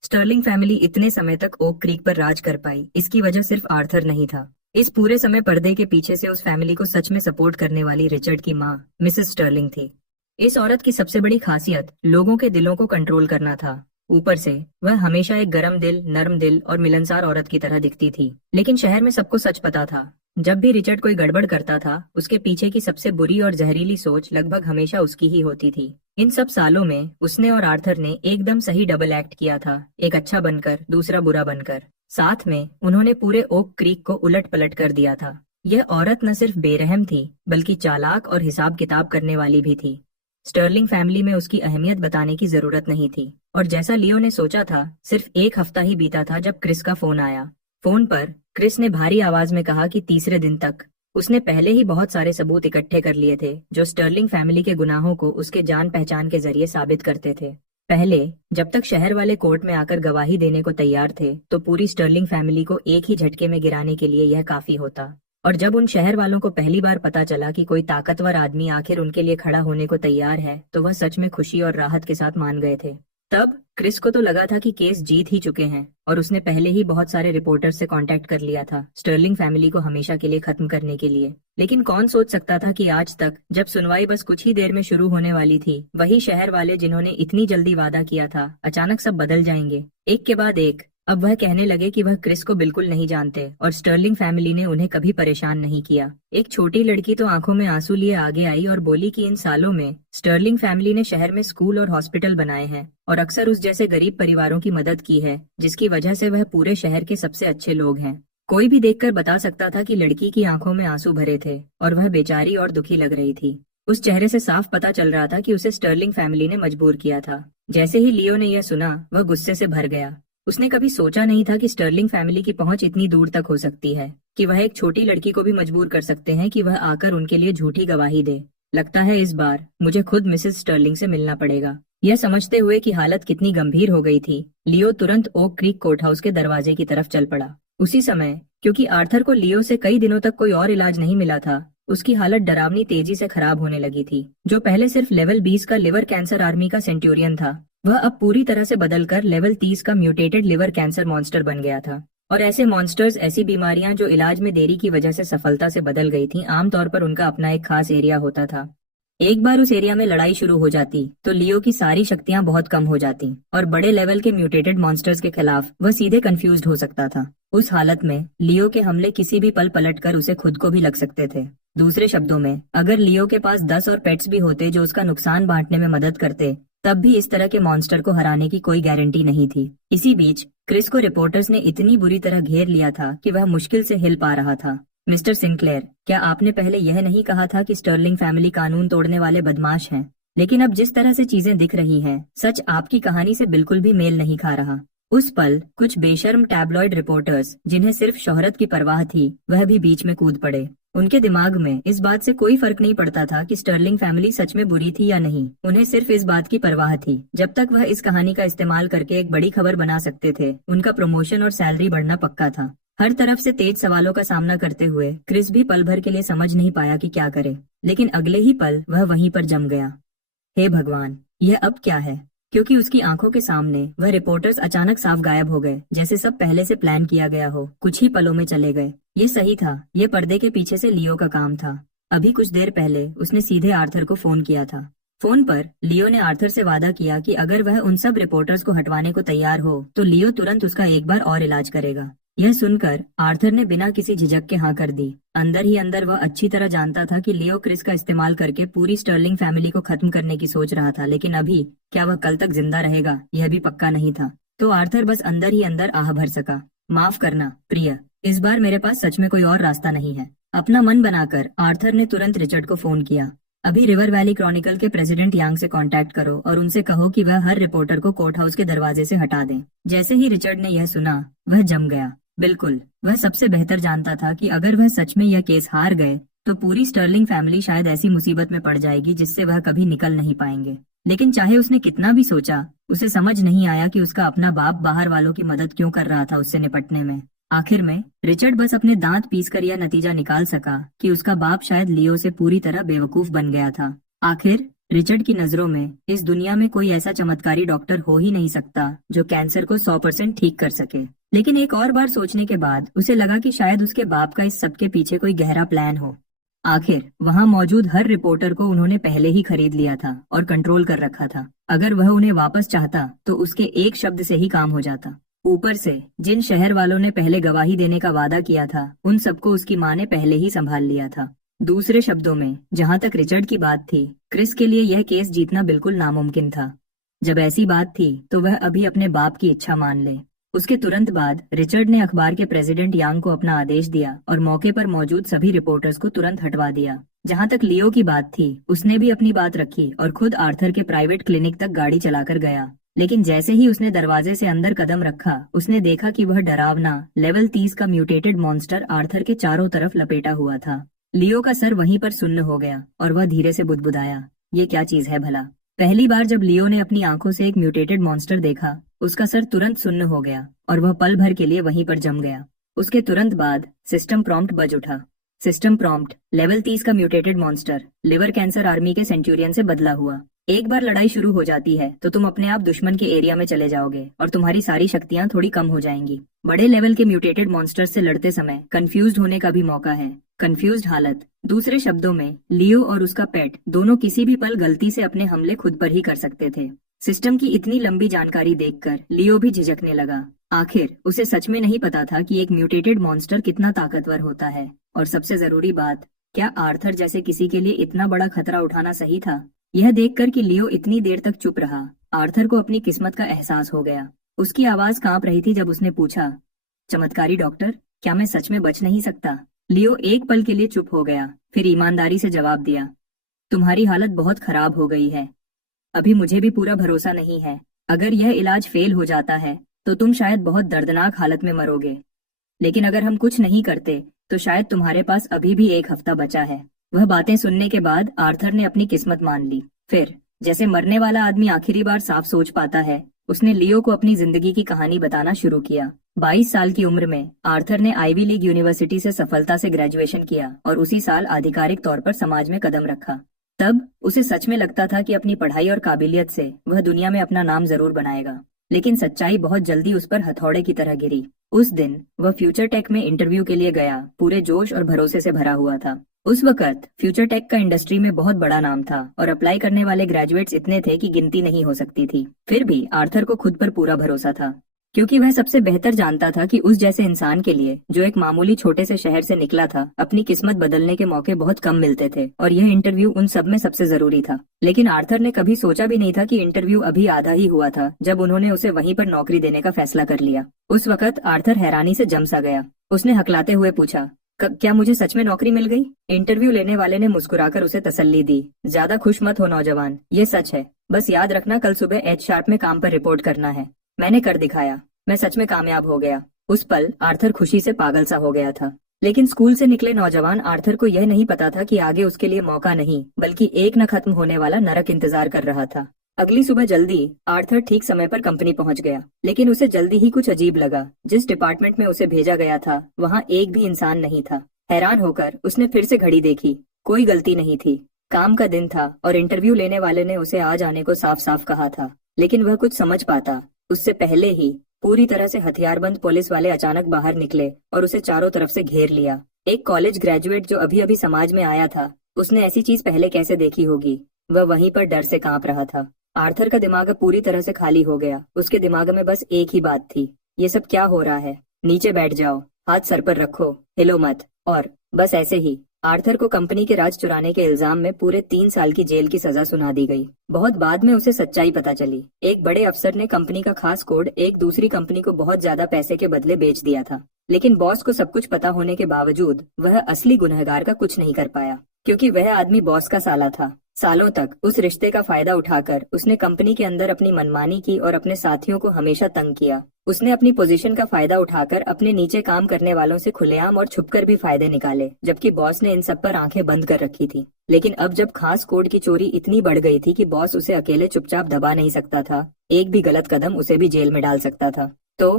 स्टर्लिंग फैमिली इतने समय तक ओक क्रीक पर राज कर पाई, इसकी वजह सिर्फ आर्थर नहीं था। इस पूरे समय पर्दे के पीछे से उस फैमिली को सच में सपोर्ट करने वाली रिचर्ड की माँ मिसेस स्टर्लिंग थी। इस औरत की सबसे बड़ी खासियत लोगों के दिलों को कंट्रोल करना था। ऊपर से वह हमेशा एक गरम दिल, नर्म दिल और मिलनसार औरत की तरह दिखती थी। लेकिन शहर में सबको सच पता था, जब भी रिचर्ड कोई गड़बड़ करता था उसके पीछे की सबसे बुरी और जहरीली सोच लगभग हमेशा उसकी ही होती थी। इन सब सालों में उसने और आर्थर ने एकदम सही डबल एक्ट किया था, एक अच्छा बनकर दूसरा बुरा बनकर। साथ में उन्होंने पूरे ओक क्रीक को उलट पलट कर दिया था। यह औरत न सिर्फ बेरहम थी बल्कि चालाक और हिसाब किताब करने वाली भी थी। स्टर्लिंग फैमिली में उसकी अहमियत बताने की जरूरत नहीं थी, और जैसा लियो ने सोचा था, सिर्फ 1 हफ्ता ही बीता था जब क्रिस का फोन आया। फोन पर क्रिस ने भारी आवाज में कहा कि तीसरे दिन तक उसने पहले ही बहुत सारे सबूत इकट्ठे कर लिए थे जो स्टर्लिंग फैमिली के गुनाहों को उसके जान पहचान के जरिए साबित करते थे। पहले जब तक शहर वाले कोर्ट में आकर गवाही देने को तैयार थे तो पूरी स्टर्लिंग फैमिली को एक ही झटके में गिराने के लिए यह काफी होता, और जब उन शहर वालों को पहली बार पता चला कि कोई ताकतवर आदमी आखिर उनके लिए खड़ा होने को तैयार है तो वह सच में खुशी और राहत के साथ मान गए थे। तब क्रिस को तो लगा था कि केस जीत ही चुके हैं, और उसने पहले ही बहुत सारे रिपोर्टर से कांटेक्ट कर लिया था स्टर्लिंग फैमिली को हमेशा के लिए खत्म करने के लिए। लेकिन कौन सोच सकता था कि आज तक, जब सुनवाई बस कुछ ही देर में शुरू होने वाली थी, वही शहर वाले जिन्होंने इतनी जल्दी वादा किया था अचानक सब बदल जाएंगे, एक के बाद एक। अब वह कहने लगे कि वह क्रिस को बिल्कुल नहीं जानते और स्टर्लिंग फैमिली ने उन्हें कभी परेशान नहीं किया। एक छोटी लड़की तो आंखों में आंसू लिए आगे आई और बोली कि इन सालों में स्टर्लिंग फैमिली ने शहर में स्कूल और हॉस्पिटल बनाए हैं और अक्सर उस जैसे गरीब परिवारों की मदद की है, जिसकी वजह से वह पूरे शहर के सबसे अच्छे लोग हैं। कोई भी देखकर बता सकता था कि लड़की की आंखों में आंसू भरे थे और वह बेचारी और दुखी लग रही थी। उस चेहरे से साफ पता चल रहा था कि उसे स्टर्लिंग फैमिली ने मजबूर किया था। जैसे ही लियो ने यह सुना, वह गुस्से से भर गया। उसने कभी सोचा नहीं था कि स्टर्लिंग फैमिली की पहुंच इतनी दूर तक हो सकती है, कि वह एक छोटी लड़की को भी मजबूर कर सकते हैं कि वह आकर उनके लिए झूठी गवाही दे। लगता है इस बार मुझे खुद मिसेस स्टर्लिंग से मिलना पड़ेगा। यह समझते हुए कि हालत कितनी गंभीर हो गई थी, लियो तुरंत ओक क्रीक कोर्ट हाउस के दरवाजे की तरफ चल पड़ा। उसी समय, क्योंकि आर्थर को लियो से कई दिनों तक कोई और इलाज नहीं मिला था, उसकी हालत डरावनी तेजी से खराब होने लगी थी। जो पहले सिर्फ लेवल 20 का लिवर कैंसर आर्मी का सेंट्यूरियन था, वह अब पूरी तरह से बदलकर लेवल 30 का म्यूटेटेड लिवर कैंसर मॉन्स्टर बन गया था। और ऐसे मॉन्स्टर्स, ऐसी बीमारियां जो इलाज में देरी की वजह से सफलता से बदल गई थीं, आमतौर पर उनका अपना एक खास एरिया होता था। एक बार उस एरिया में लड़ाई शुरू हो जाती तो लियो की सारी शक्तियां बहुत कम हो जाती और बड़े लेवल के म्यूटेटेड मॉन्स्टर्स के खिलाफ वह सीधे कंफ्यूज्ड हो सकता था। उस हालत में लियो के हमले किसी भी पल पलटकर उसे खुद को भी लग सकते थे। दूसरे शब्दों में, अगर लियो के पास 10 और पेट्स भी होते जो उसका नुकसान बांटने में मदद करते, तब भी इस तरह के मॉन्स्टर को हराने की कोई गारंटी नहीं थी। इसी बीच क्रिस को रिपोर्टर्स ने इतनी बुरी तरह घेर लिया था कि वह मुश्किल से हिल पा रहा था। मिस्टर सिंक्लेयर, क्या आपने पहले यह नहीं कहा था कि स्टर्लिंग फैमिली कानून तोड़ने वाले बदमाश हैं? लेकिन अब जिस तरह से चीजें दिख रही हैं, सच आपकी कहानी से बिल्कुल भी मेल नहीं खा रहा। उस पल कुछ बेशर्म टैबलॉइड रिपोर्टर्स, जिन्हें सिर्फ शोहरत की परवाह थी, वह भी बीच में कूद पड़े। उनके दिमाग में इस बात से कोई फर्क नहीं पड़ता था कि स्टर्लिंग फैमिली सच में बुरी थी या नहीं। उन्हें सिर्फ इस बात की परवाह थी, जब तक वह इस कहानी का इस्तेमाल करके एक बड़ी खबर बना सकते थे, उनका प्रमोशन और सैलरी बढ़ना पक्का था। हर तरफ से तेज सवालों का सामना करते हुए क्रिस भी पल भर के लिए समझ नहीं पाया कि क्या करे, लेकिन अगले ही पल वह वहीं पर जम गया। हे भगवान, यह अब क्या है? क्योंकि उसकी आंखों के सामने वह रिपोर्टर्स अचानक साफ गायब हो गए, जैसे सब पहले से प्लान किया गया हो, कुछ ही पलों में चले गए। ये सही था, ये पर्दे के पीछे से लियो का काम था। अभी कुछ देर पहले उसने सीधे आर्थर को फोन किया था। फोन पर लियो ने आर्थर से वादा किया कि अगर वह उन सब रिपोर्टर्स को हटवाने को तैयार हो तो लियो तुरंत उसका एक बार और इलाज करेगा। यह सुनकर आर्थर ने बिना किसी झिझक के हाँ कर दी। अंदर ही अंदर वह अच्छी तरह जानता था कि लियो क्रिस का इस्तेमाल करके पूरी स्टर्लिंग फैमिली को खत्म करने की सोच रहा था, लेकिन अभी क्या वह कल तक जिंदा रहेगा, यह भी पक्का नहीं था। तो आर्थर बस अंदर ही अंदर आह भर सका। माफ करना प्रिय, इस बार मेरे पास सच में कोई और रास्ता नहीं है। अपना मन बनाकर आर्थर ने तुरंत रिचर्ड को फोन किया। अभी रिवर वैली क्रॉनिकल के प्रेसिडेंट यांग से कांटेक्ट करो और उनसे कहो कि वह हर रिपोर्टर को कोर्ट हाउस के दरवाजे से हटा दें। जैसे ही रिचर्ड ने यह सुना, वह जम गया। बिल्कुल, वह सबसे बेहतर जानता था कि अगर वह सच में यह केस हार गए तो पूरी स्टर्लिंग फैमिली शायद ऐसी मुसीबत में पड़ जाएगी जिससे वह कभी निकल नहीं पाएंगे। लेकिन चाहे उसने कितना भी सोचा, उसे समझ नहीं आया कि उसका अपना बाप बाहर वालों की मदद क्यों कर रहा था उससे निपटने में। आखिर में रिचर्ड बस अपने दांत पीसकर यह नतीजा निकाल सका कि उसका बाप शायद लियो से पूरी तरह बेवकूफ बन गया था। आखिर रिचर्ड की नजरों में इस दुनिया में कोई ऐसा चमत्कारी डॉक्टर हो ही नहीं सकता जो कैंसर को 100% ठीक कर सके। लेकिन एक और बार सोचने के बाद उसे लगा कि शायद उसके बाप का इस सब के पीछे कोई गहरा प्लान हो। आखिर वहां मौजूद हर रिपोर्टर को उन्होंने पहले ही खरीद लिया था और कंट्रोल कर रखा था। अगर वह उन्हें वापस चाहता तो उसके एक शब्द से ही काम हो जाता। ऊपर से जिन शहर वालों ने पहले गवाही देने का वादा किया था, उन सबको उसकी माँ ने पहले ही संभाल लिया था। दूसरे शब्दों में, जहां तक रिचर्ड की बात थी, क्रिस के लिए यह केस जीतना बिल्कुल नामुमकिन था। जब ऐसी बात थी तो वह अभी अपने बाप की इच्छा मान ले। उसके तुरंत बाद रिचर्ड ने अखबार के प्रेसिडेंट यांग को अपना आदेश दिया और मौके पर मौजूद सभी रिपोर्टर्स को तुरंत हटवा दिया। जहां तक लियो की बात थी, उसने भी अपनी बात रखी और खुद आर्थर के प्राइवेट क्लिनिक तक गाड़ी चलाकर गया। लेकिन जैसे ही उसने दरवाजे से अंदर कदम रखा, उसने देखा कि वह डरावना लेवल 30 का म्यूटेटेड मॉन्स्टर आर्थर के चारों तरफ लपेटा हुआ था। लियो का सर वहीं पर सुन्न हो गया और वह धीरे से बुदबुदाया, ये क्या चीज है भला। पहली बार जब लियो ने अपनी आंखों से एक म्यूटेटेड मॉन्स्टर देखा, उसका सर तुरंत सुन्न हो गया और वह पल भर के लिए वहीं पर जम गया। उसके तुरंत बाद सिस्टम प्रॉम्प्ट बज उठा। सिस्टम प्रॉम्प्ट, लेवल 30 का mutated monster liver cancer army के सेंचुरियन से बदला हुआ। एक बार लड़ाई शुरू हो जाती है तो तुम अपने आप दुश्मन के एरिया में चले जाओगे और तुम्हारी सारी शक्तियां थोड़ी कम हो जाएंगी। बड़े लेवल के म्यूटेटेड मॉन्स्टर से लड़ते समय कंफ्यूज्ड होने का भी मौका है। कंफ्यूज्ड हालत, दूसरे शब्दों में लियो और उसका पेट दोनों किसी भी पल गलती से अपने हमले खुद पर ही कर सकते थे। सिस्टम की इतनी लंबी जानकारी देखकर लियो भी झिझकने लगा। आखिर उसे सच में नहीं पता था कि एक म्यूटेटेड मॉन्स्टर कितना ताकतवर होता है। और सबसे जरूरी बात, क्या आर्थर जैसे किसी के लिए इतना बड़ा खतरा उठाना सही था? यह देखकर कि लियो इतनी देर तक चुप रहा, आर्थर को अपनी किस्मत का एहसास हो गया। उसकी आवाज कांप रही थी जब उसने पूछा, चमत्कारी डॉक्टर, क्या मैं सच में बच नहीं सकता? लियो एक पल के लिए चुप हो गया, फिर ईमानदारी से जवाब दिया, तुम्हारी हालत बहुत खराब हो गई है। अभी मुझे भी पूरा भरोसा नहीं है। अगर यह इलाज फेल हो जाता है तो तुम शायद बहुत दर्दनाक हालत में मरोगे। लेकिन अगर हम कुछ नहीं करते तो शायद तुम्हारे पास अभी भी एक हफ्ता बचा है। वह बातें सुनने के बाद आर्थर ने अपनी किस्मत मान ली। फिर जैसे मरने वाला आदमी आखिरी बार साफ सोच पाता है, उसने लियो को अपनी जिंदगी की कहानी बताना शुरू किया। 22 साल की उम्र में आर्थर ने आईवी लीग यूनिवर्सिटी से सफलता से ग्रेजुएशन किया और उसी साल आधिकारिक तौर पर समाज में कदम रखा। तब उसे सच में लगता था कि अपनी पढ़ाई और काबिलियत से वह दुनिया में अपना नाम जरूर बनाएगा। लेकिन सच्चाई बहुत जल्दी उस पर हथौड़े की तरह गिरी। उस दिन वह फ्यूचर टेक में इंटरव्यू के लिए गया, पूरे जोश और भरोसे से भरा हुआ था। उस वक्त फ्यूचर टेक का इंडस्ट्री में बहुत बड़ा नाम था और अप्लाई करने वाले ग्रेजुएट्स इतने थे कि गिनती नहीं हो सकती थी। फिर भी आर्थर को खुद पर पूरा भरोसा था, क्योंकि वह सबसे बेहतर जानता था कि उस जैसे इंसान के लिए जो एक मामूली छोटे से शहर से निकला था, अपनी किस्मत बदलने के मौके बहुत कम मिलते थे और यह इंटरव्यू उन सब में सबसे जरूरी था। लेकिन आर्थर ने कभी सोचा भी नहीं था कि इंटरव्यू अभी आधा ही हुआ था जब उन्होंने उसे वहीं पर नौकरी देने का फैसला कर लिया। उस वक्त आर्थर हैरानी से जम सा गया। उसने हकलाते हुए पूछा, क्या मुझे सच में नौकरी मिल गई? इंटरव्यू लेने वाले ने मुस्कुराकर उसे तसल्ली दी, ज्यादा खुश मत हो नौजवान, ये सच है। बस याद रखना, कल सुबह एच शार्प में काम पर रिपोर्ट करना है। मैंने कर दिखाया, मैं सच में कामयाब हो गया। उस पल आर्थर खुशी से पागल सा हो गया था। लेकिन स्कूल से निकले नौजवान आर्थर को यह नहीं पता था कि आगे उसके लिए मौका नहीं बल्कि एक न खत्म होने वाला नरक इंतजार कर रहा था। अगली सुबह जल्दी आर्थर ठीक समय पर कंपनी पहुंच गया, लेकिन उसे जल्दी ही कुछ अजीब लगा। जिस डिपार्टमेंट में उसे भेजा गया था वहाँ एक भी इंसान नहीं था। हैरान होकर उसने फिर से घड़ी देखी, कोई गलती नहीं थी। काम का दिन था और इंटरव्यू लेने वाले ने उसे आ जाने को साफ साफ कहा था, लेकिन वह कुछ समझ पाता उससे पहले ही पूरी तरह से हथियारबंद पुलिस वाले अचानक बाहर निकले और उसे चारों तरफ से घेर लिया। एक कॉलेज ग्रेजुएट जो अभी अभी समाज में आया था, उसने ऐसी चीज पहले कैसे देखी होगी? वह वहीं पर डर से कांप रहा था। आर्थर का दिमाग पूरी तरह से खाली हो गया। उसके दिमाग में बस एक ही बात थी, ये सब क्या हो रहा है? नीचे बैठ जाओ, हाथ सर पर रखो, हिलो मत। और बस ऐसे ही आर्थर को कंपनी के राज चुराने के इल्जाम में पूरे 3 साल की जेल की सजा सुना दी गई। बहुत बाद में उसे सच्चाई पता चली। एक बड़े अफसर ने कंपनी का खास कोड एक दूसरी कंपनी को बहुत ज्यादा पैसे के बदले बेच दिया था, लेकिन बॉस को सब कुछ पता होने के बावजूद वह असली गुनहगार का कुछ नहीं कर पाया, क्योंकि वह आदमी बॉस का साला था। सालों तक उस रिश्ते का फायदा उठाकर उसने कंपनी के अंदर अपनी मनमानी की और अपने साथियों को हमेशा तंग किया। उसने अपनी पोजीशन का फायदा उठाकर अपने नीचे काम करने वालों से खुलेआम और छुपकर भी फायदे निकाले, जबकि बॉस ने इन सब पर आंखें बंद कर रखी थी। लेकिन अब जब खास कोड की चोरी इतनी बढ़ गई थी कि बॉस उसे अकेले चुपचाप दबा नहीं सकता था, एक भी गलत कदम उसे भी जेल में डाल सकता था। तो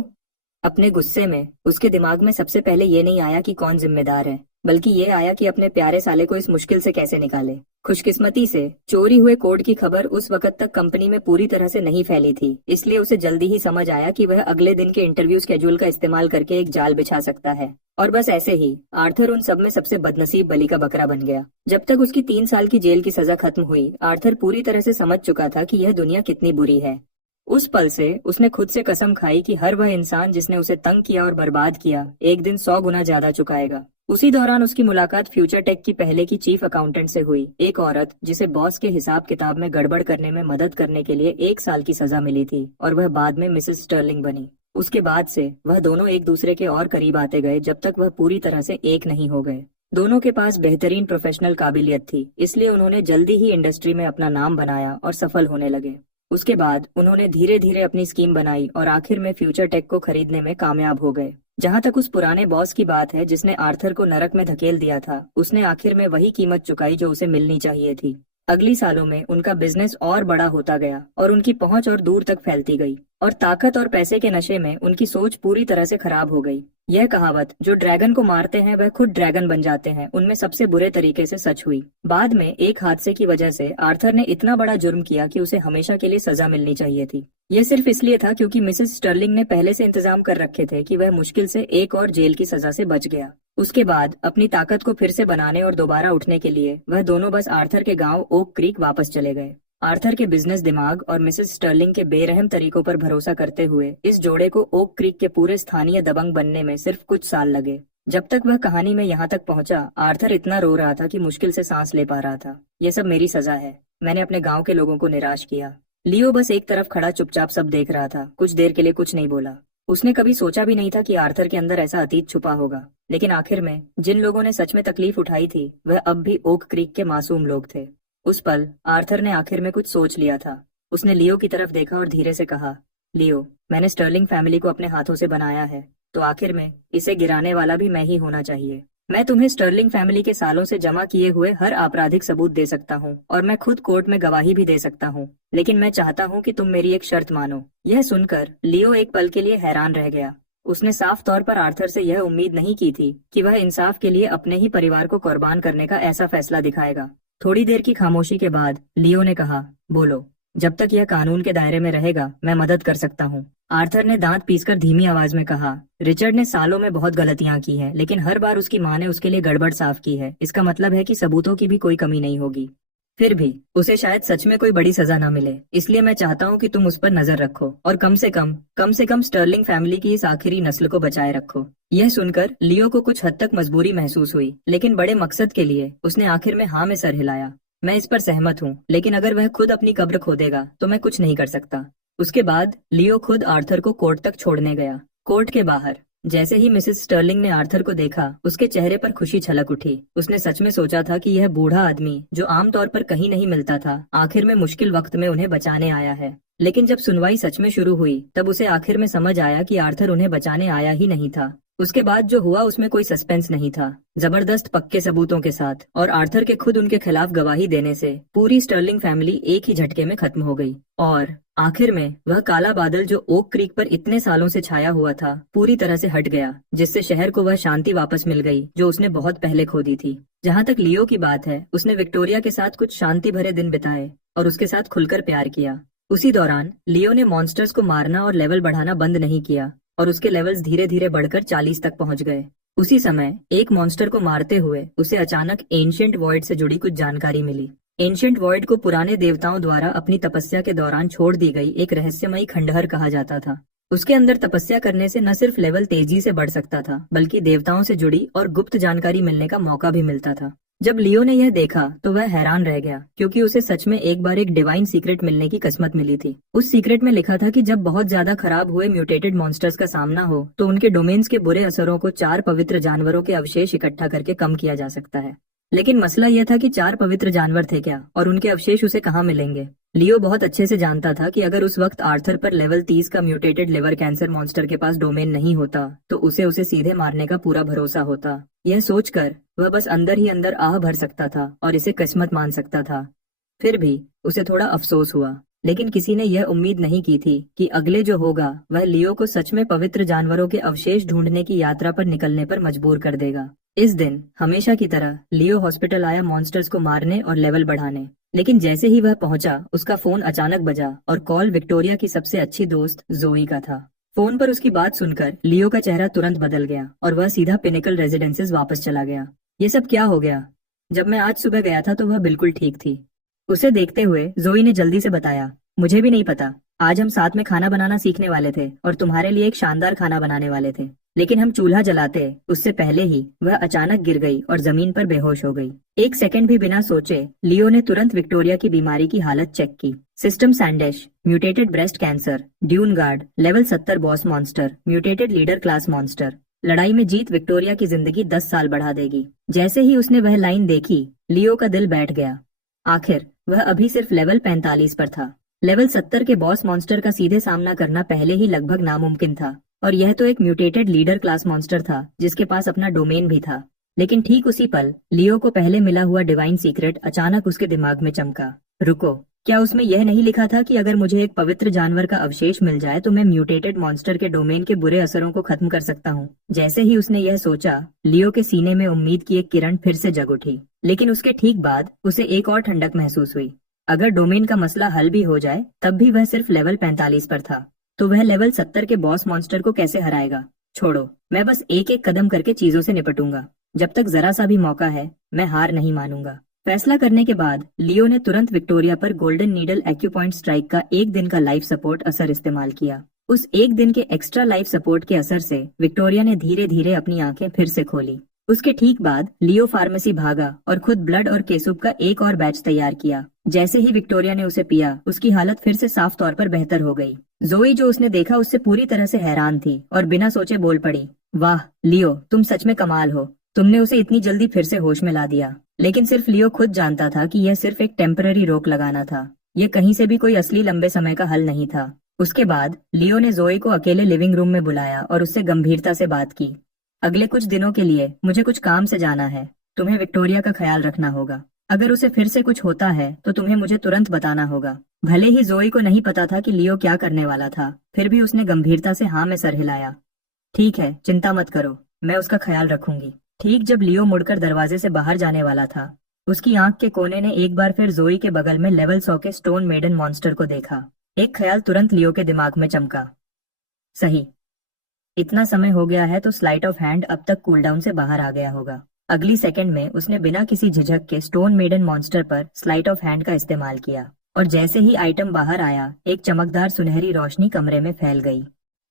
अपने गुस्से में उसके दिमाग में सबसे पहले ये नहीं आया कि कौन जिम्मेदार है, बल्कि ये आया कि अपने प्यारे साले को इस मुश्किल से कैसे निकाले। खुशकिस्मती से चोरी हुए कोड की खबर उस वक्त तक कंपनी में पूरी तरह से नहीं फैली थी, इसलिए उसे जल्दी ही समझ आया कि वह अगले दिन के इंटरव्यू स्केड्यूल का इस्तेमाल करके एक जाल बिछा सकता है। और बस ऐसे ही आर्थर उन सब में सबसे बदनसीब बलि का बकरा बन गया। जब तक उसकी 3 साल की जेल की सजा खत्म हुई, आर्थर पूरी तरह से समझ चुका था कि यह दुनिया कितनी बुरी है। उस पल से उसने खुद से कसम खाई कि हर वह इंसान जिसने उसे तंग किया और बर्बाद किया, एक दिन 100 गुना ज्यादा चुकाएगा। उसी दौरान उसकी मुलाकात फ्यूचर टेक की पहले की चीफ अकाउंटेंट से हुई, एक औरत जिसे बॉस के हिसाब किताब में गड़बड़ करने में मदद करने के लिए 1 साल की सजा मिली थी, और वह बाद में मिसेस स्टर्लिंग बनी। उसके बाद से वह दोनों एक दूसरे के और करीब आते गए, जब तक वह पूरी तरह से एक नहीं हो गए। दोनों के पास बेहतरीन प्रोफेशनल काबिलियत थी, इसलिए उन्होंने जल्दी ही इंडस्ट्री में अपना नाम बनाया और सफल होने लगे। उसके बाद उन्होंने धीरे धीरे अपनी स्कीम बनाई और आखिर में फ्यूचर टेक को खरीदने में कामयाब हो गए। जहां तक उस पुराने बॉस की बात है जिसने आर्थर को नरक में धकेल दिया था, उसने आखिर में वही कीमत चुकाई जो उसे मिलनी चाहिए थी। अगली सालों में उनका बिजनेस और बड़ा होता गया और उनकी पहुंच और दूर तक फैलती गई, और ताकत और पैसे के नशे में उनकी सोच पूरी तरह से खराब हो गई। यह कहावत, जो ड्रैगन को मारते हैं वह खुद ड्रैगन बन जाते हैं, उनमें सबसे बुरे तरीके से सच हुई। बाद में एक हादसे की वजह से आर्थर ने इतना बड़ा जुर्म किया कि उसे हमेशा के लिए सजा मिलनी चाहिए थी। यह सिर्फ इसलिए था क्योंकि मिसेस स्टर्लिंग ने पहले से इंतजाम कर रखे थे कि वह मुश्किल से एक और जेल की सजा से बच गया। उसके बाद अपनी ताकत को फिर से बनाने और दोबारा उठने के लिए वह दोनों बस आर्थर के गांव ओक क्रीक वापस चले गए। आर्थर के बिजनेस दिमाग और मिसेस स्टर्लिंग के बेरहम तरीकों पर भरोसा करते हुए इस जोड़े को ओक क्रीक के पूरे स्थानीय दबंग बनने में सिर्फ कुछ साल लगे। जब तक वह कहानी में यहाँ तक पहुंचा, आर्थर इतना रो रहा था कि मुश्किल से सांस ले पा रहा था। यह सब मेरी सजा है, मैंने अपने गांव के लोगों को निराश किया। लियो बस एक तरफ खड़ा चुपचाप सब देख रहा था, कुछ देर के लिए कुछ नहीं बोला। उसने कभी सोचा भी नहीं था कि आर्थर के अंदर ऐसा अतीत छुपा होगा, लेकिन आखिर में जिन लोगों ने सच में तकलीफ उठाई थी वह अब भी ओक क्रीक के मासूम लोग थे। उस पल आर्थर ने आखिर में कुछ सोच लिया था। उसने लियो की तरफ देखा और धीरे से कहा, लियो, मैंने स्टर्लिंग फैमिली को अपने हाथों से बनाया है, तो आखिर में इसे गिराने वाला भी मैं ही होना चाहिए। मैं तुम्हें स्टर्लिंग फैमिली के सालों से जमा किए हुए हर आपराधिक सबूत दे सकता हूँ, और मैं खुद कोर्ट में गवाही भी दे सकता हूँ, लेकिन मैं चाहता हूँ कि तुम मेरी एक शर्त मानो। यह सुनकर लियो एक पल के लिए हैरान रह गया। उसने साफ तौर पर आर्थर से यह उम्मीद नहीं की थी कि वह इंसाफ के लिए अपने ही परिवार को कुर्बान करने का ऐसा फैसला दिखाएगा। थोड़ी देर की खामोशी के बाद लियो ने कहा, बोलो, जब तक यह कानून के दायरे में रहेगा मैं मदद कर सकता हूँ। आर्थर ने दांत पीसकर धीमी आवाज में कहा, रिचर्ड ने सालों में बहुत गलतियां की हैं, लेकिन हर बार उसकी माँ ने उसके लिए गड़बड़ साफ की है। इसका मतलब है कि सबूतों की भी कोई कमी नहीं होगी। फिर भी उसे शायद सच में कोई बड़ी सजा ना मिले, इसलिए मैं चाहता हूँ कि तुम उस पर नजर रखो और कम से कम स्टर्लिंग फैमिली की इस आखिरी नस्ल को बचाए रखो। यह सुनकर लियो को कुछ हद तक मजबूरी महसूस हुई, लेकिन बड़े मकसद के लिए उसने आखिर में हाँ में सर हिलाया। मैं इस पर सहमत हूँ, लेकिन अगर वह खुद अपनी कब्र खोदेगा तो मैं कुछ नहीं कर सकता। उसके बाद लियो खुद आर्थर को कोर्ट तक छोड़ने गया। कोर्ट के बाहर जैसे ही मिसेस स्टर्लिंग ने आर्थर को देखा, उसके चेहरे पर खुशी छलक उठी। उसने सच में सोचा था कि यह बूढ़ा आदमी, जो आमतौर पर कहीं नहीं मिलता था, आखिर में मुश्किल वक्त में उन्हें बचाने आया है। लेकिन जब सुनवाई सच में शुरू हुई, तब उसे आखिर में समझ आया कि आर्थर उन्हें बचाने आया ही नहीं था। उसके बाद जो हुआ उसमें कोई सस्पेंस नहीं था। जबरदस्त पक्के सबूतों के साथ और आर्थर के खुद उनके खिलाफ गवाही देने से पूरी स्टर्लिंग फैमिली एक ही झटके में खत्म हो गई। और आखिर में वह काला बादल जो ओक क्रीक पर इतने सालों से छाया हुआ था, पूरी तरह से हट गया, जिससे शहर को वह शांति वापस मिल गई जो उसने बहुत पहले खो दी थी। जहाँ तक लियो की बात है, उसने विक्टोरिया के साथ कुछ शांति भरे दिन बिताए और उसके साथ खुलकर प्यार किया। उसी दौरान लियो ने मॉन्स्टर्स को मारना और लेवल बढ़ाना बंद नहीं किया, और उसके लेवल्स धीरे धीरे बढ़कर 40 तक पहुंच गए। उसी समय एक मॉन्स्टर को मारते हुए उसे अचानक एंशिएंट वॉइड से जुड़ी कुछ जानकारी मिली। एंशिएंट वॉइड को पुराने देवताओं द्वारा अपनी तपस्या के दौरान छोड़ दी गई एक रहस्यमयी खंडहर कहा जाता था। उसके अंदर तपस्या करने से न सिर्फ लेवल तेजी से बढ़ सकता था, बल्कि देवताओं से जुड़ी और गुप्त जानकारी मिलने का मौका भी मिलता था। जब लियो ने यह देखा तो वह हैरान रह गया, क्योंकि उसे सच में एक बार एक डिवाइन सीक्रेट मिलने की किस्मत मिली थी। उस सीक्रेट में लिखा था कि जब बहुत ज्यादा खराब हुए म्यूटेटेड मॉन्स्टर्स का सामना हो तो उनके डोमेन्स के बुरे असरों को 4 पवित्र जानवरों के अवशेष इकट्ठा करके कम किया जा सकता है। लेकिन मसला यह था कि 4 पवित्र जानवर थे क्या, और उनके अवशेष उसे कहाँ मिलेंगे। लियो बहुत अच्छे से जानता था कि अगर उस वक्त आर्थर पर लेवल 30 का म्यूटेटेड लिवर कैंसर मॉन्स्टर के पास डोमेन नहीं होता तो उसे सीधे मारने का पूरा भरोसा होता। यह सोचकर वह बस अंदर ही अंदर आह भर सकता था और इसे किस्मत मान सकता था। फिर भी उसे थोड़ा अफसोस हुआ, लेकिन किसी ने यह उम्मीद नहीं की थी कि अगले जो होगा वह लियो को सच में पवित्र जानवरों के अवशेष ढूंढने की यात्रा पर निकलने पर मजबूर कर देगा। इस दिन हमेशा की तरह लियो हॉस्पिटल आया मॉन्स्टर्स को मारने और लेवल बढ़ाने। लेकिन जैसे ही वह पहुंचा उसका फोन अचानक बजा और कॉल विक्टोरिया की सबसे अच्छी दोस्त जोई का था। फोन पर उसकी बात सुनकर लियो का चेहरा तुरंत बदल गया और वह सीधा पिनिकल रेजिडेंसेस वापस चला गया। ये सब क्या हो गया? जब मैं आज सुबह गया था तो वह बिल्कुल ठीक थी। उसे देखते हुए जोई ने जल्दी से बताया, मुझे भी नहीं पता। आज हम साथ में खाना बनाना सीखने वाले थे और तुम्हारे लिए एक शानदार खाना बनाने वाले थे, लेकिन हम चूल्हा जलाते उससे पहले ही वह अचानक गिर गई और जमीन पर बेहोश हो गई। एक सेकंड भी बिना सोचे लियो ने तुरंत विक्टोरिया की बीमारी की हालत चेक की। सिस्टम सैंडेश, mutated breast cancer, dune guard, level 70 boss monster, mutated leader class monster. लड़ाई में जीत विक्टोरिया की जिंदगी 10 साल बढ़ा देगी। जैसे ही उसने वह लाइन देखी, लियो का दिल बैठ गया। आखिर वह अभी सिर्फ लेवल 45 पर था। लेवल 70 के बॉस मॉन्स्टर का सीधे सामना करना पहले ही लगभग नामुमकिन था, और यह तो एक म्यूटेटेड लीडर क्लास मॉन्स्टर था जिसके पास अपना डोमेन भी था। लेकिन ठीक उसी पल लियो को पहले मिला हुआ डिवाइन सीक्रेट अचानक उसके दिमाग में चमका। रुको, क्या उसमें यह नहीं लिखा था कि अगर मुझे एक पवित्र जानवर का अवशेष मिल जाए तो मैं म्यूटेटेड मॉन्स्टर के डोमेन के बुरे असरों को खत्म कर सकता हूँ? जैसे ही उसने यह सोचा, लियो के सीने में उम्मीद की एक किरण फिर से जग उठी। लेकिन उसके ठीक बाद उसे एक और ठंडक महसूस हुई। अगर डोमेन का मसला हल भी हो जाए तब भी वह सिर्फ लेवल 45 पर था, तो वह लेवल 70 के बॉस मॉन्स्टर को कैसे हराएगा? छोड़ो, मैं बस एक एक कदम करके चीजों से निपटूंगा। जब तक जरा सा भी मौका है मैं हार नहीं मानूंगा। फैसला करने के बाद लियो ने तुरंत विक्टोरिया पर गोल्डन नीडल एक्यूपॉइंट स्ट्राइक का एक दिन का लाइफ सपोर्ट असर इस्तेमाल किया। उस एक दिन के एक्स्ट्रा लाइफ सपोर्ट के असर से विक्टोरिया ने धीरे धीरे अपनी आंखें फिर से खोली। उसके ठीक बाद लियो फार्मेसी भागा और खुद ब्लड और केसूप का एक और बैच तैयार किया। जैसे ही विक्टोरिया ने उसे पिया, उसकी हालत फिर से साफ तौर पर बेहतर हो गई। जोई जो उसने देखा उससे पूरी तरह से हैरान थी और बिना सोचे बोल पड़ी, वाह लियो, तुम सच में कमाल हो। तुमने उसे इतनी जल्दी फिर से होश में ला दिया। लेकिन सिर्फ लियो खुद जानता था कि यह सिर्फ एक टेम्पररी रोक लगाना था। यह कहीं से भी कोई असली लंबे समय का हल नहीं था। उसके बाद लियो ने जोई को अकेले लिविंग रूम में बुलाया और उससे गंभीरता से बात की। अगले कुछ दिनों के लिए मुझे कुछ काम से जाना है। तुम्हें विक्टोरिया का ख्याल रखना होगा। अगर उसे फिर से कुछ होता है तो तुम्हें मुझे तुरंत बताना होगा। भले ही जोई को नहीं पता था कि लियो क्या करने वाला था, फिर भी उसने गंभीरता से हाँ में सर हिलाया। ठीक है, चिंता मत करो, मैं उसका ख्याल रखूंगी। ठीक जब लियो मुड़कर दरवाजे से बाहर जाने वाला था, उसकी आंख के कोने ने एक बार फिर जोई के बगल में लेवल 100 के स्टोन मेडन मॉन्स्टर को देखा। एक ख्याल तुरंत लियो के दिमाग में चमका। सही, इतना समय हो गया है तो स्लाइट ऑफ हैंड अब तक कूलडाउन से बाहर आ गया होगा। अगली सेकंड में उसने बिना किसी झिझक के स्टोन मेडन मॉन्स्टर पर स्लाइट ऑफ हैंड का इस्तेमाल किया, और जैसे ही आइटम बाहर आया, एक चमकदार सुनहरी रोशनी कमरे में फैल गई।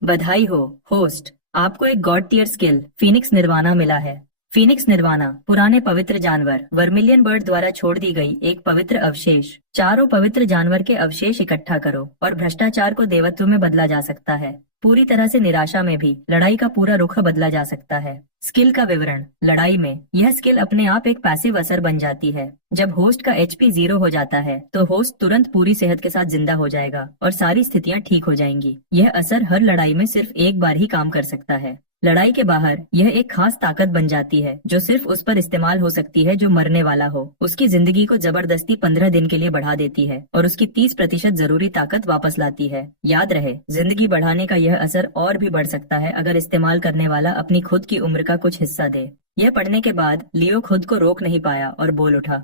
बधाई हो होस्ट, आपको एक God tier skill Phoenix nirvana मिला है। फीनिक्स निर्वाणा पुराने पवित्र जानवर वर्मिलियन बर्ड द्वारा छोड़ दी गई एक पवित्र अवशेष। चारों पवित्र जानवर के अवशेष इकट्ठा करो और भ्रष्टाचार को देवत्व में बदला जा सकता है। पूरी तरह से निराशा में भी लड़ाई का पूरा रुख बदला जा सकता है। स्किल का विवरण। लड़ाई में यह स्किल अपने आप एक पैसिव असर बन जाती है। जब होस्ट का HP 0 हो जाता है तो होस्ट तुरंत पूरी सेहत के साथ जिंदा हो जाएगा और सारी स्थितियां ठीक हो जाएंगी। यह असर हर लड़ाई में सिर्फ एक बार ही काम कर सकता है। लड़ाई के बाहर यह एक खास ताकत बन जाती है जो सिर्फ उस पर इस्तेमाल हो सकती है जो मरने वाला हो। उसकी जिंदगी को जबरदस्ती 15 दिन के लिए बढ़ा देती है और उसकी 30% जरूरी ताकत वापस लाती है। याद रहे, जिंदगी बढ़ाने का यह असर और भी बढ़ सकता है अगर इस्तेमाल करने वाला अपनी खुद की उम्र का कुछ हिस्सा दे। यह पढ़ने के बाद लियो खुद को रोक नहीं पाया और बोल उठा,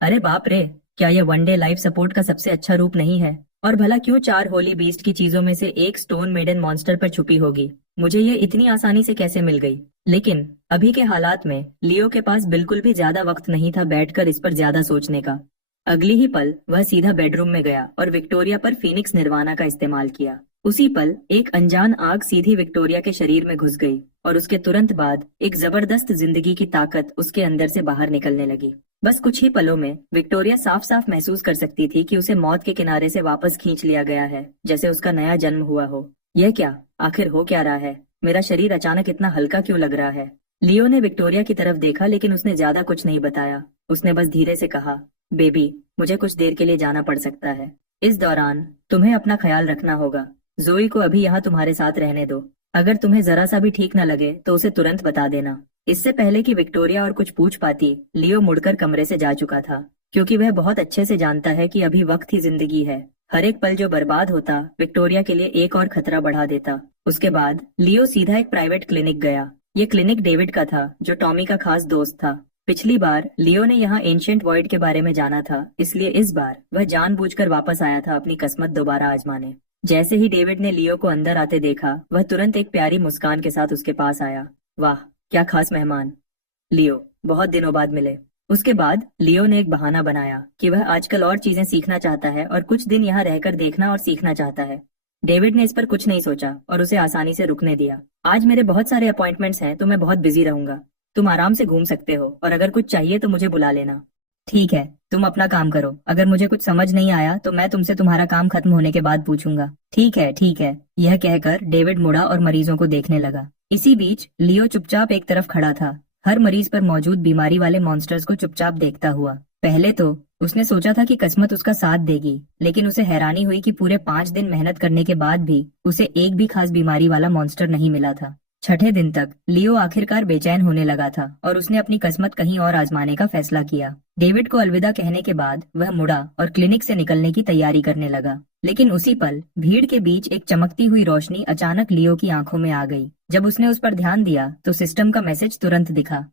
अरे बाप रे, क्या यह वन डे लाइफ सपोर्ट का सबसे अच्छा रूप नहीं है? और भला क्यों 4 होली बीस्ट की चीजों में से एक स्टोन मेडन मॉन्स्टर पर छुपी होगी? मुझे ये इतनी आसानी से कैसे मिल गई? लेकिन अभी के हालात में लियो के पास बिल्कुल भी ज्यादा वक्त नहीं था बैठकर इस पर ज्यादा सोचने का। अगली ही पल वह सीधा बेडरूम में गया और विक्टोरिया पर फीनिक्स निर्वाणा का इस्तेमाल किया। उसी पल एक अनजान आग सीधी विक्टोरिया के शरीर में घुस गई और उसके तुरंत बाद एक जबरदस्त जिंदगी की ताकत उसके अंदर से बाहर निकलने लगी। बस कुछ ही पलों में विक्टोरिया साफ साफ महसूस कर सकती थी कि उसे मौत के किनारे से वापस खींच लिया गया है, जैसे उसका नया जन्म हुआ हो। यह क्या, आखिर हो क्या रहा है? मेरा शरीर अचानक इतना हल्का क्यों लग रहा है? लियो ने विक्टोरिया की तरफ देखा, लेकिन उसने ज्यादा कुछ नहीं बताया। उसने बस धीरे से कहा, बेबी, मुझे कुछ देर के लिए जाना पड़ सकता है। इस दौरान तुम्हें अपना ख्याल रखना होगा। जोई को अभी यहाँ तुम्हारे साथ रहने दो। अगर तुम्हें जरा सा भी ठीक न लगे तो उसे तुरंत बता देना। इससे पहले कि विक्टोरिया और कुछ पूछ पाती, लियो मुड़कर कमरे से जा चुका था, क्योंकि वह बहुत अच्छे से जानता है कि अभी वक्त ही जिंदगी है। हर एक पल जो बर्बाद होता विक्टोरिया के लिए एक और खतरा बढ़ा देता। उसके बाद लियो सीधा एक प्राइवेट क्लिनिक गया। ये क्लिनिक डेविड का था, जो टॉमी का खास दोस्त था। पिछली बार लियो ने यहाँ एंशिएंट वॉइड के बारे में जाना था, इसलिए इस बार वह जानबूझकर वापस आया था अपनी किस्मत दोबारा आजमाने। जैसे ही डेविड ने लियो को अंदर आते देखा, वह तुरंत एक प्यारी मुस्कान के साथ उसके पास आया। वाह, क्या खास मेहमान। लियो, बहुत दिनों बाद मिले। उसके बाद लियो ने एक बहाना बनाया कि वह आजकल और चीजें सीखना चाहता है और कुछ दिन यहाँ रहकर देखना और सीखना चाहता है। डेविड ने इस पर कुछ नहीं सोचा और उसे आसानी से रुकने दिया। आज मेरे बहुत सारे अपॉइंटमेंट्स हैं, तो मैं बहुत बिजी रहूंगा। तुम आराम से घूम सकते हो और अगर कुछ चाहिए तो मुझे बुला लेना। ठीक है, तुम अपना काम करो। अगर मुझे कुछ समझ नहीं आया तो मैं तुमसे तुम्हारा काम खत्म होने के बाद पूछूंगा। ठीक है, ठीक है। यह कहकर डेविड मुड़ा और मरीजों को देखने लगा। इसी बीच लियो चुपचाप एक तरफ खड़ा था, हर मरीज पर मौजूद बीमारी वाले मॉन्स्टर्स को चुपचाप देखता हुआ। पहले तो उसने सोचा था कि किस्मत उसका साथ देगी, लेकिन उसे हैरानी हुई कि पूरे 5 दिन मेहनत करने के बाद भी उसे एक भी खास बीमारी वाला मॉन्स्टर नहीं मिला था। छठे दिन तक लियो आखिरकार बेचैन होने लगा था और उसने अपनी किस्मत कहीं और आजमाने का फैसला किया। डेविड को अलविदा कहने के बाद वह मुड़ा और क्लिनिक से निकलने की तैयारी करने लगा, लेकिन उसी पल भीड़ के बीच एक चमकती हुई रोशनी अचानक लियो की आंखों में आ गई। जब उसने उस पर ध्यान दिया तो सिस्टम का मैसेज तुरंत दिखा।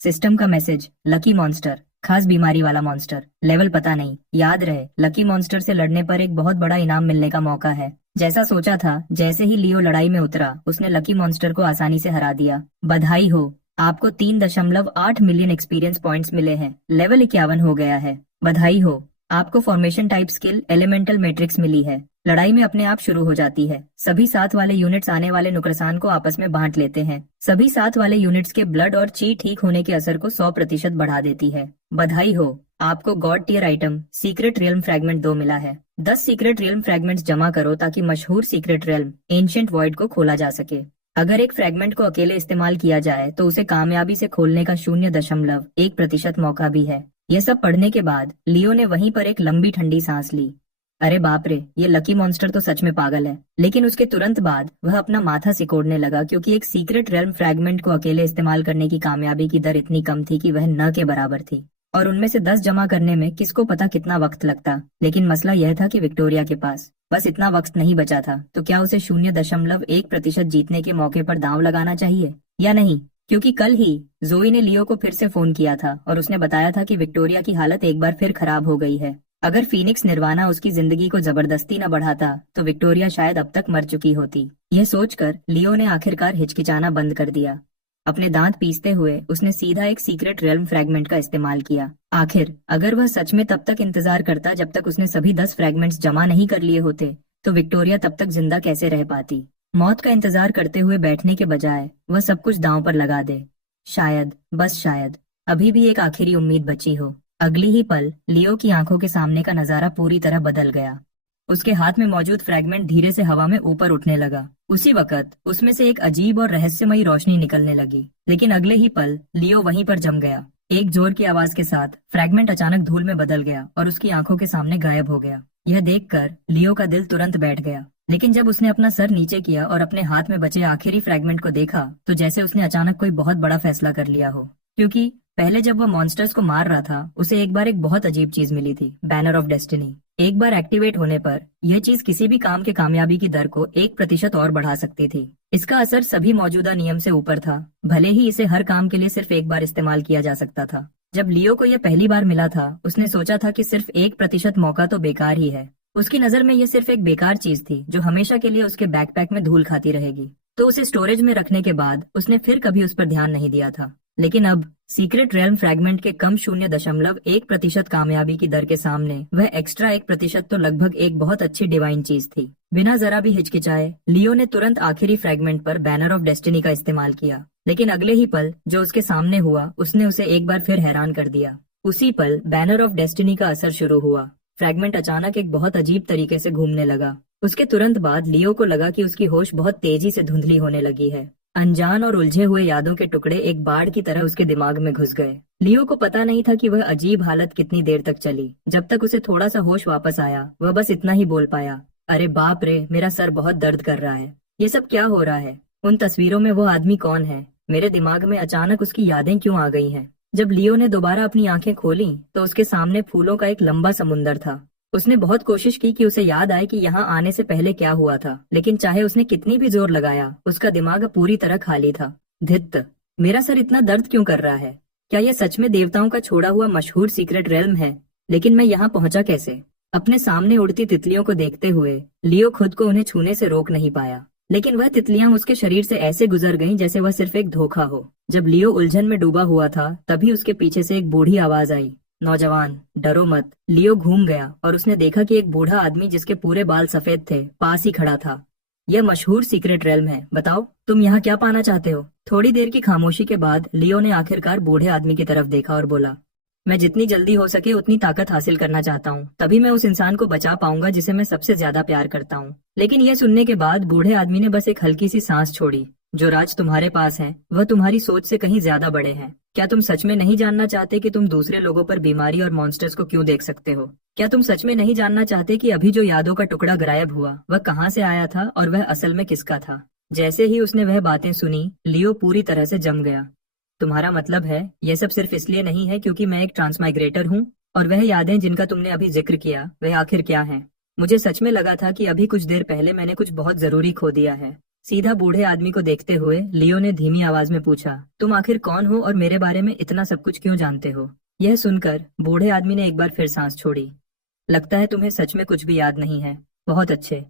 सिस्टम का मैसेज, लकी मॉन्स्टर, खास बीमारी वाला मॉन्स्टर, लेवल पता नहीं। याद रहे, लकी मॉन्स्टर से लड़ने पर एक बहुत बड़ा इनाम मिलने का मौका है। जैसा सोचा था, जैसे ही लियो लड़ाई में उतरा, उसने लकी मॉन्स्टर को आसानी से हरा दिया। बधाई हो, आपको 3.8 मिलियन एक्सपीरियंस पॉइंट्स मिले हैं। लेवल 51 हो गया है। बधाई हो, आपको formation type skill elemental matrix मिली है। लड़ाई में अपने आप शुरू हो जाती है। सभी साथ वाले यूनिट्स आने वाले नुकसान को आपस में बांट लेते हैं। सभी साथ वाले यूनिट्स के ब्लड और ची ठीक होने के असर को 100% बढ़ा देती है। बधाई हो, आपको god tier item secret realm fragment 2 मिला है। 10 सीक्रेट रियल्म फ्रैगमेंट्स जमा करो ताकि मशहूर सीक्रेट रियल्म एंशिएंट वॉइड को खोला जा सके। अगर एक फ्रैगमेंट को अकेले इस्तेमाल किया जाए तो उसे कामयाबी से खोलने का 0.1% मौका भी है। यह सब पढ़ने के बाद लियो ने वहीं पर एक लंबी ठंडी सांस ली। अरे बाप रे, ये लकी मॉन्स्टर तो सच में पागल है। लेकिन उसके तुरंत बाद वह अपना माथा सिकोड़ने लगा, क्योंकि एक सीक्रेट रेल्म फ्रैगमेंट को अकेले इस्तेमाल करने की कामयाबी की दर इतनी कम थी कि वह न के बराबर थी, और उनमें से 10 जमा करने में किसको पता कितना वक्त लगता। लेकिन मसला यह था कि विक्टोरिया के पास बस इतना वक्त नहीं बचा था। तो क्या उसे 0.1% जीतने के मौके पर दांव लगाना चाहिए या नहीं? क्योंकि कल ही जोई ने लियो को फिर से फोन किया था और उसने बताया था कि विक्टोरिया की हालत एक बार फिर खराब हो गई है। अगर फीनिक्स निर्वाणा उसकी जिंदगी को जबरदस्ती न बढ़ाता तो विक्टोरिया शायद अब तक मर चुकी होती। यह सोचकर लियो ने आखिरकार हिचकिचाना बंद कर दिया। अपने दांत पीसते हुए उसने सीधा एक सीक्रेट रेल्म फ्रैगमेंट का इस्तेमाल किया। आखिर अगर वह सच में तब तक इंतजार करता जब तक उसने सभी 10 फ्रैगमेंट्स जमा नहीं कर लिए होते, तो विक्टोरिया तब तक जिंदा कैसे रह पाती। मौत का इंतजार करते हुए बैठने के बजाय वह सब कुछ दांव पर लगा दे। शायद, बस शायद, अभी भी एक आखिरी उम्मीद बची हो। अगली ही पल लियो की आंखों के सामने का नजारा पूरी तरह बदल गया। उसके हाथ में मौजूद फ्रैगमेंट धीरे से हवा में ऊपर उठने लगा। उसी वक्त उसमें से एक अजीब और रहस्यमयी रोशनी निकलने लगी। लेकिन अगले ही पल लियो वहीं पर जम गया। एक जोर की आवाज के साथ फ्रैगमेंट अचानक धूल में बदल गया और उसकी आंखों के सामने गायब हो गया। यह देखकर लियो का दिल तुरंत बैठ गया। लेकिन जब उसने अपना सर नीचे किया और अपने हाथ में बचे आखिरी फ्रैगमेंट को देखा, तो जैसे उसने अचानक कोई बहुत बड़ा फैसला कर लिया हो। क्योंकि पहले जब वह मॉन्स्टर्स को मार रहा था, उसे एक बार एक बहुत अजीब चीज मिली थी, बैनर ऑफ डेस्टिनी। एक बार एक्टिवेट होने पर यह चीज किसी भी काम के कामयाबी की दर को 1% और बढ़ा सकती थी। इसका असर सभी मौजूदा नियम से ऊपर था, भले ही इसे हर काम के लिए सिर्फ एक बार इस्तेमाल किया जा सकता था। जब लियो को यह पहली बार मिला था, उसने सोचा था कि सिर्फ 1% मौका तो बेकार ही है। उसकी नजर में यह सिर्फ एक बेकार चीज थी जो हमेशा के लिए उसके बैकपैक में धूल खाती रहेगी। तो उसे स्टोरेज में रखने के बाद उसने फिर कभी उस पर ध्यान नहीं दिया था। लेकिन अब सीक्रेट रेल्म फ्रैगमेंट के कम 0.1% कामयाबी की दर के सामने वह एक्स्ट्रा 1% तो लगभग एक बहुत अच्छी डिवाइन चीज थी। बिना जरा भी हिचकिचाए लियो ने तुरंत आखिरी फ्रेगमेंट पर बैनर ऑफ डेस्टिनी का इस्तेमाल किया, लेकिन अगले ही पल जो उसके सामने हुआ उसने उसे एक बार फिर हैरान कर दिया। उसी पल बैनर ऑफ डेस्टिनी का असर शुरू हुआ। फ्रैगमेंट अचानक एक बहुत अजीब तरीके से घूमने लगा। उसके तुरंत बाद लियो को लगा कि उसकी होश बहुत तेजी से धुंधली होने लगी है। अनजान और उलझे हुए यादों के टुकड़े एक बाढ़ की तरह उसके दिमाग में घुस गए। लियो को पता नहीं था कि वह अजीब हालत कितनी देर तक चली। जब तक उसे थोड़ा सा होश वापस आया वह बस इतना ही बोल पाया, अरे बाप रे, मेरा सर बहुत दर्द कर रहा है। ये सब क्या हो रहा है? उन तस्वीरों में वो आदमी कौन है? मेरे दिमाग में अचानक उसकी यादें क्यों आ गई हैं? जब लियो ने दोबारा अपनी आंखें खोली तो उसके सामने फूलों का एक लंबा समुंदर था। उसने बहुत कोशिश की कि उसे याद आए कि यहाँ आने से पहले क्या हुआ था, लेकिन चाहे उसने कितनी भी जोर लगाया उसका दिमाग पूरी तरह खाली था। धित्त, मेरा सर इतना दर्द क्यों कर रहा है? क्या यह सच में देवताओं का छोड़ा हुआ मशहूर सीक्रेट रेल्म है? लेकिन मैं यहाँ पहुंचा कैसे? अपने सामने उड़ती तितलियों को देखते हुए लियो खुद को उन्हें छूने से रोक नहीं पाया, लेकिन वह तितलियां उसके शरीर से ऐसे गुजर गईं जैसे वह सिर्फ एक धोखा हो। जब लियो उलझन में डूबा हुआ था तभी उसके पीछे से एक बूढ़ी आवाज आई, नौजवान, डरो मत। लियो घूम गया और उसने देखा कि एक बूढ़ा आदमी जिसके पूरे बाल सफेद थे पास ही खड़ा था। यह मशहूर सीक्रेट रेल्म है, बताओ तुम यहाँ क्या पाना चाहते हो? थोड़ी देर की खामोशी के बाद लियो ने आखिरकार बूढ़े आदमी की तरफ देखा और बोला, मैं जितनी जल्दी हो सके उतनी ताकत हासिल करना चाहता हूँ, तभी मैं उस इंसान को बचा पाऊंगा जिसे मैं सबसे ज्यादा प्यार करता हूँ। लेकिन यह सुनने के बाद बूढ़े आदमी ने बस एक हल्की सी सांस छोड़ी। जो राज तुम्हारे पास है वह तुम्हारी सोच से कहीं ज्यादा बड़े हैं। क्या तुम सच में नहीं जानना चाहते कि तुम दूसरे लोगों पर बीमारी और मॉन्स्टर्स को क्यों देख सकते हो? क्या तुम सच में नहीं जानना चाहते कि अभी जो यादों का टुकड़ा गायब हुआ वह कहाँ से आया था और वह असल में किसका था? जैसे ही उसने वह बातें सुनी लियो पूरी तरह से जम गया। तुम्हारा मतलब है यह सब सिर्फ इसलिए नहीं है क्योंकि मैं एक ट्रांसमाइग्रेटर हूँ? और वह यादें जिनका तुमने अभी जिक्र किया वह आखिर क्या हैं? मुझे सच में लगा था कि अभी कुछ देर पहले मैंने कुछ बहुत जरूरी खो दिया है। सीधा बूढ़े आदमी को देखते हुए लियो ने धीमी आवाज में पूछा, तुम आखिर कौन हो और मेरे बारे में इतना सब कुछ क्यों जानते हो? यह सुनकर बूढ़े आदमी ने एक बार फिर सांस छोड़ी। लगता है तुम्हें सच में कुछ भी याद नहीं है। बहुत अच्छे,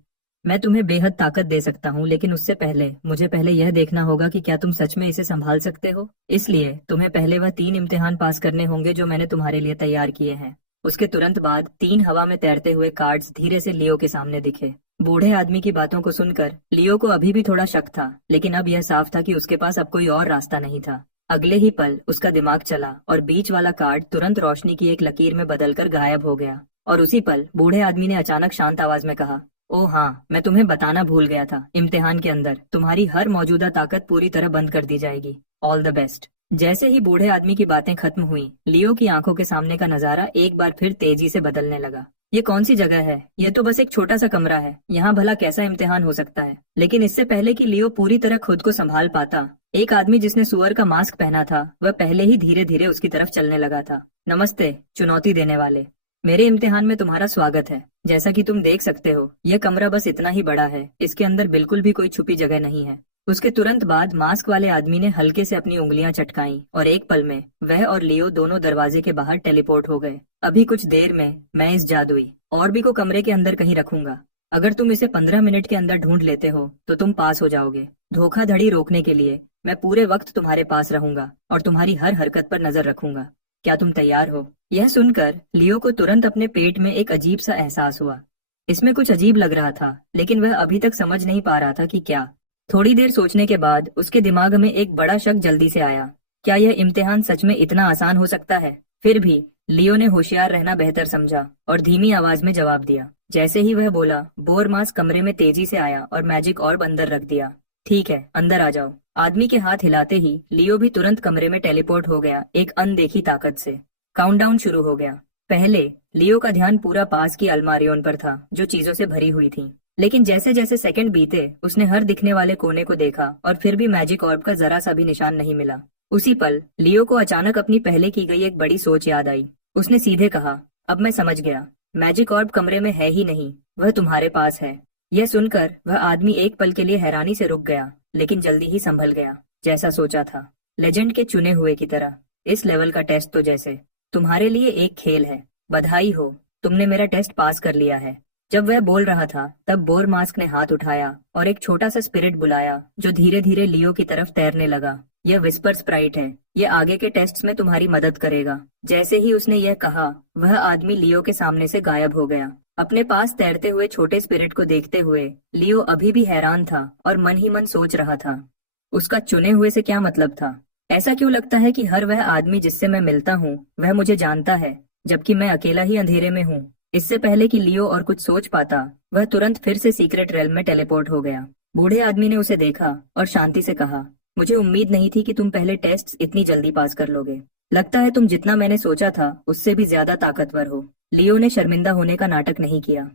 मैं तुम्हें बेहद ताकत दे सकता हूँ, लेकिन उससे पहले मुझे पहले यह देखना होगा कि क्या तुम सच में इसे संभाल सकते हो। इसलिए तुम्हें पहले वह 3 इम्तिहान पास करने होंगे जो मैंने तुम्हारे लिए तैयार किए हैं। उसके तुरंत बाद 3 हवा में तैरते हुए कार्ड्स धीरे से लियो के सामने दिखे। बूढ़े आदमी की बातों को सुनकर लियो को अभी भी थोड़ा शक था, लेकिन अब यह साफ था कि उसके पास अब कोई और रास्ता नहीं था। अगले ही पल उसका दिमाग चला और बीच वाला कार्ड तुरंत रोशनी की एक लकीर में बदलकर गायब हो गया। और उसी पल बूढ़े आदमी ने अचानक शांत आवाज में कहा, ओह हाँ, मैं तुम्हें बताना भूल गया था, इम्तिहान के अंदर तुम्हारी हर मौजूदा ताकत पूरी तरह बंद कर दी जाएगी। All the best. जैसे ही बूढ़े आदमी की बातें खत्म हुई लियो की आंखों के सामने का नजारा एक बार फिर तेजी से बदलने लगा। ये कौन सी जगह है? ये तो बस एक छोटा सा कमरा है, यहाँ भला कैसा इम्तिहान हो सकता है? लेकिन इससे पहले कि लियो पूरी तरह खुद को संभाल पाता, एक आदमी जिसने सुअर का मास्क पहना था वह पहले ही धीरे धीरे उसकी तरफ चलने लगा था। नमस्ते चुनौती देने वाले, मेरे इम्तिहान में तुम्हारा स्वागत है। जैसा कि तुम देख सकते हो यह कमरा बस इतना ही बड़ा है, इसके अंदर बिल्कुल भी कोई छुपी जगह नहीं है। उसके तुरंत बाद मास्क वाले आदमी ने हल्के से अपनी उंगलियां चटकाईं और एक पल में वह और लियो दोनों दरवाजे के बाहर टेलीपोर्ट हो गए। अभी कुछ देर में मैं इस जादुई ऑर्बी को कमरे के अंदर कहीं रखूंगा। अगर तुम इसे 15 मिनट के अंदर ढूंढ लेते हो तो तुम पास हो जाओगे। धोखाधड़ी रोकने के लिए मैं पूरे वक्त तुम्हारे पास रहूंगा और तुम्हारी हर हरकत पर नजर रखूंगा। क्या तुम तैयार हो? यह सुनकर लियो को तुरंत अपने पेट में एक अजीब सा एहसास हुआ। इसमें कुछ अजीब लग रहा था, लेकिन वह अभी तक समझ नहीं पा रहा था कि क्या। थोड़ी देर सोचने के बाद उसके दिमाग में एक बड़ा शक जल्दी से आया, क्या यह इम्तिहान सच में इतना आसान हो सकता है? फिर भी लियो ने होशियार रहना बेहतर समझा और धीमी आवाज में जवाब दिया। जैसे ही वह बोला, बोरमास कमरे में तेजी से आया और मैजिक ऑर्ब अंदर रख दिया। ठीक है, अंदर आ जाओ। आदमी के हाथ हिलाते ही लियो भी तुरंत कमरे में टेलीपोर्ट हो गया, एक अनदेखी ताकत से। काउंटडाउन शुरू हो गया। पहले लियो का ध्यान पूरा पास की अलमारियों पर था जो चीजों से भरी हुई थी, लेकिन जैसे जैसे सेकंड बीते उसने हर दिखने वाले कोने को देखा और फिर भी मैजिक ऑर्ब का जरा सा भी निशान नहीं मिला। उसी पल लियो को अचानक अपनी पहले की गई एक बड़ी सोच याद आई। उसने सीधे कहा, अब मैं समझ गया, मैजिक ऑर्ब कमरे में है ही नहीं, वह तुम्हारे पास है। यह सुनकर वह आदमी एक पल के लिए हैरानी से रुक गया, लेकिन जल्दी ही संभल गया। जैसा सोचा था, लेजेंड के चुने हुए की तरह। इस लेवल का टेस्ट तो जैसे तुम्हारे लिए एक खेल है। बधाई हो, तुमने मेरा टेस्ट पास कर लिया है। जब वह बोल रहा था तब बोर मास्क ने हाथ उठाया और एक छोटा सा स्पिरिट बुलाया जो धीरे धीरे लियो की तरफ तैरने लगा। यह विस्पर स्प्राइट है, यह आगे के टेस्ट्स में तुम्हारी मदद करेगा। जैसे ही उसने यह कहा वह आदमी लियो के सामने से गायब हो गया। अपने पास तैरते हुए छोटे स्पिरिट को देखते हुए लियो अभी भी हैरान था और मन ही मन सोच रहा था, उसका चुने हुए से क्या मतलब था। ऐसा क्यों लगता है कि हर वह आदमी जिससे मैं मिलता हूँ वह मुझे जानता है, जबकि मैं अकेला ही अंधेरे में हूँ। इससे पहले कि लियो और कुछ सोच पाता, वह तुरंत फिर से सीक्रेट रेल में टेलीपोर्ट हो गया। बूढ़े आदमी ने उसे देखा और शांति से कहा, मुझे उम्मीद नहीं थी कि तुम पहले टेस्ट इतनी जल्दी पास कर लोगे। लगता है तुम जितना मैंने सोचा था उससे भी ज्यादा ताकतवर हो। लियो ने शर्मिंदा होने का नाटक नहीं किया।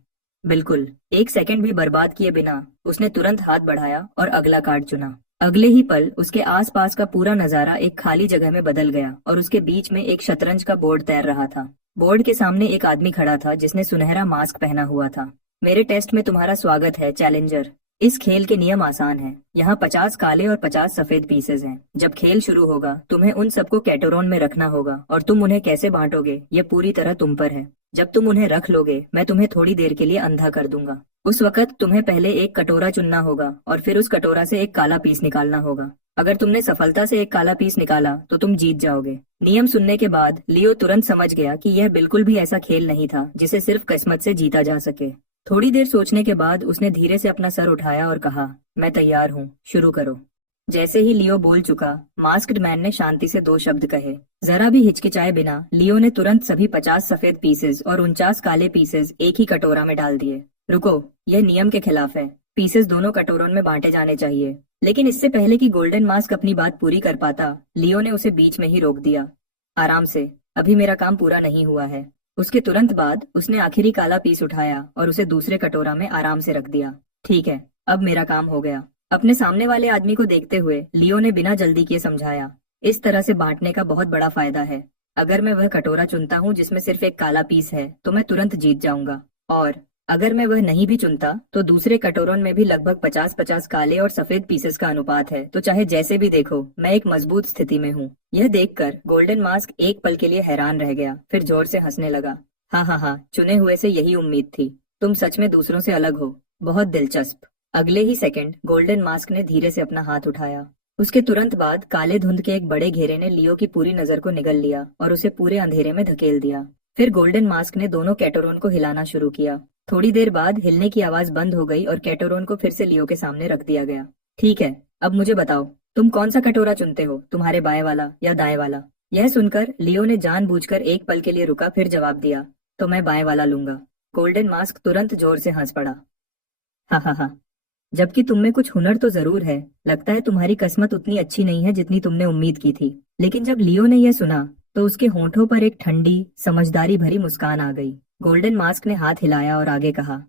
बिल्कुल, एक सेकंड भी बर्बाद किए बिना उसने तुरंत हाथ बढ़ाया और अगला कार्ड चुना। अगले ही पल उसके आसपास का पूरा नजारा एक खाली जगह में बदल गया और उसके बीच में एक शतरंज का बोर्ड तैर रहा था। बोर्ड के सामने एक आदमी खड़ा था जिसने सुनहरा मास्क पहना हुआ था। मेरे टेस्ट में तुम्हारा स्वागत है चैलेंजर। इस खेल के नियम आसान हैं। यहाँ 50 काले और 50 सफेद पीसेज हैं। जब खेल शुरू होगा तुम्हें उन सबको कैटोरोन में रखना होगा और तुम उन्हें कैसे बांटोगे ये पूरी तरह तुम पर है। जब तुम उन्हें रख लोगे मैं तुम्हें थोड़ी देर के लिए अंधा कर दूंगा। उस वक्त तुम्हें पहले एक कटोरा चुनना होगा और फिर उस कटोरा से एक काला पीस निकालना होगा। अगर तुमने सफलता से एक काला पीस निकाला तो तुम जीत जाओगे। नियम सुनने के बाद लियो तुरंत समझ गया कि यह बिल्कुल भी ऐसा खेल नहीं था जिसे सिर्फ किस्मत से जीता जा सके। थोड़ी देर सोचने के बाद उसने धीरे से अपना सर उठाया और कहा, मैं तैयार हूँ, शुरू करो। जैसे ही लियो बोल चुका, मास्क्ड मैन ने शांति से 2 शब्द कहे। जरा भी हिचकिचाए बिना लियो ने तुरंत सभी 50 सफेद पीसेस और 49 काले पीसेस एक ही कटोरा में डाल दिए। रुको, यह नियम के खिलाफ है। पीसेस दोनों कटोरों में बांटे जाने चाहिए। लेकिन इससे पहले कि गोल्डन मास्क अपनी बात पूरी कर पाता, लियो ने उसे बीच में ही रोक दिया। आराम से, अभी मेरा काम पूरा नहीं हुआ है। उसके तुरंत बाद उसने आखिरी काला पीस उठाया और उसे दूसरे कटोरा में आराम से रख दिया। ठीक है, अब मेरा काम हो गया। अपने सामने वाले आदमी को देखते हुए लियो ने बिना जल्दी किए समझाया, इस तरह से बांटने का बहुत बड़ा फायदा है। अगर मैं वह कटोरा चुनता हूँ जिसमें सिर्फ एक काला पीस है तो मैं तुरंत जीत जाऊंगा, और अगर मैं वह नहीं भी चुनता तो दूसरे कटोरों में भी लगभग 50-50 काले और सफेद पीसेस का अनुपात है। तो चाहे जैसे भी देखो मैं एक मजबूत स्थिति में हूँ। यह देखकर गोल्डन मास्क एक पल के लिए हैरान रह गया, फिर जोर से हंसने लगा। हाँ हाँ हाँ, चुने हुए से यही उम्मीद थी। तुम सच में दूसरों से अलग हो, बहुत दिलचस्प। अगले ही सेकंड गोल्डन मास्क ने धीरे से अपना हाथ उठाया। उसके तुरंत बाद काले धुंध के एक बड़े घेरे ने लियो की पूरी नजर को निगल लिया और उसे पूरे अंधेरे में धकेल दिया। फिर गोल्डन मास्क ने दोनों कैटोरोन को हिलाना शुरू किया। थोड़ी देर बाद हिलने की आवाज बंद हो गई और कैटोरोन को फिर से लियो के सामने रख दिया गया। ठीक है, अब मुझे बताओ तुम कौन सा कटोरा चुनते हो, तुम्हारे बाएं वाला या दाएं वाला? यह सुनकर लियो ने जानबूझकर एक पल के लिए रुका, फिर जवाब दिया, तो मैं बाएं वाला लूंगा। गोल्डन मास्क तुरंत जोर से हंस पड़ा। हाँ हाँ हाँ, जबकि तुम में कुछ हुनर तो जरूर है। लगता है तुम्हारी किस्मत उतनी अच्छी नहीं है जितनी तुमने उम्मीद की थी। लेकिन जब लियो ने यह सुना तो उसके होंठों पर एक ठंडी समझदारी भरी मुस्कान आ गई। गोल्डन मास्क ने हाथ हिलाया और आगे कहा,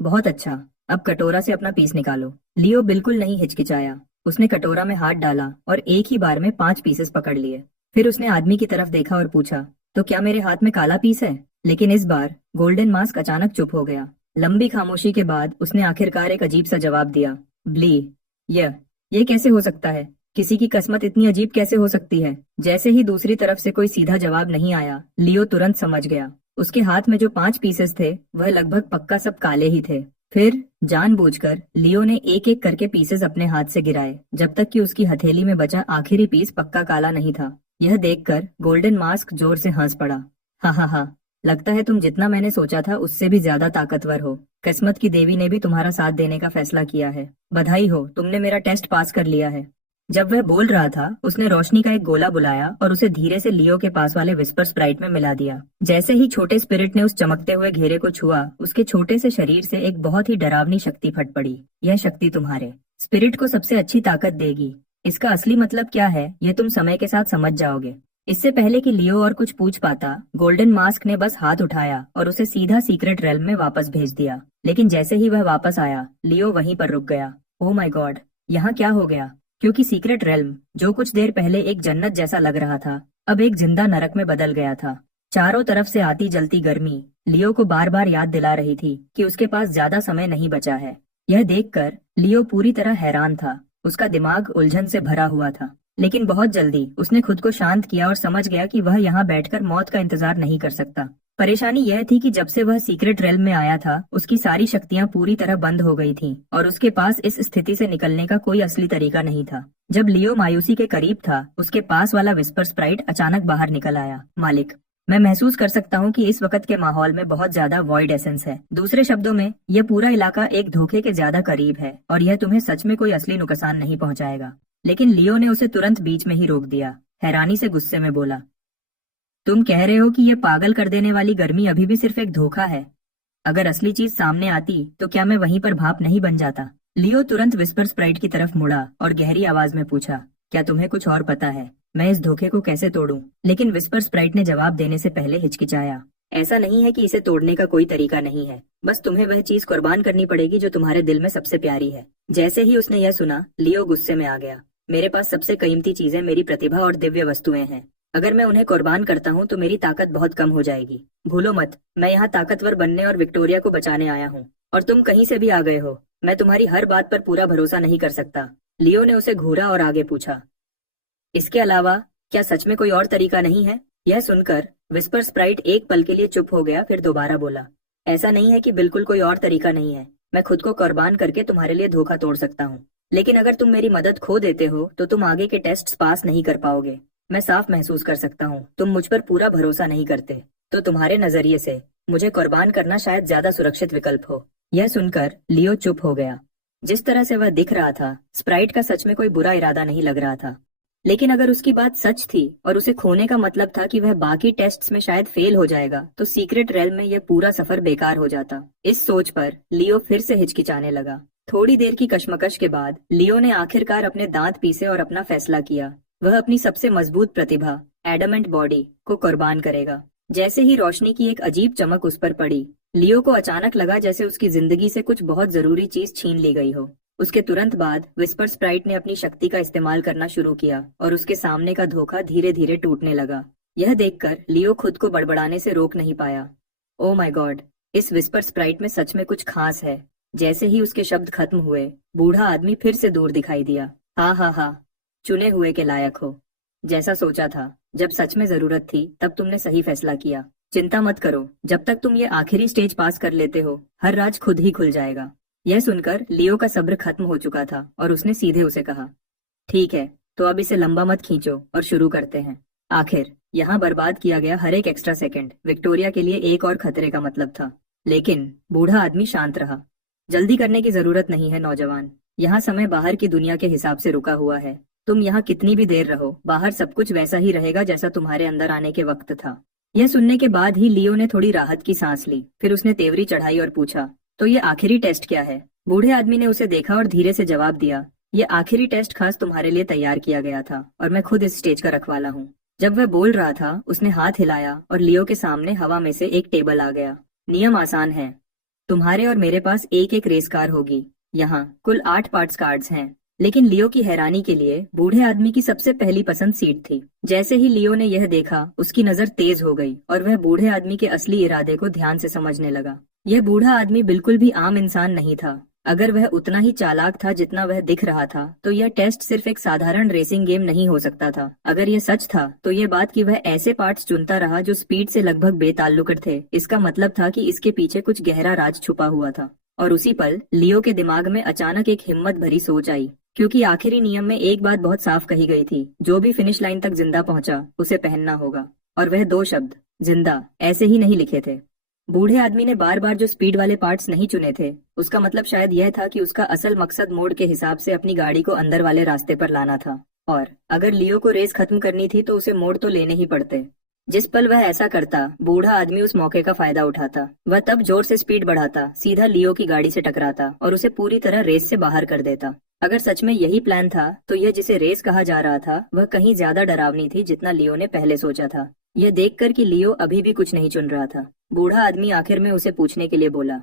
बहुत अच्छा, अब कटोरा से अपना पीस निकालो। लियो बिल्कुल नहीं हिचकिचाया। उसने कटोरा में हाथ डाला और एक ही बार में 5 पीसेस पकड़ लिए। फिर उसने आदमी की तरफ देखा और पूछा, तो क्या मेरे हाथ में काला पीस है? लेकिन इस बार गोल्डन मास्क अचानक चुप हो गया। लंबी खामोशी के बाद उसने आखिरकार एक अजीब सा जवाब दिया, ब्ली। ये कैसे हो सकता है? किसी की किस्मत इतनी अजीब कैसे हो सकती है? जैसे ही दूसरी तरफ से कोई सीधा जवाब नहीं आया, लियो तुरंत समझ गया। उसके हाथ में जो 5 पीसेस थे वह लगभग पक्का सब काले ही थे। फिर जानबूझकर लियो ने एक एक करके पीसेस अपने हाथ से गिराए, जब तक कि उसकी हथेली में बचा आखिरी पीस पक्का काला नहीं था। यह देखकर गोल्डन मास्क जोर से हंस पड़ा। हाँ हाँ हाँ, लगता है तुम जितना मैंने सोचा था उससे भी ज्यादा ताकतवर हो। किस्मत की देवी ने भी तुम्हारा साथ देने का फैसला किया है। बधाई हो, तुमने मेरा टेस्ट पास कर लिया है। जब वह बोल रहा था उसने रोशनी का एक गोला बुलाया और उसे धीरे से लियो के पास वाले विस्पर स्प्राइट में मिला दिया। जैसे ही छोटे स्पिरिट ने उस चमकते हुए घेरे को छुआ, उसके छोटे से शरीर से एक बहुत ही डरावनी शक्ति फट पड़ी। यह शक्ति तुम्हारे स्पिरिट को सबसे अच्छी ताकत देगी। इसका असली मतलब क्या है ये तुम समय के साथ समझ जाओगे। इससे पहले कि लियो और कुछ पूछ पाता, गोल्डन मास्क ने बस हाथ उठाया और उसे सीधा सीक्रेट रेल्म में वापस भेज दिया। लेकिन जैसे ही वह वापस आया, लियो वहीं पर रुक गया। ओह माय गॉड, यहाँ क्या हो गया? क्योंकि सीक्रेट रेल्म, जो कुछ देर पहले एक जन्नत जैसा लग रहा था, अब एक जिंदा नरक में बदल गया था। चारों तरफ से आती जलती गर्मी लियो को बार बार याद दिला रही थी कि उसके पास ज्यादा समय नहीं बचा है। यह देखकर लियो पूरी तरह हैरान था। उसका दिमाग उलझन से भरा हुआ था। लेकिन बहुत जल्दी उसने खुद को शांत किया और समझ गया कि वह यहाँ बैठकर मौत का इंतजार नहीं कर सकता। परेशानी यह थी कि जब से वह सीक्रेट रेल्म में आया था, उसकी सारी शक्तियाँ पूरी तरह बंद हो गई थीं और उसके पास इस स्थिति से निकलने का कोई असली तरीका नहीं था। जब लियो मायूसी के करीब था, उसके पास वाला विस्पर स्प्राइट अचानक बाहर निकल आया। मालिक, मैं महसूस कर सकता हूँ कि इस वक्त के माहौल में बहुत ज्यादा वॉइड एसेंस है। दूसरे शब्दों में, यह पूरा इलाका एक धोखे के ज्यादा करीब है और यह तुम्हें सच में कोई असली नुकसान नहीं पहुंचाएगा। लेकिन लियो ने उसे तुरंत बीच में ही रोक दिया, हैरानी से गुस्से में बोला, तुम कह रहे हो कि यह पागल कर देने वाली गर्मी अभी भी सिर्फ एक धोखा है? अगर असली चीज सामने आती तो क्या मैं वहीं पर भाप नहीं बन जाता? लियो तुरंत विस्पर स्प्राइट की तरफ मुड़ा और गहरी आवाज में पूछा, क्या तुम्हें कुछ और पता है? मैं इस धोखे को कैसे तोड़ूं? लेकिन विस्पर स्प्राइट ने जवाब देने से पहले हिचकिचाया। ऐसा नहीं है कि इसे तोड़ने का कोई तरीका नहीं है, बस तुम्हें वह चीज कुर्बान करनी पड़ेगी जो तुम्हारे दिल में सबसे प्यारी है। जैसे ही उसने यह सुना, लियो गुस्से में आ गया। मेरे पास सबसे कीमती चीजें मेरी प्रतिभा और दिव्य वस्तुएं हैं। अगर मैं उन्हें कुर्बान करता हूँ तो मेरी ताकत बहुत कम हो जाएगी। भूलो मत, मैं यहाँ ताकतवर बनने और विक्टोरिया को बचाने आया हूँ। और तुम कहीं से भी आ गए हो, मैं तुम्हारी हर बात पर पूरा भरोसा नहीं कर सकता। लियो ने उसे घूरा और आगे पूछा, इसके अलावा क्या सच में कोई और तरीका नहीं है? यह सुनकर विस्पर स्प्राइट एक पल के लिए चुप हो गया, फिर दोबारा बोला, ऐसा नहीं है कि बिल्कुल कोई और तरीका नहीं है। मैं खुद को कुर्बान करके तुम्हारे लिए धोखा तोड़ सकता हूँ, लेकिन अगर तुम मेरी मदद खो देते हो तो तुम आगे के टेस्ट्स पास नहीं कर पाओगे। मैं साफ महसूस कर सकता हूँ तुम मुझ पर पूरा भरोसा नहीं करते, तो तुम्हारे नजरिए से मुझे कुर्बान करना शायद ज्यादा सुरक्षित विकल्प हो। यह सुनकर लियो चुप हो गया। जिस तरह से वह दिख रहा था, स्प्राइट का सच में कोई बुरा इरादा नहीं लग रहा था। लेकिन अगर उसकी बात सच थी और उसे खोने का मतलब था कि वह बाकी टेस्ट्स में शायद फेल हो जाएगा, तो सीक्रेट रेल में यह पूरा सफर बेकार हो जाता। इस सोच पर लियो फिर से हिचकिचाने लगा। थोड़ी देर की कशमकश के बाद लियो ने आखिरकार अपने दांत पीसे और अपना फैसला किया। वह अपनी सबसे मजबूत प्रतिभा, एडमेंट बॉडी, को कुर्बान करेगा। जैसे ही रोशनी की एक अजीब चमक उस पर पड़ी, लियो को अचानक लगा जैसे उसकी जिंदगी से कुछ बहुत जरूरी चीज छीन ली गई हो। उसके तुरंत बाद विस्पर स्प्राइट ने अपनी शक्ति का इस्तेमाल करना शुरू किया और उसके सामने का धोखा धीरे धीरे टूटने लगा। यह देखकर लियो खुद को बड़बड़ाने से रोक नहीं पाया। ओ माय गॉड, इस विस्पर स्प्राइट में सच में कुछ खास है। जैसे ही उसके शब्द खत्म हुए, बूढ़ा आदमी फिर से दूर दिखाई दिया। हा हा हा, चुने हुए के लायक हो। जैसा सोचा था, जब सच में जरूरत थी तब तुमने सही फैसला किया। चिंता मत करो, जब तक तुम ये आखिरी स्टेज पास कर लेते हो, हर राज खुद ही खुल जाएगा। यह सुनकर लियो का सब्र खत्म हो चुका था और उसने सीधे उसे कहा, ठीक है, तो अब इसे लंबा मत खींचो और शुरू करते हैं। आखिर यहाँ बर्बाद किया गया हर एक एक्स्ट्रा सेकंड विक्टोरिया के लिए एक और खतरे का मतलब था। लेकिन बूढ़ा आदमी शांत रहा। जल्दी करने की जरूरत नहीं है नौजवान, यहाँ समय बाहर की दुनिया के हिसाब से रुका हुआ है। तुम यहाँ कितनी भी देर रहो, बाहर सब कुछ वैसा ही रहेगा जैसा तुम्हारे अंदर आने के वक्त था। यह सुनने के बाद ही लियो ने थोड़ी राहत की सांस ली। फिर उसने तेवरी चढ़ाई और पूछा, तो ये आखिरी टेस्ट क्या है? बूढ़े आदमी ने उसे देखा और धीरे से जवाब दिया, ये आखिरी टेस्ट खास तुम्हारे लिए तैयार किया गया था और मैं खुद इस स्टेज का रखवाला हूँ। जब वह बोल रहा था, उसने हाथ हिलाया और लियो के सामने हवा में से एक टेबल आ गया। नियम आसान है, तुम्हारे और मेरे पास एक एक रेस कार होगी। यहाँ कुल 8 पार्ट्स कार्ड्स हैं। लेकिन लियो की हैरानी के लिए बूढ़े आदमी की सबसे पहली पसंद सीट थी। जैसे ही लियो ने यह देखा, उसकी नजर तेज हो गई और वह बूढ़े आदमी के असली इरादे को ध्यान से समझने लगा। यह बूढ़ा आदमी बिल्कुल भी आम इंसान नहीं था। अगर वह उतना ही चालाक था जितना वह दिख रहा था, तो यह टेस्ट सिर्फ एक साधारण रेसिंग गेम नहीं हो सकता था। अगर यह सच था, तो यह बात कि वह ऐसे पार्ट्स चुनता रहा जो स्पीड से लगभग बेताल्लुक थे, इसका मतलब था कि इसके पीछे कुछ गहरा राज छुपा हुआ था। और उसी पल लियो के दिमाग में अचानक एक हिम्मत भरी सोच आई, क्योंकि आखिरी नियम में एक बात बहुत साफ कही गई थी, जो भी फिनिश लाइन तक जिंदा पहुंचा उसे पहनना होगा। और वह 2 शब्द, जिंदा, ऐसे ही नहीं लिखे थे। बूढ़े आदमी ने बार बार जो स्पीड वाले पार्ट्स नहीं चुने थे, उसका मतलब शायद यह था कि उसका असल मकसद मोड के हिसाब से अपनी गाड़ी को अंदर वाले रास्ते पर लाना था। और अगर लियो को रेस खत्म करनी थी तो उसे मोड़ तो लेने ही पड़ते। जिस पल वह ऐसा करता, बूढ़ा आदमी उस मौके का फायदा उठाता। वह तब जोर से स्पीड बढ़ाता, सीधा लियो की गाड़ी से टकराता और उसे पूरी तरह रेस से बाहर कर देता। अगर सच में यही प्लान था, तो यह जिसे रेस कहा जा रहा था, वह कहीं ज्यादा डरावनी थी जितना लियो ने पहले सोचा था। यह देखकर कि लियो अभी भी कुछ नहीं चुन रहा था, बूढ़ा आदमी आखिर में उसे पूछने के लिए बोला,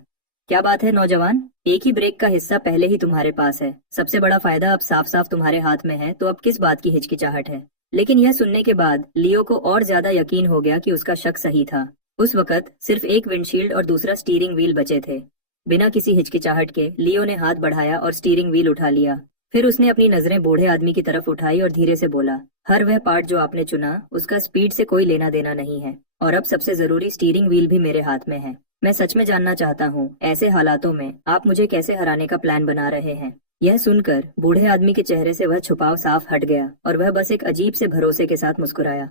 क्या बात है नौजवान? एक ही ब्रेक का हिस्सा पहले ही तुम्हारे पास है। सबसे बड़ा फायदा अब साफ साफ तुम्हारे हाथ में है, तो अब किस बात की हिचकिचाहट है? लेकिन यह सुनने के बाद लियो को और ज्यादा यकीन हो गया कि उसका शक सही था। उस वक्त सिर्फ एक विंडशील्ड और दूसरा स्टीयरिंग व्हील बचे थे। बिना किसी हिचकिचाहट के लियो ने हाथ बढ़ाया और स्टीयरिंग व्हील उठा लिया। फिर उसने अपनी नजरें बूढ़े आदमी की तरफ उठाई और धीरे से बोला, हर वह पार्ट जो आपने चुना, उसका स्पीड से कोई लेना देना नहीं है। और अब सबसे जरूरी स्टीयरिंग व्हील भी मेरे हाथ में है। मैं सच में जानना चाहता हूँ, ऐसे हालातों में आप मुझे कैसे हराने का प्लान बना रहे हैं? यह सुनकर बूढ़े आदमी के चेहरे से वह छुपाव साफ हट गया और वह बस एक अजीब से भरोसे के साथ मुस्कुराया।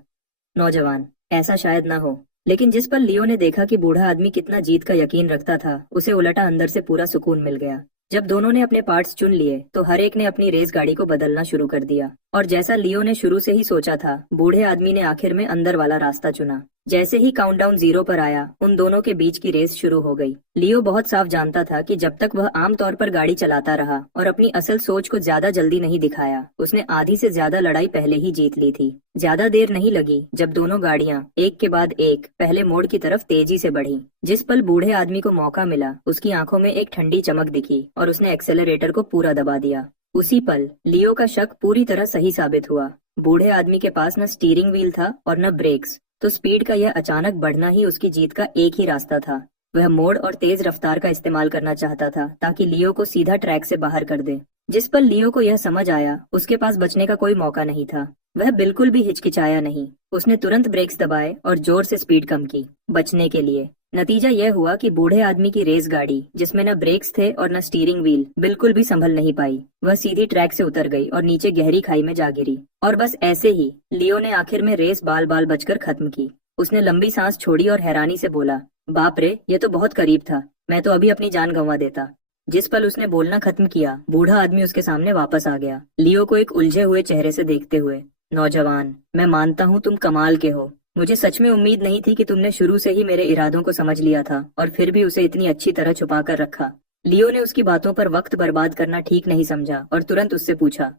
नौजवान, ऐसा शायद ना हो। लेकिन जिस पल लियो ने देखा कि बूढ़ा आदमी कितना जीत का यकीन रखता था, उसे उलटा अंदर से पूरा सुकून मिल गया। जब दोनों ने अपने पार्ट्स चुन लिए तो हर एक ने अपनी रेस गाड़ी को बदलना शुरू कर दिया, और जैसा लियो ने शुरू से ही सोचा था, बूढ़े आदमी ने आखिर में अंदर वाला रास्ता चुना। जैसे ही काउंटडाउन 0 पर आया, उन दोनों के बीच की रेस शुरू हो गई। लियो बहुत साफ जानता था कि जब तक वह आमतौर पर गाड़ी चलाता रहा और अपनी असल सोच को ज्यादा जल्दी नहीं दिखाया, उसने आधी से ज्यादा लड़ाई पहले ही जीत ली थी। ज्यादा देर नहीं लगी जब दोनों गाड़ियां एक के बाद एक पहले मोड़ की तरफ तेजी से बढ़ी। जिस पल बूढ़े आदमी को मौका मिला, उसकी आंखों में एक ठंडी चमक दिखी और उसने एक्सेलरेटर को पूरा दबा दिया। उसी पल लियो का शक पूरी तरह सही साबित हुआ। बूढ़े आदमी के पास न स्टीयरिंग व्हील था और न ब्रेक्स, तो स्पीड का यह अचानक बढ़ना ही उसकी जीत का एक ही रास्ता था। वह मोड़ और तेज रफ्तार का इस्तेमाल करना चाहता था ताकि लियो को सीधा ट्रैक से बाहर कर दे। जिस पल लियो को यह समझ आया, उसके पास बचने का कोई मौका नहीं था। वह बिल्कुल भी हिचकिचाया नहीं। उसने तुरंत ब्रेक्स दबाए और जोर से स्पीड कम की, बचने के लिए। नतीजा यह हुआ कि बूढ़े आदमी की रेस गाड़ी, जिसमें न ब्रेक्स थे और न स्टीयरिंग व्हील, बिल्कुल भी संभल नहीं पाई। वह सीधी ट्रैक से उतर गई और नीचे गहरी खाई में जा गिरी। और बस ऐसे ही लियो ने आखिर में रेस बाल बाल बचकर खत्म की। उसने लंबी सांस छोड़ी और हैरानी से बोला, बाप रे, ये तो बहुत करीब था। मैं तो अभी अपनी जान गंवा देता। जिस पल उसने बोलना खत्म किया, बूढ़ा आदमी उसके सामने वापस आ गया, लियो को एक उलझे हुए चेहरे से देखते हुए। नौजवान, मैं मानता हूँ तुम कमाल के हो। मुझे सच में उम्मीद नहीं थी कि तुमने शुरू से ही मेरे इरादों को समझ लिया था और फिर भी उसे इतनी अच्छी तरह छुपा कर रखा। लियो ने उसकी बातों पर वक्त बर्बाद करना ठीक नहीं समझा और तुरंत उससे पूछा,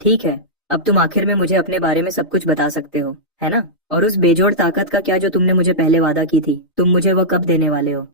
ठीक है, अब तुम आखिर में मुझे अपने बारे में सब कुछ बता सकते हो, है ना? और उस बेजोड़ ताकत का क्या जो तुमने मुझे पहले वादा की थी, तुम मुझे वह कब देने वाले हो?